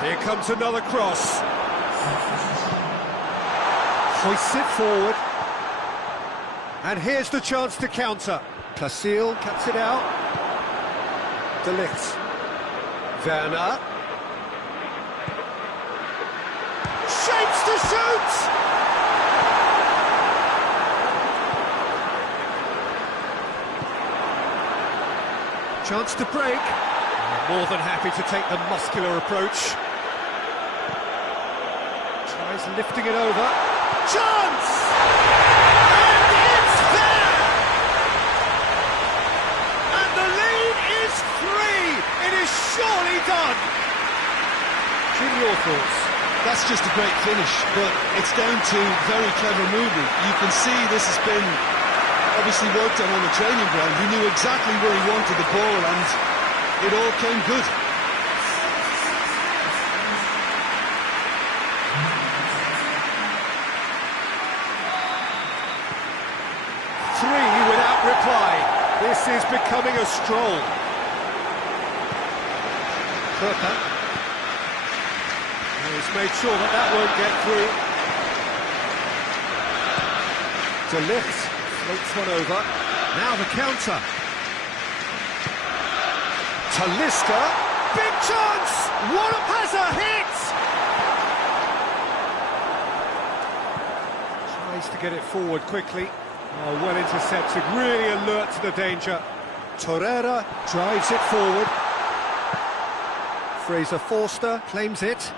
Here comes another cross. Hoists it forward. And here's the chance to counter. Placille cuts it out. De Ligt. Werner. Shapes to shoot! Chance to break. More than happy to take the muscular approach. Tries lifting it over. Chance! And it's there! And the lead is 3! It is surely done! Jim, your thoughts? that's just a great finish, but it's down to very clever movement. You can see this has been obviously worked on the training ground. He knew exactly where he wanted the ball, and it all came good. Three without reply. This is becoming a stroll. Perkenalkan. He's made sure that that won't get through. De Ligt floats one over. Now the counter. Talisca. Big chance! What has a hit! Tries to get it forward quickly. Oh, well intercepted, really alert to the danger. Torreira drives it forward. Fraser Forster claims it.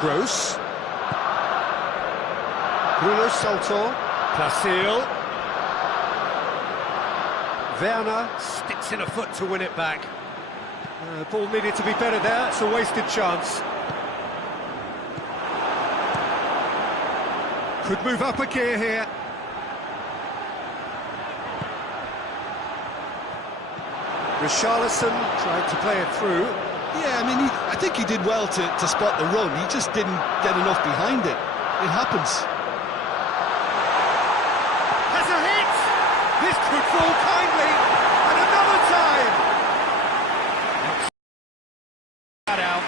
Gross. Bruno Saltor. Placille. Werner sticks in a foot to win it back. Ball needed to be better there, it's a wasted chance. Could move up a gear here. Richarlison tried to play it through. Yeah, I mean, I think he did well to spot the run. He just didn't get enough behind it. It happens. Has a hit! This could fall kindly, and another time! That out.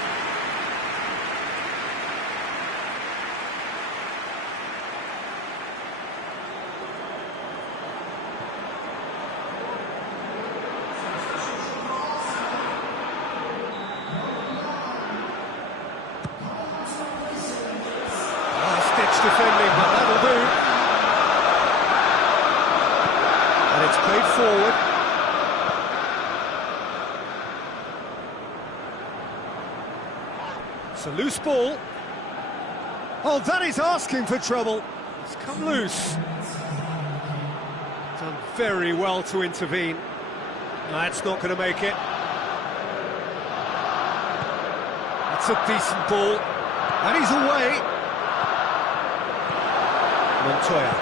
Defending, but that'll do. And it's played forward. It's a loose ball. Oh, that is asking for trouble. It's come loose. Done very well to intervene. That's not going to make it. That's a decent ball. And he's away. Montoya.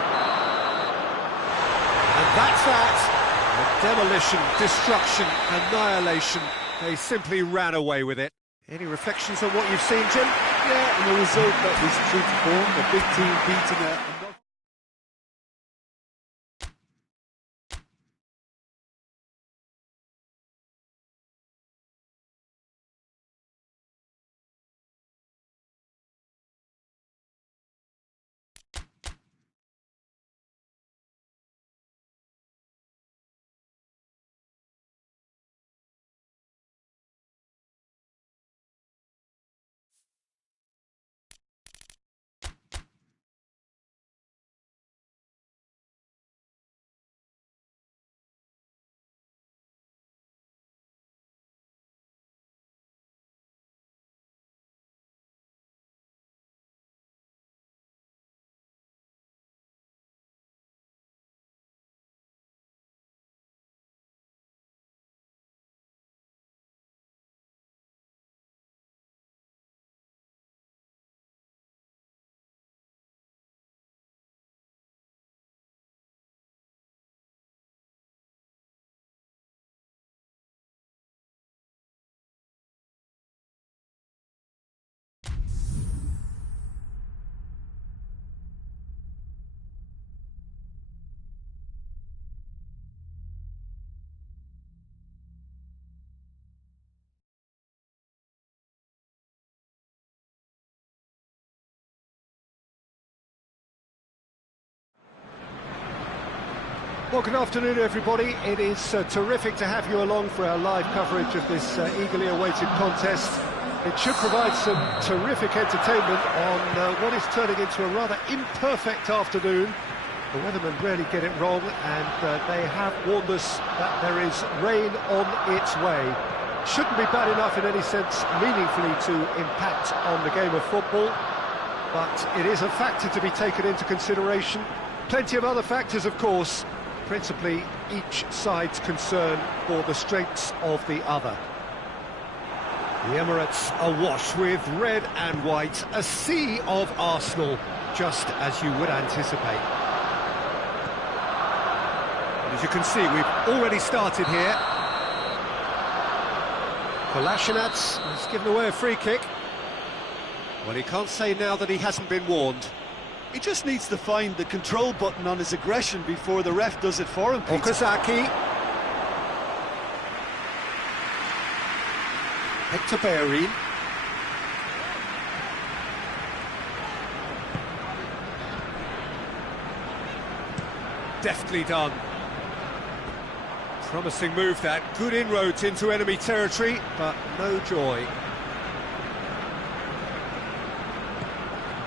And that's that. Demolition, destruction, annihilation. They simply ran away with it. Any reflections on what you've seen, Jim? Yeah, and a result that was true to form. A big team beating a Well, good afternoon, everybody. It is terrific to have you along for our live coverage of this eagerly awaited contest. It should provide some terrific entertainment on what is turning into a rather imperfect afternoon. The weathermen rarely get it wrong, and they have warned us that there is rain on its way. Shouldn't be bad enough in any sense meaningfully to impact on the game of football, but it is a factor to be taken into consideration. Plenty of other factors, of course, principally each side's concern for the strengths of the other. The Emirates awash with red and white, a sea of Arsenal, just as you would anticipate. And as you can see, we've already started here. Kolasinac has given away a free kick. Well, he can't say now that he hasn't been warned. He just needs to find the control button on his aggression before the ref does it for him, Peter. Okazaki. Hector Bellerin. Deftly done. Promising move that. Good inroads into enemy territory, but no joy.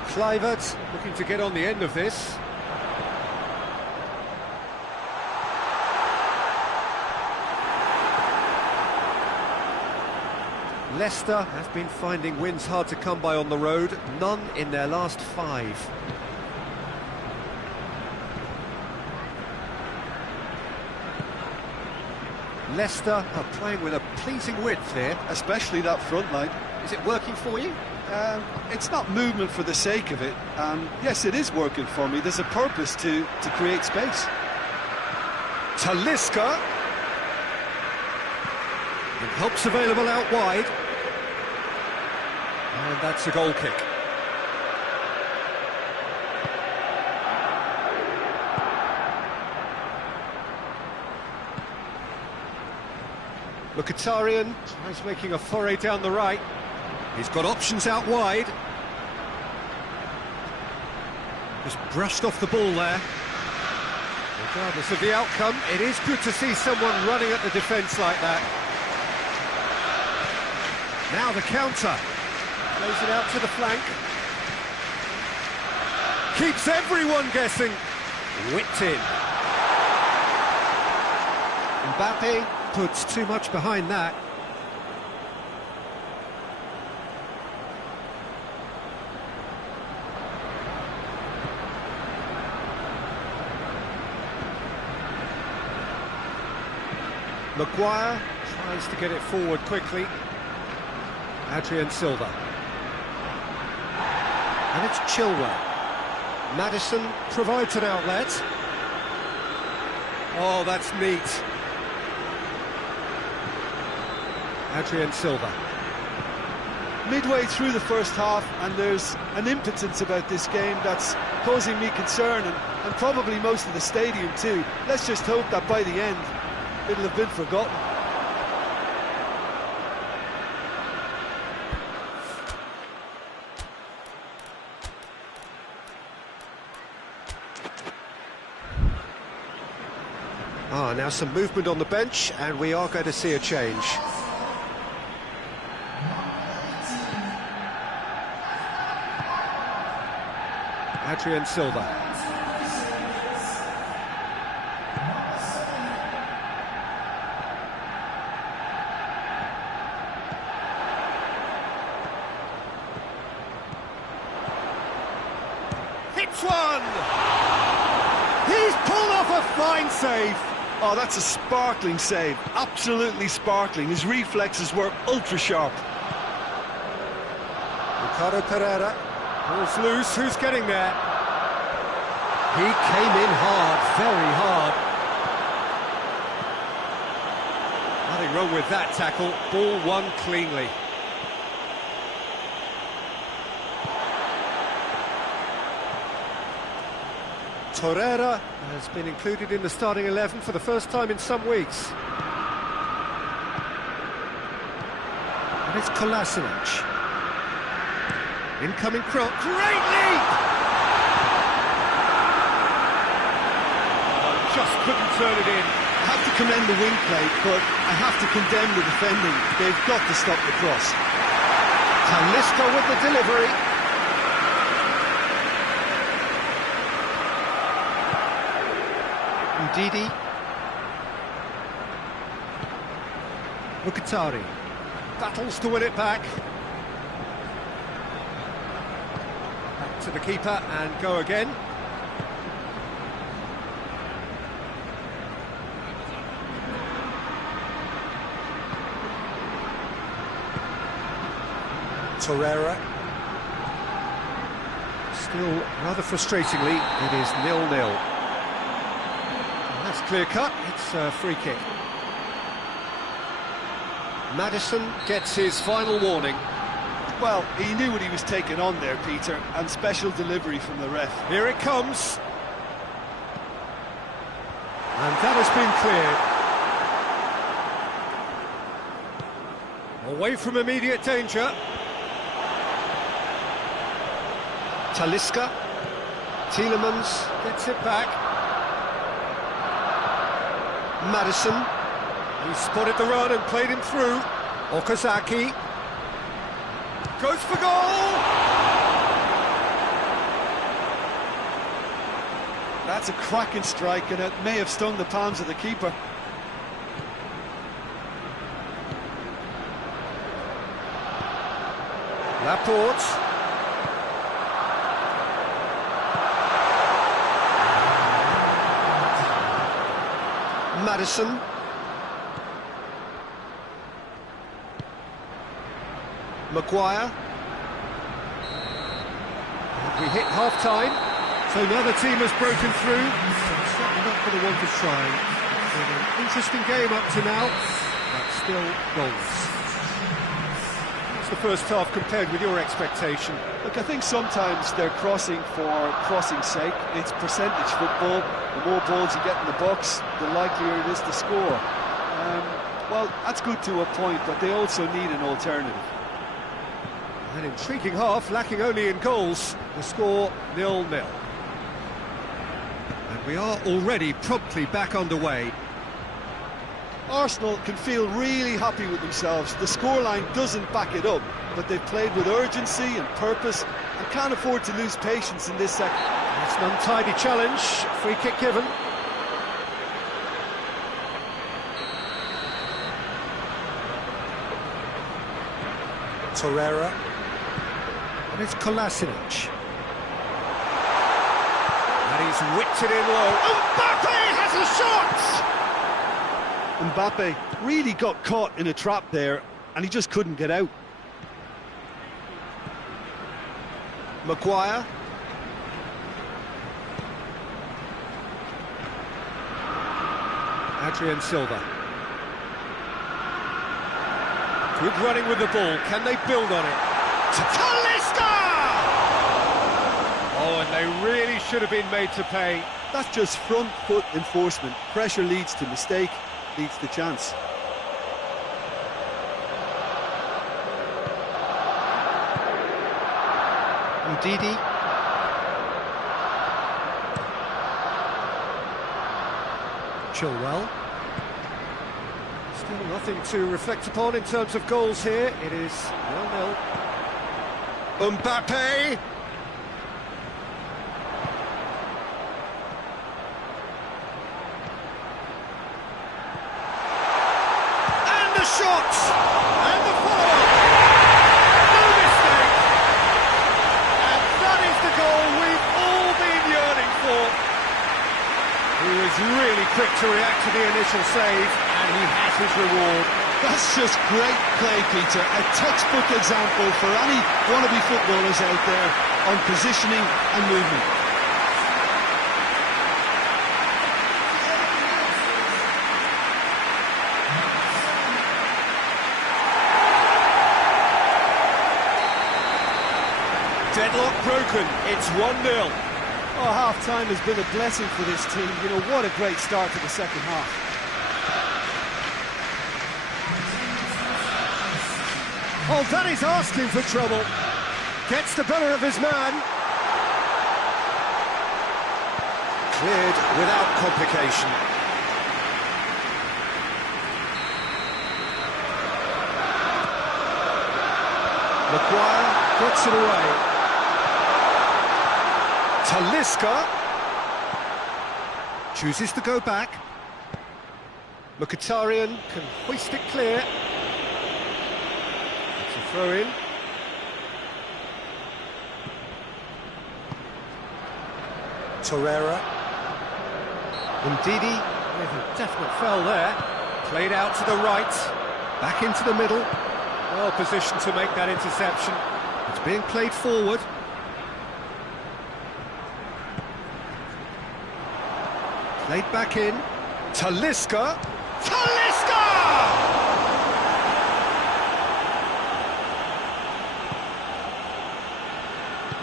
Kluivert looking to get on the end of this. Leicester have been finding wins hard to come by on the road, none in their last 5. Leicester are playing with a pleasing width here. Especially that front line. Is it working for you? It's not movement for the sake of it. Yes, it is working for me. There's a purpose to create space. Talisca. And help's available out wide. And that's a goal kick. Mkhitaryan tries making a foray down the right. He's got options out wide. Just brushed off the ball there. Regardless of the outcome, it is good to see someone running at the defence like that. Now the counter. Plays it out to the flank. Keeps everyone guessing. Whipped in. Mbappe puts too much behind that. Maguire tries to get it forward quickly. Adrian Silva. And it's Chilwell. Maddison provides an outlet. Oh, that's neat. Adrian Silva. Midway through the first half, and there's an impotence about this game that's causing me concern, and probably most of the stadium too. Let's just hope that by the end it'll have been forgotten. Now some movement on the bench, and we are going to see a change. Adrian Silva. Hits one! He's pulled off a fine save. Oh, that's a sparkling save. Absolutely sparkling. His reflexes were ultra sharp. Ricardo Pereira. Ball's loose. Who's getting there? He came in hard, very hard. Nothing wrong with that tackle. Ball won cleanly. Torreira has been included in the starting 11 for the first time in some weeks. And it's Kolasinac. Incoming cross. Great leap! Just couldn't turn it in. I have to commend the wing play, but I have to condemn the defending. They've got to stop the cross. Talisca with the delivery. Ndidi. Mkhitaryan battles to win it back. Back to the keeper and go again. Torreira. Still, rather frustratingly, it is 0-0. That's clear cut, it's a free kick. Maddison gets his final warning. Well, he knew what he was taking on there, Peter, and special delivery from the ref. Here it comes. And that has been cleared. Away from immediate danger. Talisca. Tielemans gets it back. Maddison. He spotted the run and played him through. Okazaki. Goes for goal! That's a cracking strike, and it may have stung the palms of the keeper. Laporte. Maddison. Maguire. And we hit half-time. So now the team has broken through. So it's certainly not for the want of trying. It's been an interesting game up to now, but still goals. What's the first half compared with your expectation? Look, I think sometimes they're crossing for crossing's sake. It's percentage football. The more balls you get in the box, the likelier it is to score. Well, that's good to a point, but they also need an alternative. An intriguing half, lacking only in goals. The score 0-0. And we are already promptly back underway. Arsenal can feel really happy with themselves. The scoreline doesn't back it up, but they've played with urgency and purpose and can't afford to lose patience in this second. It's an untidy challenge, free kick given. Torreira. And it's Kolasinac. And he's whipped it in low. Mbappe has a shot! Mbappe really got caught in a trap there, and he just couldn't get out. Maguire. Adrian Silva. Good running with the ball. Can they build on it? Talisca! Oh, and they really should have been made to pay. That's just front foot enforcement. Pressure leads to mistake, leads to chance. Didi. Chilwell. Still nothing to reflect upon in terms of goals here. It is 0-0. Mbappe! And the shot! And the follow-up! No mistake! And that is the goal we've all been yearning for. He was really quick to react to the initial save, and he has his reward. That's just great play, Peter. A textbook example for any wannabe footballers out there on positioning and movement. Deadlock broken, it's 1-0. Oh, half-time has been a blessing for this team. You know, what a great start to the second half. Oh, that is asking for trouble. Gets the better of his man. Cleared without complication. Maguire puts it away. Talisca chooses to go back. Mkhitaryan can hoist it clear. It's a throw in. Torreira. Didi with a definite foul there. Played out to the right. Back into the middle. Well positioned to make that interception. It's being played forward. Played back in. Talisca. Talisca!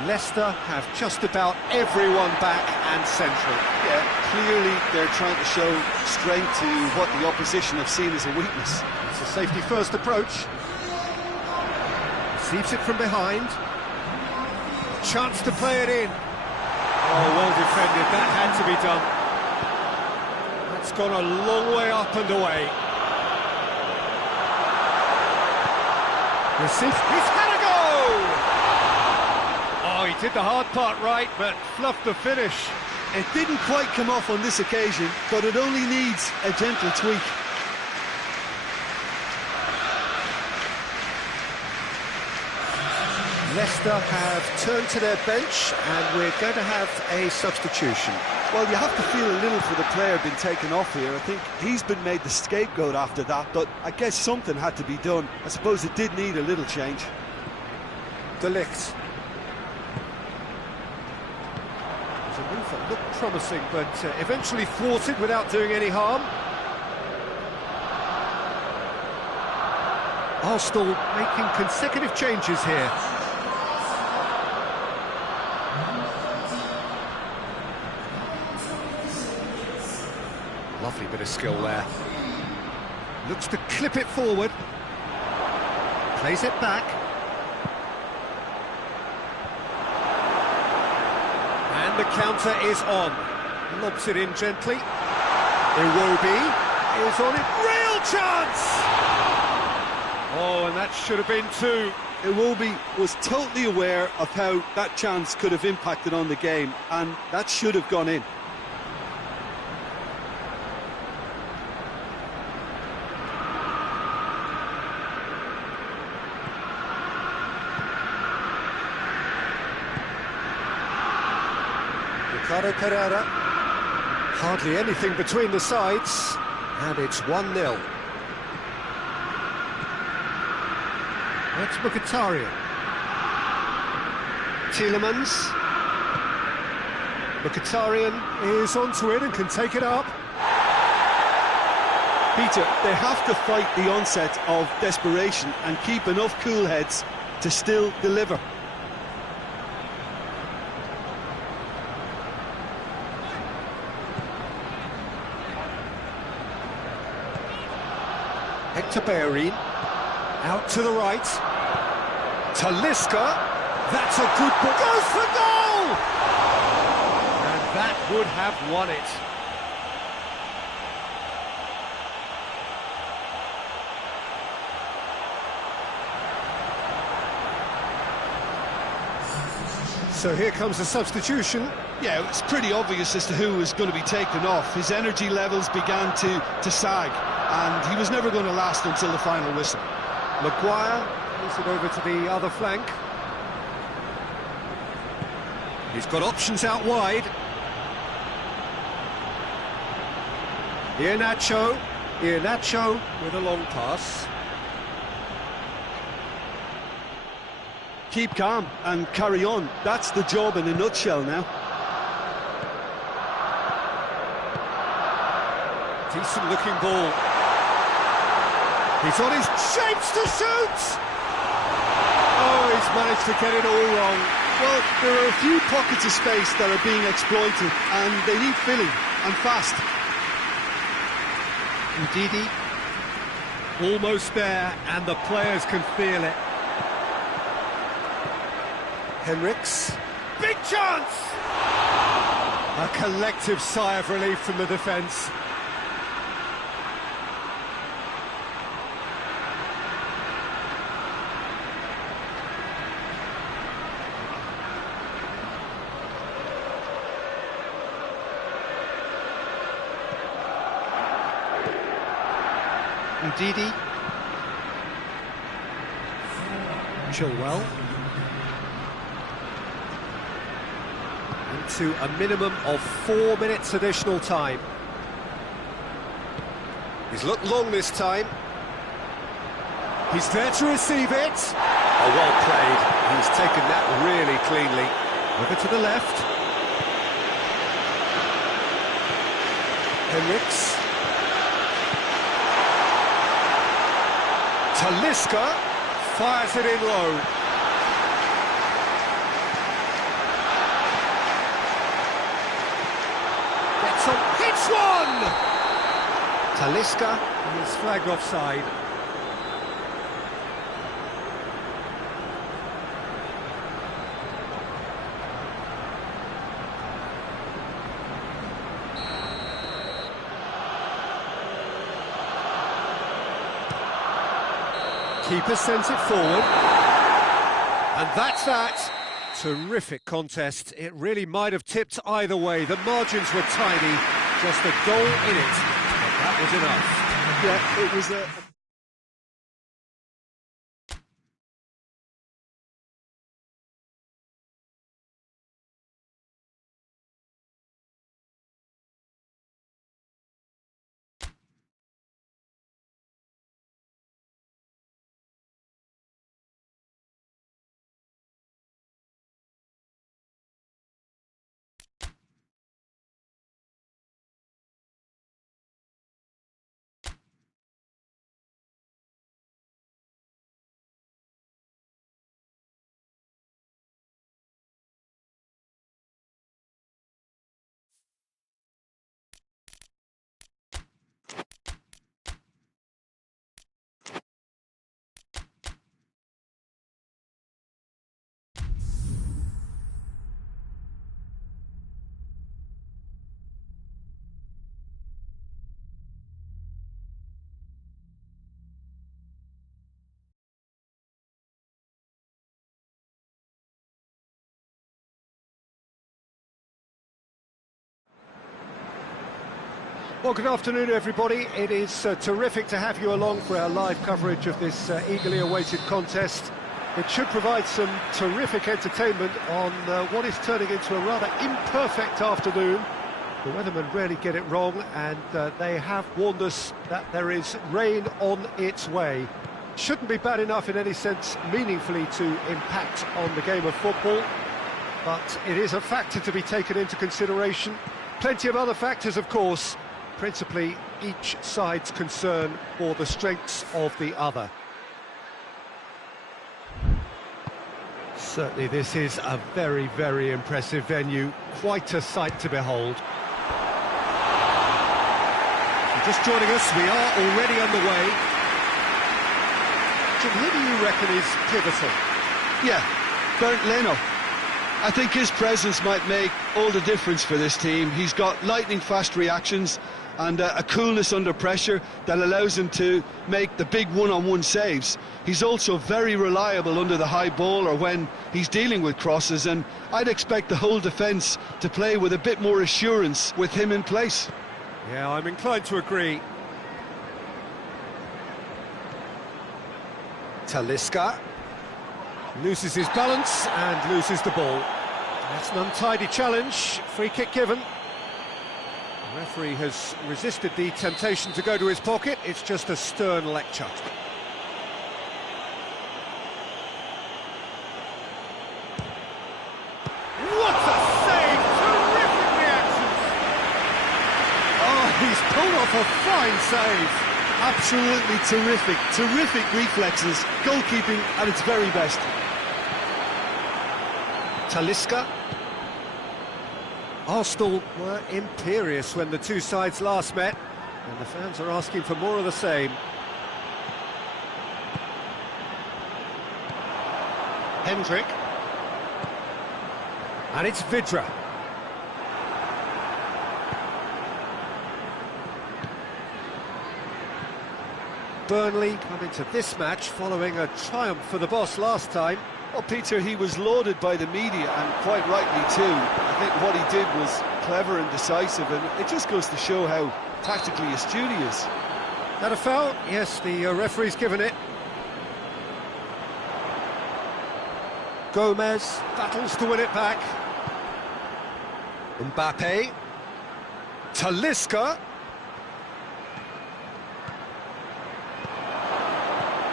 Leicester have just about everyone back and central. Yeah, clearly they're trying to show strength to what the opposition have seen as a weakness. It's a safety-first approach. Receives it from behind. A chance to play it in. Oh, well defended. That had to be done. It's gone a long way up and away. Receives. He's had a go! Oh, he did the hard part right, but fluffed the finish. It didn't quite come off on this occasion, but it only needs a gentle tweak. Leicester have turned to their bench, and we're going to have a substitution. Well, you have to feel a little for the player being taken off here. I think he's been made the scapegoat after that, but I guess something had to be done. I suppose it did need a little change. De Ligt. It was a move that looked promising, but eventually thwarted without doing any harm. Arsenal making consecutive changes here. Lovely bit of skill there. Looks to clip it forward. Plays it back. And the counter is on. Lobs it in gently. Iwobi is on it. Real chance! Oh, and that should have been two. Iwobi was totally aware of how that chance could have impacted on the game, and that should have gone in. Ricardo Pereira. Hardly anything between the sides, and it's 1-0. That's Mkhitaryan. Tielemans. Mkhitaryan is onto it and can take it up. Peter, they have to fight the onset of desperation and keep enough cool heads to still deliver. Hector Bellerin. Out to the right. Talisca. That's a good ball. Goes for goal! And that would have won it. So here comes the substitution. Yeah, it's pretty obvious as to who was going to be taken off. His energy levels began to sag, and he was never going to last until the final whistle. Maguire plays it over to the other flank. He's got options out wide. Iheanacho with a long pass. Keep calm and carry on. That's the job in a nutshell now. Decent looking ball. He's on his shapes to shoot! Oh, he's managed to get it all wrong. Well, there are a few pockets of space that are being exploited, and they need filling, and fast. Menjadi almost there, and the players can feel it. Henriks. Big chance! A collective sigh of relief from the defence. Menjadi. Chilwell. Into a minimum of 4 minutes additional time. He's looked long this time. He's there to receive it. Oh, well played. He's taken that really cleanly. Over to the left. Henriks. Talisca fires it in low. Gets on, hits one! Talisca is flagged offside. Keeper sends it forward. And that's that. Terrific contest. It really might have tipped either way. The margins were tiny. Just a goal in it. But that was enough. Yeah, it was a Well, good afternoon, everybody. It is terrific to have you along for our live coverage of this eagerly awaited contest. It should provide some terrific entertainment on what is turning into a rather imperfect afternoon. The weathermen rarely get it wrong, and they have warned us that there is rain on its way. Shouldn't be bad enough in any sense meaningfully to impact on the game of football, but it is a factor to be taken into consideration. Plenty of other factors, of course, principally each side's concern for the strengths of the other. Certainly this is a very, very impressive venue, quite a sight to behold. Just joining us, we are already underway. Jim, who do you reckon is pivotal? Yeah, Bernd Leno. I think his presence might make all the difference for this team. He's got lightning-fast reactions and a coolness under pressure that allows him to make the big one-on-one saves. He's also very reliable under the high ball or when he's dealing with crosses, and I'd expect the whole defence to play with a bit more assurance with him in place. Yeah, I'm inclined to agree. Talisca loses his balance and loses the ball. That's an untidy challenge, free kick given. The referee has resisted the temptation to go to his pocket. It's just a stern lecture. What a save! Terrific reactions! Oh, he's pulled off a fine save. Absolutely terrific. Terrific reflexes. Goalkeeping at its very best. Talisca. Arsenal were imperious when the two sides last met, and the fans are asking for more of the same. Hendrick. And it's Vidra. Burnley come into this match following a triumph for the boss last time. Well, Peter, he was lauded by the media, and quite rightly too. I think what he did was clever and decisive, and it just goes to show how tactically astute he is. That a foul? Yes, the referee's given it. Gomez battles to win it back. Mbappe. Talisca.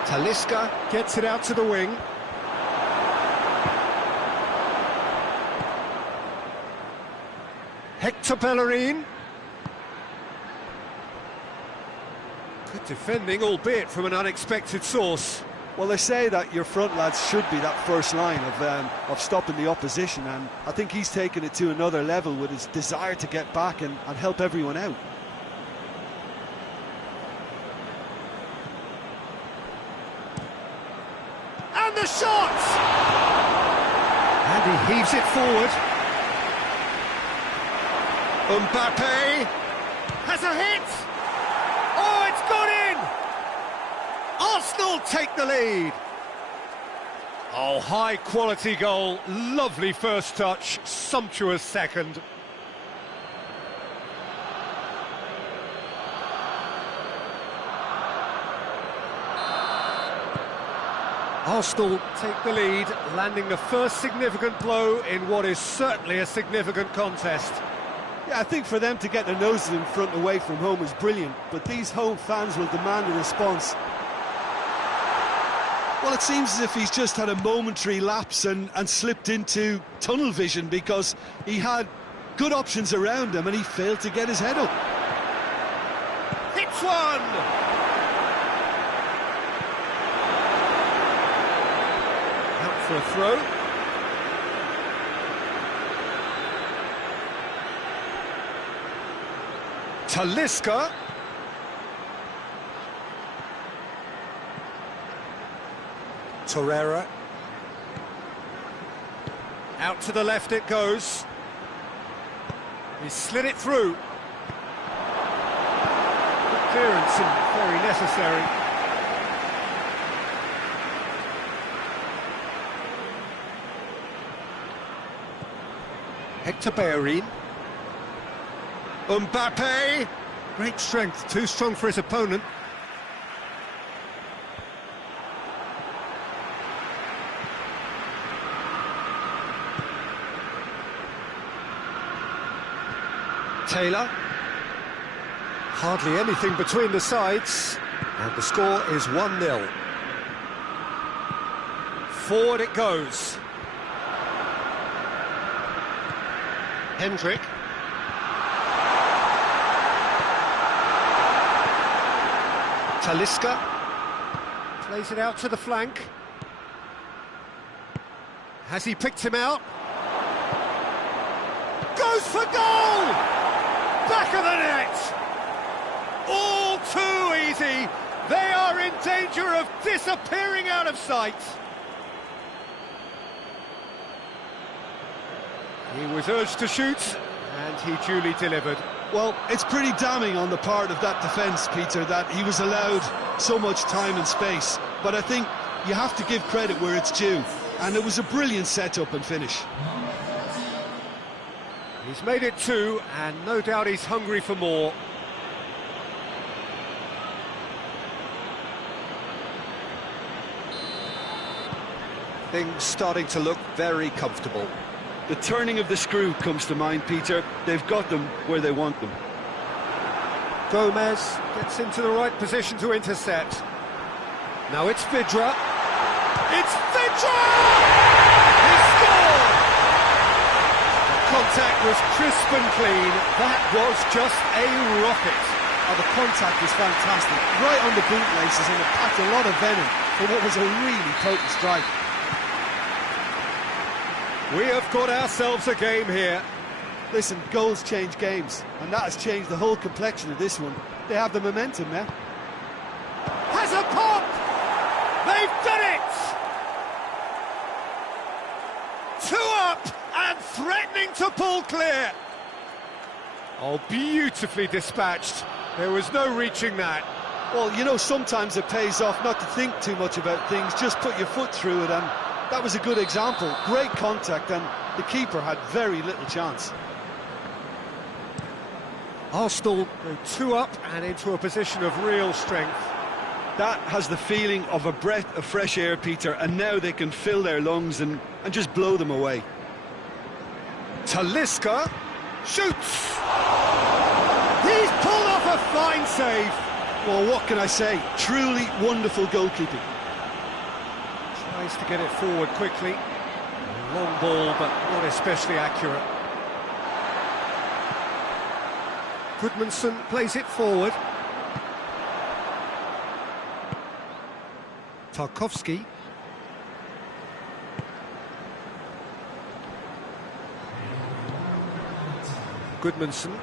Talisca gets it out to the wing. Hector Bellerin. Good defending, albeit from an unexpected source. Well, they say that your front lads should be that first line of stopping the opposition, and I think he's taken it to another level with his desire to get back and help everyone out. And the shot! And he heaves it forward. Mbappe has a hit! Oh, it's gone in! Arsenal take the lead! Oh, high-quality goal, lovely first touch, sumptuous second. Arsenal take the lead, landing the first significant blow in what is certainly a significant contest. Yeah, I think for them to get their noses in front away from home is brilliant, but these home fans will demand a response. Well, it seems as if he's just had a momentary lapse and slipped into tunnel vision, because he had good options around him and he failed to get his head up. Hits one! Out for a throw. Talisca. Torreira. Out to the left it goes. He slid it through. Good clearance and very necessary. Hector Bellerin. Mbappe. Great strength, too strong for his opponent. Taylor. Hardly anything between the sides, and the score is 1-0. Forward it goes. Hendrick. Talisca. Plays it out to the flank. Has he picked him out? Goes for goal! Back of the net! All too easy. They are in danger of disappearing out of sight. He was urged to shoot, and he duly delivered. Well, it's pretty damning on the part of that defence, Peter, that he was allowed so much time and space. But I think you have to give credit where it's due, and it was a brilliant set-up and finish. He's made it 2, and no doubt he's hungry for more. Things starting to look very comfortable. The turning of the screw comes to mind, Peter. They've got them where they want them. Gomez gets into the right position to intercept. Now it's Vidra. It's Vidra! He scored! Contact was crisp and clean. That was just a rocket. Oh, the contact was fantastic. Right on the bootlaces, and it packed a lot of venom for what was a really potent strike. We have got ourselves a game here. Listen, goals change games, and that has changed the whole complexion of this one. They have the momentum now. Has a pop! They've done it! 2 up and threatening to pull clear. Oh, beautifully dispatched. There was no reaching that. Well, you know, sometimes it pays off not to think too much about things, just put your foot through it, and that was a good example. Great contact, and the keeper had very little chance. Arsenal go 2 up and into a position of real strength. That has the feeling of a breath of fresh air, Peter, and now they can fill their lungs and just blow them away. Talisca shoots! He's pulled off a fine save. Well, what can I say? Truly wonderful goalkeeping. Tries to get it forward quickly. Long ball, but not especially accurate. Goodmanson plays it forward. Tarkovsky. Goodmanson.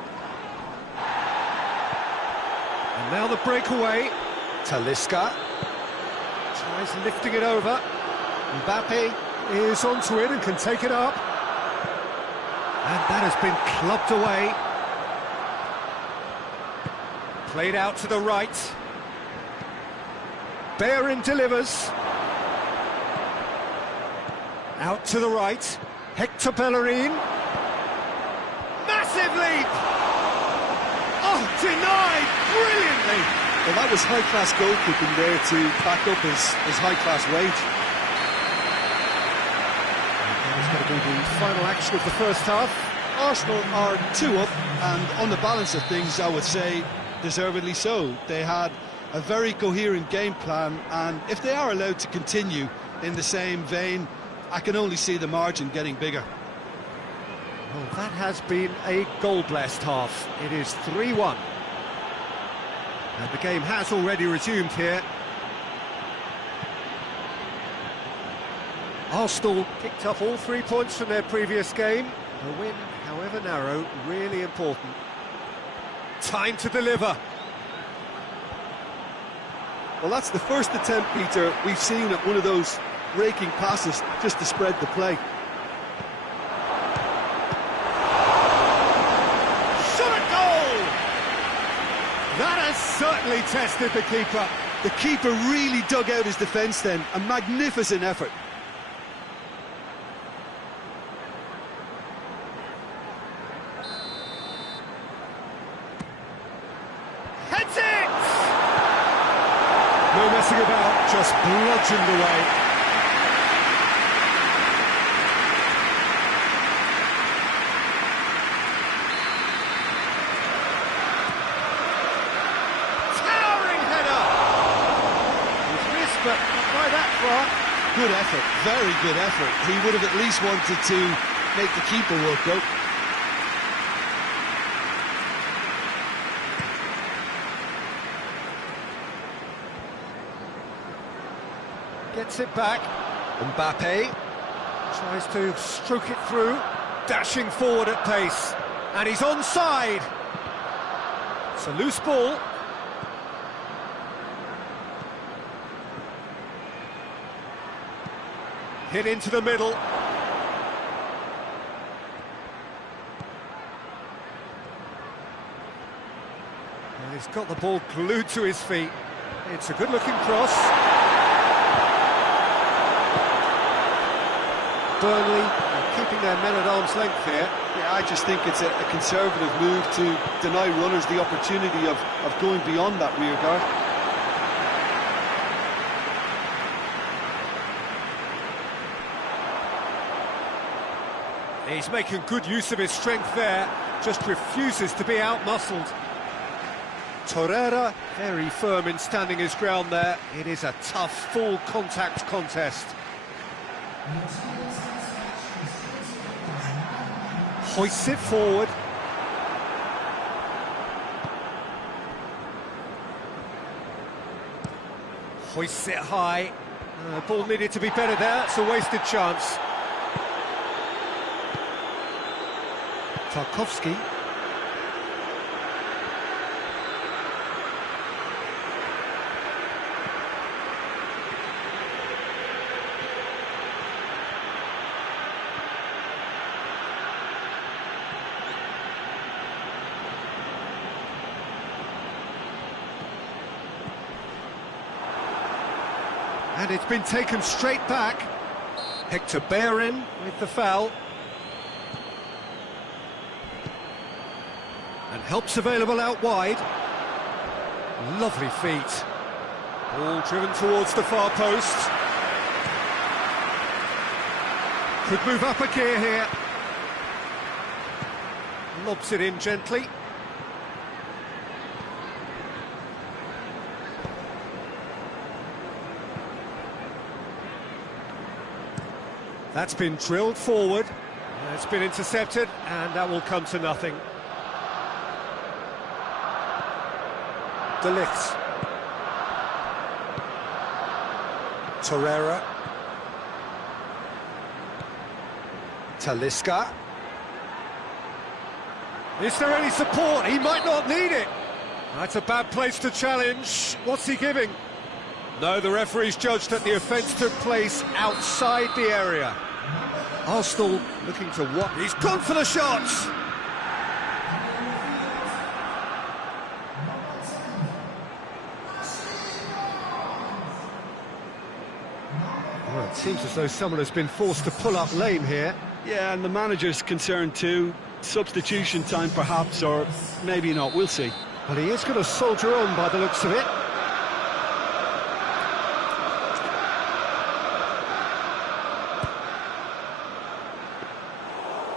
And now the breakaway. Talisca. Tries lifting it over. Mbappe is onto it and can take it up. And that has been clubbed away. Played out to the right. Bellerin delivers. Out to the right. Hector Bellerin. Massive leap! Oh, denied brilliantly! Well, that was high-class goalkeeping there to back up his high-class wage. It's going to be the final action of the first half. Arsenal are 2 up, and on the balance of things, I would say, deservedly so. They had a very coherent game plan, and if they are allowed to continue in the same vein, I can only see the margin getting bigger. Well, that has been a goal-blessed half. It is 3-1. And the game has already resumed here. Arsenal picked up all 3 points from their previous game. A win, however narrow, really important. Time to deliver. Well, that's the first attempt, Peter, we've seen at one of those raking passes just to spread the play. Shot at goal! That has certainly tested the keeper. The keeper really dug out his defence then. A magnificent effort. No messing about, just bludgeoned away. Towering header! He's missed, but not by that far. Good effort, very good effort. He would have at least wanted to make the keeper work, though. Gets it back. Mbappe tries to stroke it through, dashing forward at pace. And he's onside. It's a loose ball. Hit into the middle. And he's got the ball glued to his feet. It's a good-looking cross. Burnley keeping their men at arm's length here. Yeah, I just think it's a conservative move to deny runners the opportunity of going beyond that rear guard. He's making good use of his strength there, just refuses to be out-muscled. Torreira, very firm in standing his ground there. It is a tough, full-contact contest. Hoists it forward. Hoists it high. Ball needed to be better there, it's a wasted chance. Tarkowski. And it's been taken straight back. Hector Bellerin with the foul. And help's available out wide. Lovely feet. Ball driven towards the far post. Could move up a gear here. Lobs it in gently. That's been drilled forward. It's been intercepted, and that will come to nothing. De Ligt. Torreira. Talisca. Is there any support? He might not need it. That's a bad place to challenge. What's he giving? No, the referee's judged that the offence took place outside the area. Arsenal looking to what? He's gone for the shots! Well, it seems as though someone has been forced to pull up lame here. Yeah, and the manager's concerned too. Substitution time perhaps, or maybe not, we'll see. Well, he is going to soldier on by the looks of it.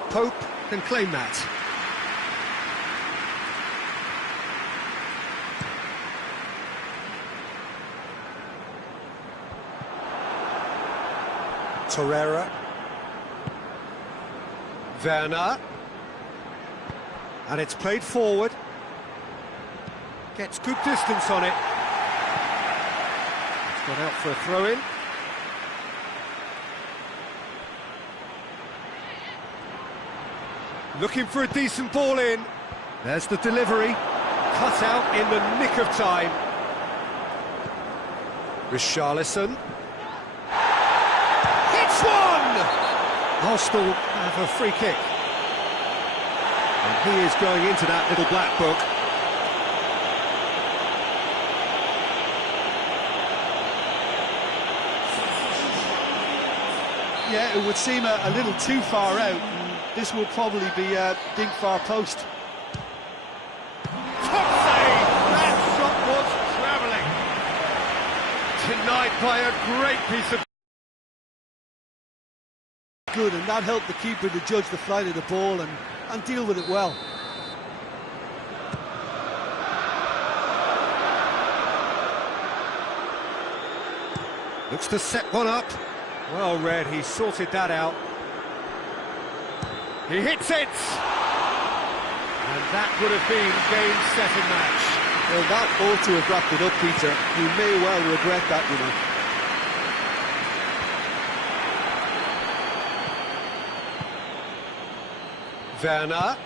Pope can claim that. Torreira. Werner. And it's played forward. Gets good distance on it. It's gone out for a throw-in. Looking for a decent ball in. There's the delivery. Cut out in the nick of time. Richarlison. Hits one! Arsenal have a free kick. And he is going into that little black book. Yeah, it would seem a little too far out. This will probably be a deep far post. Top save! That shot was travelling. denied by a great piece of... Good, and that helped the keeper to judge the flight of the ball and deal with it well. Looks to set one up. Well read, he sorted that out. He hits it! And that would have been game, set and match. Well, that ought to have wrapped it up, Peter. You may well regret that, you know. Werner.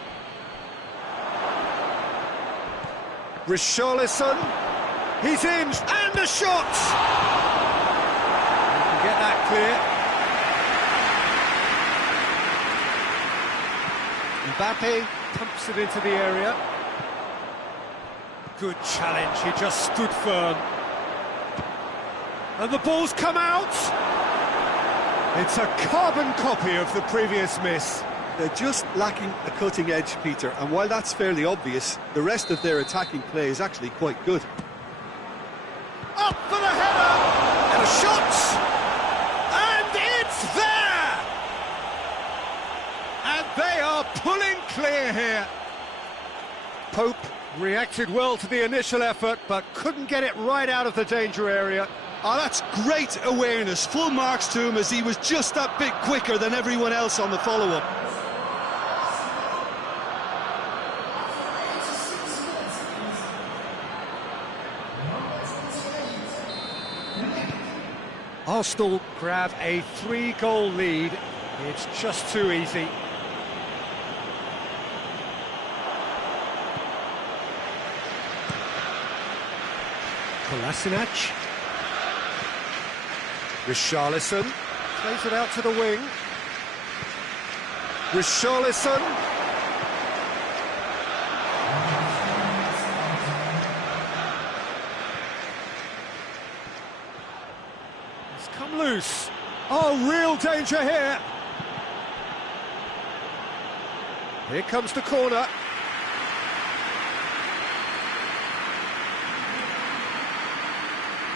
Richarlison. He's in, and a shot! You can get that clear. Mbappe pumps it into the area. Good challenge, he just stood firm. And the ball's come out! It's a carbon copy of the previous miss. They're just lacking a cutting edge, Peter, and while that's fairly obvious, the rest of their attacking play is actually quite good. Up for the header! And a shot! And it's there! And they are pulling clear here. Pope reacted well to the initial effort, but couldn't get it right out of the danger area. Oh, that's great awareness. Full marks to him, as he was just that bit quicker than everyone else on the follow-up. Arsenal grab a 3-goal lead. It's just too easy. Kolasinac. Richarlison plays it out to the wing. Richarlison. It's come loose. Oh, real danger here. Here comes the corner.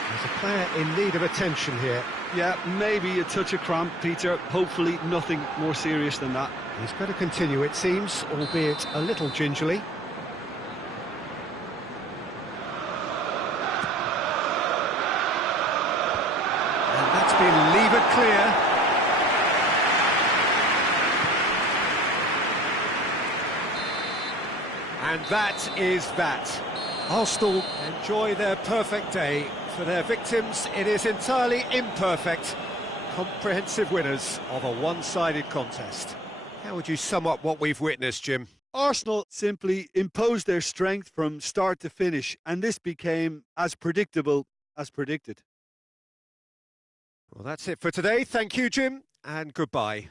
There's a player in need of attention here. Yeah, maybe a touch of cramp, Peter. Hopefully nothing more serious than that. He's got to continue, it seems, albeit a little gingerly. And that's been levered clear. And that is that. Arsenal enjoy their perfect day. For their victims, it is entirely imperfect. Comprehensive winners of a one-sided contest. How would you sum up what we've witnessed, Jim? Arsenal simply imposed their strength from start to finish, and this became as predictable as predicted. Well, that's it for today. Thank you, Jim, and goodbye.